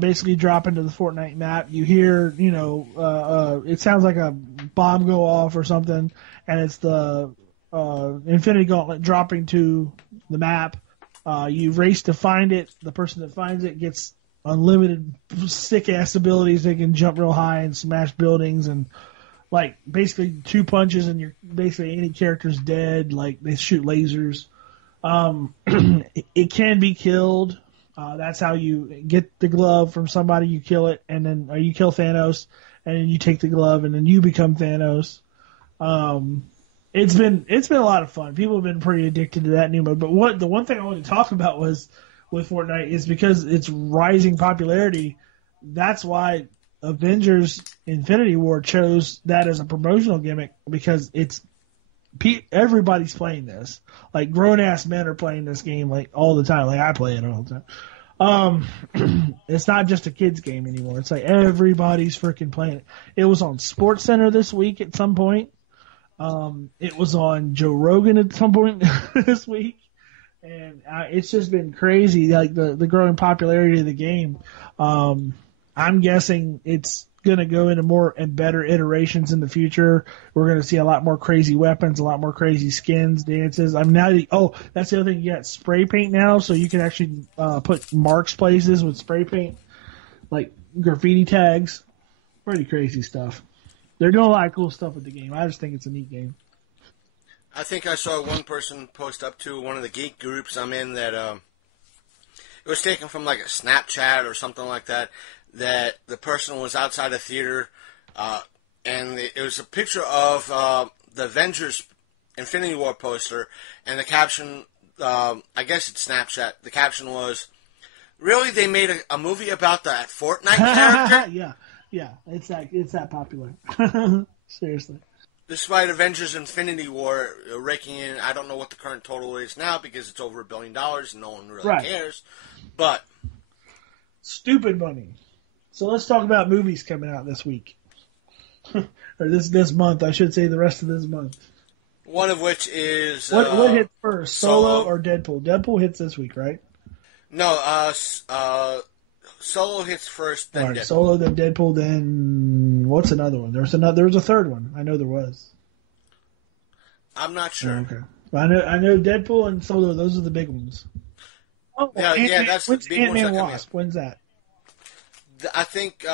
basically drop into the Fortnite map. You hear, it sounds like a bomb go off or something, and it's the Infinity Gauntlet dropping to the map. You race to find it. The person that finds it gets unlimited sick-ass abilities. They can jump real high and smash buildings and, like, basically 2 punches and you're basically any character's dead. Like, they shoot lasers. It can be killed. That's how you get the glove from somebody. You kill it, and then you kill Thanos, and then you take the glove, and then you become Thanos. It's been a lot of fun. People have been pretty addicted to that new mode. But the one thing I wanted to talk about was with Fortnite is because it's rising popularity. That's why Avengers Infinity War chose that as a promotional gimmick, because everybody's playing this. Like grown ass men are playing this game like all the time. Like I play it all the time. It's not just a kids game anymore. It's like everybody's freaking playing it. It was on SportsCenter this week at some point. It was on Joe Rogan at some point this week, and it's just been crazy, like the growing popularity of the game. I'm guessing it's going to go into more and better iterations in the future. We're going to see a lot more crazy weapons, a lot more crazy skins, dances. That's the other thing. You got spray paint now, so you can actually put marks places with spray paint, like graffiti tags. Pretty crazy stuff. They're doing a lot of cool stuff with the game. I just think it's a neat game. I think I saw one person post up to one of the Geek groups I'm in that it was taken from like a Snapchat or something like that, that the person was outside a theater and it was a picture of the Avengers Infinity War poster, and the caption, I guess it's Snapchat, the caption was, "Really, they made a movie about that Fortnite character?" Yeah, it's that popular. Seriously. Despite Avengers Infinity War raking in, I don't know what the current total is now because it's over $1 billion and no one really cares. But stupid money. So let's talk about movies coming out this week. Or this month, I should say the rest of this month. One of which is What hits first, Solo Solo. or Deadpool? Deadpool hits this week, right? No, Solo hits first, All then right, Deadpool. Solo, then Deadpool, then what's another one? There was a third one. I know there was. I'm not Oh, sure. okay. I know Deadpool and Solo. Those are the big ones. Oh, Yeah, that's the when's big ones Ant-Man that come Wasp? When's that? I think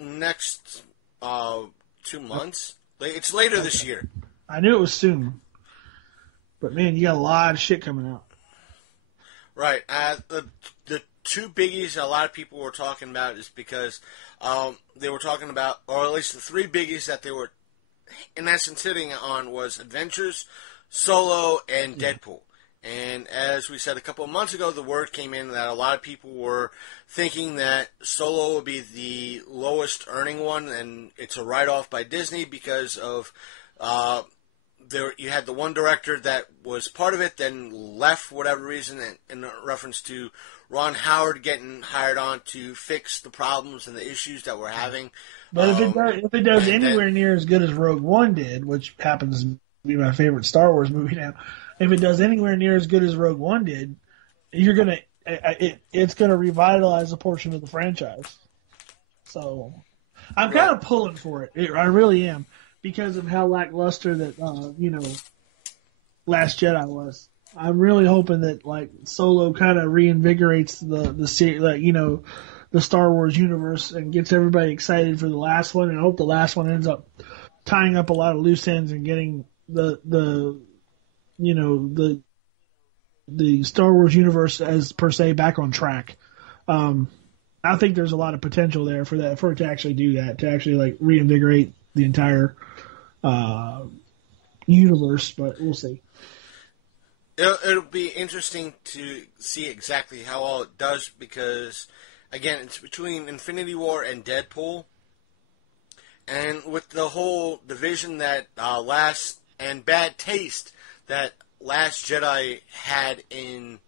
next 2 months. It's later this year. I knew it was soon, but man, you got a lot of shit coming out. Right. The two biggies a lot of people were talking about is because they were talking about, or at least the three biggies that they were in essence hitting on was Adventures, Solo, and Deadpool. And as we said a couple of months ago, the word came in that a lot of people were thinking that Solo would be the lowest earning one, and it's a write-off by Disney because of you had the one director that was part of it, then left for whatever reason, in reference to Ron Howard getting hired on to fix the problems and the issues that we're having. But if it does anywhere near as good as Rogue One did, which happens to be my favorite Star Wars movie now, if it does anywhere near as good as Rogue One did, it's gonna revitalize a portion of the franchise. So I'm kind of pulling for it. I really am, because of how lackluster that Last Jedi was. I'm really hoping that like Solo kind of reinvigorates the Star Wars universe and gets everybody excited for the last one. And I hope the last one ends up tying up a lot of loose ends and getting the Star Wars universe as per se back on track. I think there's a lot of potential there for it to actually do that, to actually like reinvigorate the entire universe, but we'll see. It'll be interesting to see exactly how all it does, because again, it's between Infinity War and Deadpool, and with the whole division that and bad taste that Last Jedi had in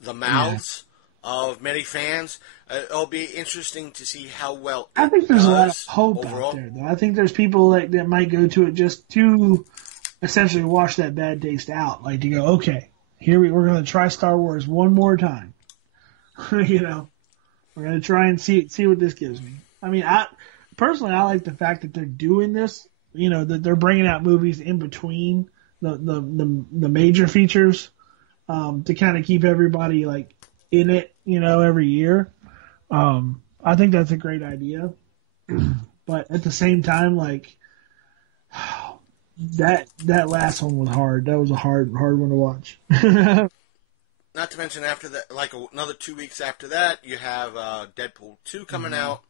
the mouths of many fans. It'll be interesting to see how well I think there's a lot of hope out there, though. I think there's people that might go to it just to essentially wash that bad taste out. Like to go, okay, we're going to try Star Wars one more time. We're going to try and see what this gives me. I mean, personally, I like the fact that they're doing this. That they're bringing out movies in between the major features to kind of keep everybody like in it, every year. I think that's a great idea. But at the same time, like that last one was hard. That was a hard one to watch. Not to mention after that, like another 2 weeks after that, you have Deadpool 2 coming out.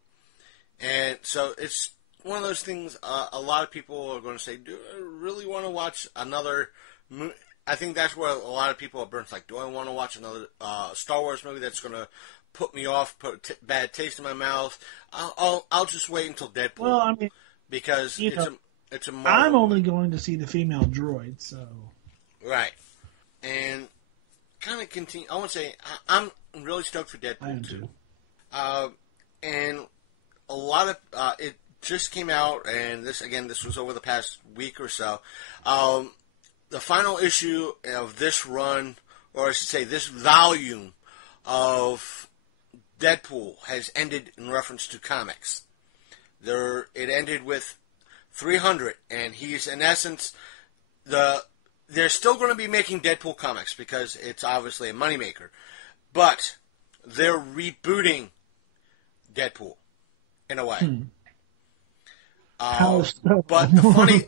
And so it's one of those things a lot of people are going to say, do I really want to watch another movie? I think that's where a lot of people are burnt. Like, do I want to watch another Star Wars movie that's going to put me off, put bad taste in my mouth? I'll just wait until Deadpool. Well, I mean, because it's a Marvel I'm only movie. going to see the female droid, so Right. And kind of continue. I want to say I'm really stoked for Deadpool 2. And a lot of it just came out, and this was over the past week or so. The final issue of this run, or I should say this volume of Deadpool, has ended in reference to comics. It ended with 300, and he's in essence they're still going to be making Deadpool comics because it's obviously a moneymaker, but they're rebooting Deadpool in a way. But the funny,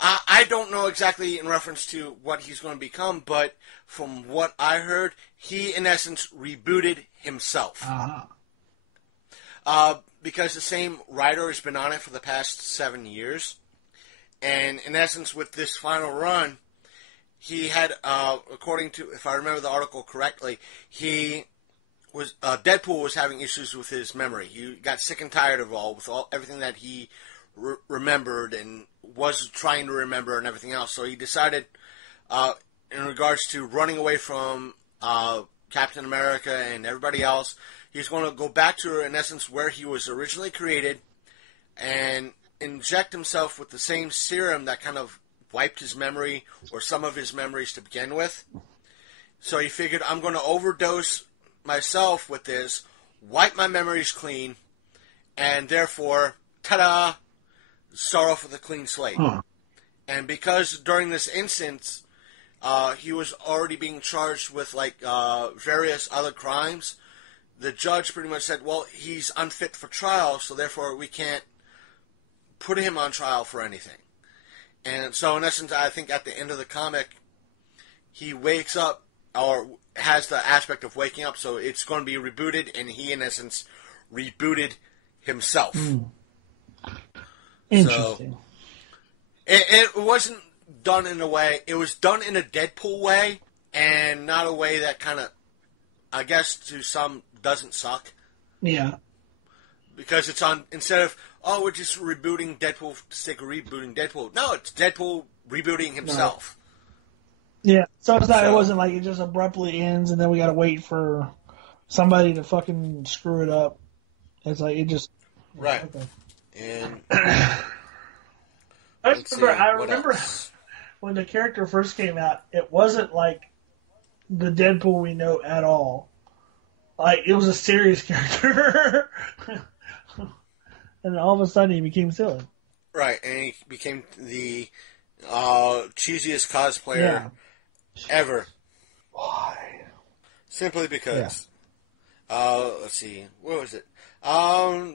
I don't know exactly in reference to what he's going to become, but from what I heard, he in essence rebooted himself. Because the same writer has been on it for the past 7 years. And in essence, with this final run, he had, according to, if I remember the article correctly, Deadpool was having issues with his memory. He got sick and tired of everything that he remembered and was trying to remember and everything else. So he decided, in regards to running away from Captain America and everybody else, he's going to go back to, in essence, where he was originally created, and inject himself with the same serum that kind of wiped his memory or some of his memories to begin with. So he figured, I'm going to overdose myself with this, wipe my memories clean, and therefore, ta-da, start off with a clean slate. Huh. And because during this instance, he was already being charged with various other crimes, the judge pretty much said, well, he's unfit for trial, so therefore we can't put him on trial for anything. And so in essence, I think at the end of the comic, he wakes up, or has the aspect of waking up, so it's going to be rebooted, and he, in essence, rebooted himself. Interesting. So, it wasn't done in a way, it was done in a Deadpool way, and not a way that kind of, I guess to some, doesn't suck. Yeah. Because it's on, instead of, oh, we're just rebooting Deadpool for the sake of rebooting Deadpool. No, it's Deadpool rebooting himself. No. Yeah, so it's not, it wasn't like it just abruptly ends and then we gotta wait for somebody to fucking screw it up. It's like, it just... Right. Okay. And... I remember when the character first came out, it wasn't like the Deadpool we know at all. Like, it was a serious character. And all of a sudden he became silly. Right, and he became the cheesiest cosplayer ever. Why? Simply because. Yeah. Let's see, where was it? I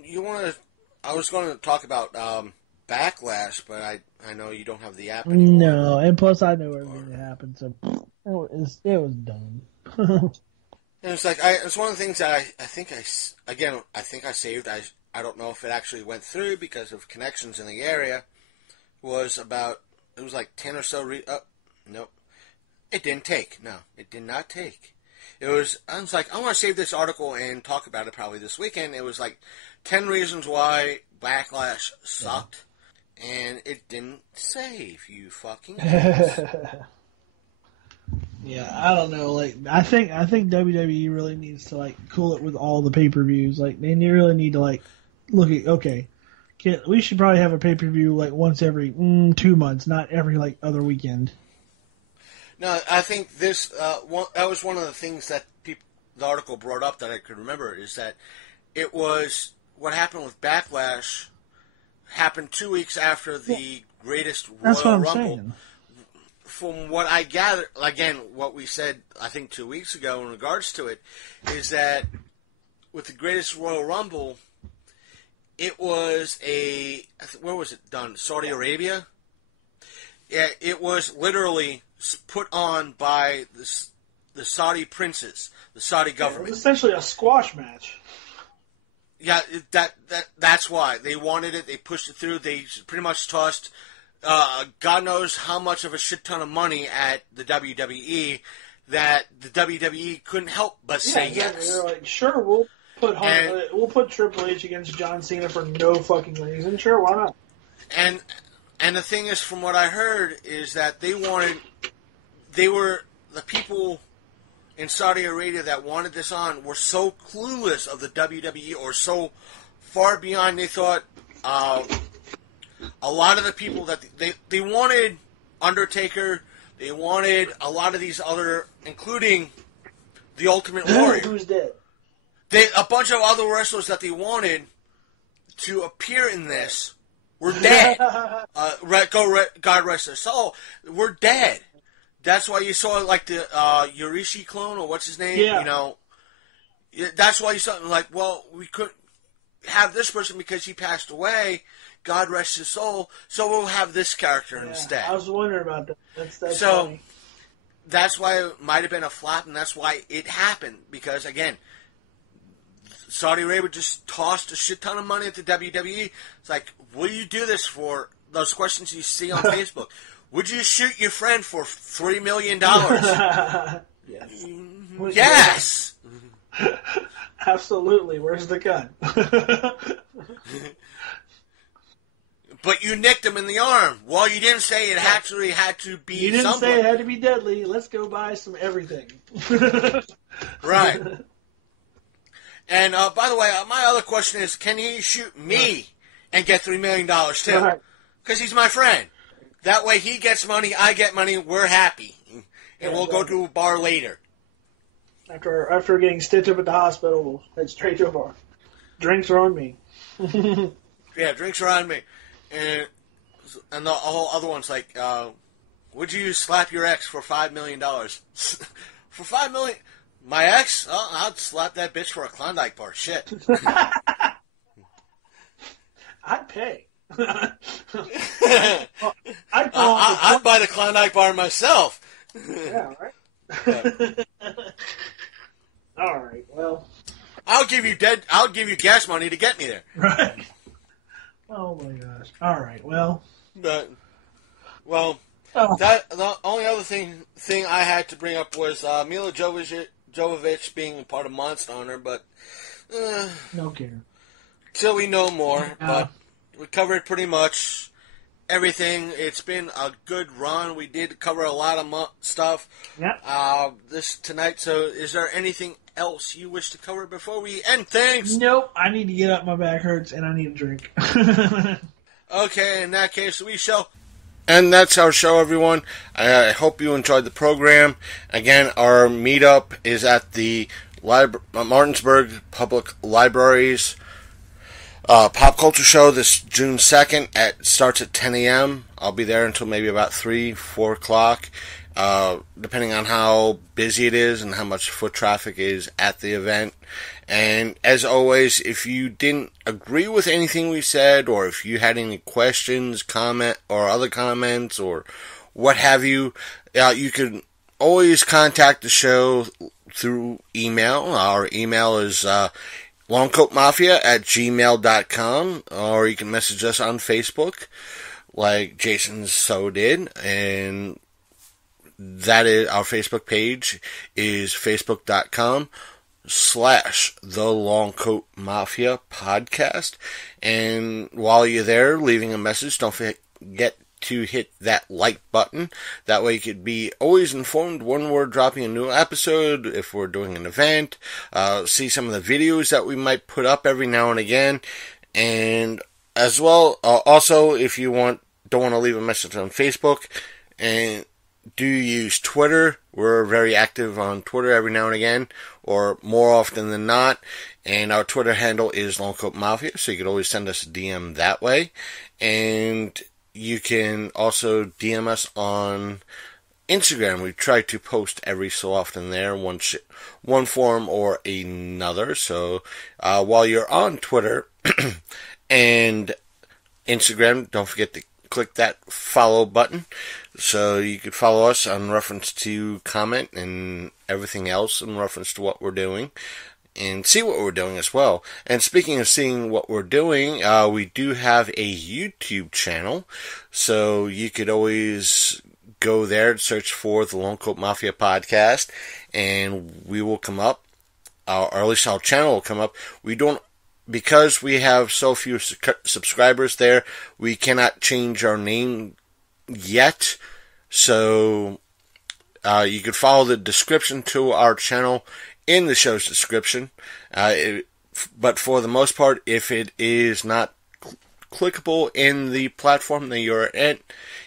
was going to talk about Backlash, but I know you don't have the app anymore. No, and plus I know everything that happened, so it was dumb. And it's like, it's one of the things that I think I saved. I don't know if it actually went through because of connections in the area. It was like 10 or so. Nope. It didn't take. No, it did not take. I was like, I want to save this article and talk about it probably this weekend. It was like 10 reasons why Backlash sucked. Yeah. And it didn't save, you fucking ass. Yeah, I don't know. Like, I think WWE really needs to like cool it with all the pay-per-views. Like, they really need to like look at, okay, we should probably have a pay-per-view like once every 2 months, not every like other weekend. No, I think this that was one of the things that the article brought up that I could remember, is that it was what happened with Backlash happened 2 weeks after the greatest Royal Rumble. Saying. From what I gather, again, what we said, I think 2 weeks ago in regards to it, is that with the greatest Royal Rumble, it was where was it done? Saudi Arabia? Yeah, it was literally put on by the Saudi princes, the Saudi government. It was essentially a squash match. Yeah, that's why. They wanted it, they pushed it through, they pretty much tossed God knows how much of a shit ton of money at the WWE that the WWE couldn't help but say yes. They're like, sure, we'll put Triple H against John Cena for no fucking reason. Sure, why not? And the thing is, from what I heard, is that the people in Saudi Arabia that wanted this on were so clueless of the WWE, or so far beyond, they thought a lot of the people that they wanted Undertaker, they wanted a lot of these other, including the Ultimate Warrior. Who's dead? A bunch of other wrestlers that they wanted to appear in this were dead. God rest their soul. We're dead. That's why you saw like the Yurishi clone, or what's his name? Yeah. You know, that's why you saw like, well, we couldn't have this person because he passed away. God rest his soul. So we'll have this character instead. I was wondering about that. That's so funny. That's why it might have been a flop, and that's why it happened. Because again, Saudi Arabia just tossed a shit ton of money at the WWE. It's like, will you do this for? Those questions you see on Facebook. Would you shoot your friend for $3 million? Yes. Yes. Absolutely. Where's the gun? But you nicked him in the arm. Well, you didn't say it actually had to be. You didn't say it had to be deadly. Let's go buy some everything. Right. And by the way, my other question is, can he shoot me and get $3 million too. Right. Because he's my friend. That way he gets money, I get money, we're happy. And we'll go to a bar later. After getting stitched up at the hospital, we'll head straight to a bar. Drinks are on me. Yeah, drinks are on me. And the whole other one's like, would you slap your ex for $5 million? For $5 million? My ex? Oh, I'd slap that bitch for a Klondike bar. Shit. I'd pay. I'd buy the Klondike bar myself. Yeah, right? All right, well. I'll give you gas money to get me there. Right. Oh my gosh. All right, well. The only other thing I had to bring up was Mila Jovovich being part of Monster Hunter, but no care. Till we know more, but we covered pretty much everything. It's been a good run. We did cover a lot of stuff. Yeah. This tonight. So, is there anything else you wish to cover before we end things? Nope. I need to get up. My back hurts, and I need a drink. Okay. In that case, we shall. And that's our show, everyone. I hope you enjoyed the program. Again, our meetup is at the Martinsburg Public Library's Pop Culture Show this June 2nd. Starts at 10 a.m. I'll be there until maybe about 3, 4 o'clock, depending on how busy it is and how much foot traffic is at the event. And as always, if you didn't agree with anything we said, or if you had any questions, other comments, or what have you, you can always contact the show through email. Our email is longcoatmafia@gmail.com, or you can message us on Facebook, like Jason so did, and that is our Facebook page is facebook.com/The Longcoat Mafia Podcast. And while you're there leaving a message, don't forget to hit that like button. That way you could be always informed when we're dropping a new episode, if we're doing an event, see some of the videos that we might put up every now and again. And as well, also, if you don't want to leave a message on Facebook, and do use Twitter. We're very active on Twitter every now and again, or more often than not. And our Twitter handle is Longcoat Mafia, so you could always send us a DM that way. And you can also DM us on Instagram. We try to post every so often there, one form or another. So while you're on Twitter and Instagram, don't forget to click that follow button, so you could follow us on reference to comment and everything else in reference to what we're doing, and see what we're doing as well. And speaking of seeing what we're doing, we do have a YouTube channel, so you could always go there and search for the Longcoat Mafia Podcast, and we will come up, or at least our channel will come up. Because we have so few subscribers there, we cannot change our name yet. So you could follow the description to our channel in the show's description. But for the most part, if it is not clickable in the platform that you're in,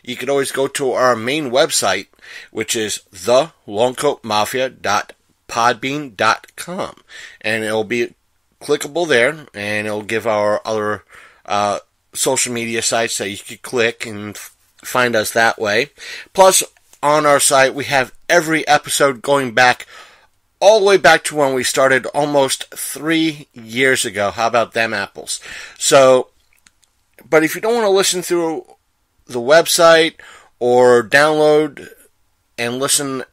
you could always go to our main website, which is thelongcoatmafia.podbean.com. And it'll be clickable there, and it'll give our other social media sites that you could click and find us that way. Plus, on our site, we have every episode going back all the way back to when we started almost 3 years ago. How about them apples? So, but if you don't want to listen through the website or download and listen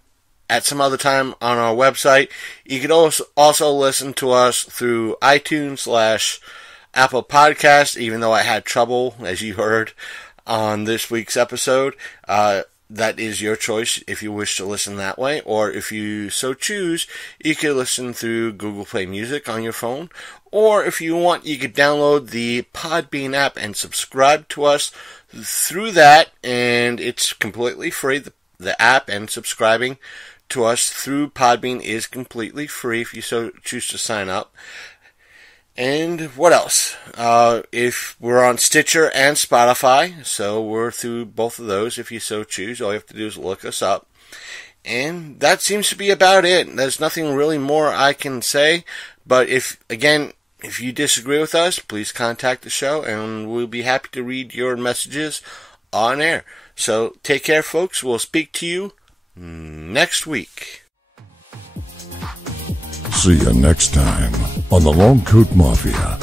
at some other time on our website, you could also listen to us through iTunes/Apple Podcasts, even though I had trouble, as you heard, on this week's episode. That is your choice if you wish to listen that way, or if you so choose, you could listen through Google Play Music on your phone, or if you want, you could download the Podbean app and subscribe to us through that, and it's completely free. The app and subscribing to us through Podbean is completely free if you so choose to sign up. And what else? If we're on Stitcher and Spotify, so we're through both of those if you so choose. All you have to do is look us up. And that seems to be about it. There's nothing really more I can say. But if you disagree with us, please contact the show and we'll be happy to read your messages on air. So take care, folks. We'll speak to you next week. See you next time on the Long Coat Mafia.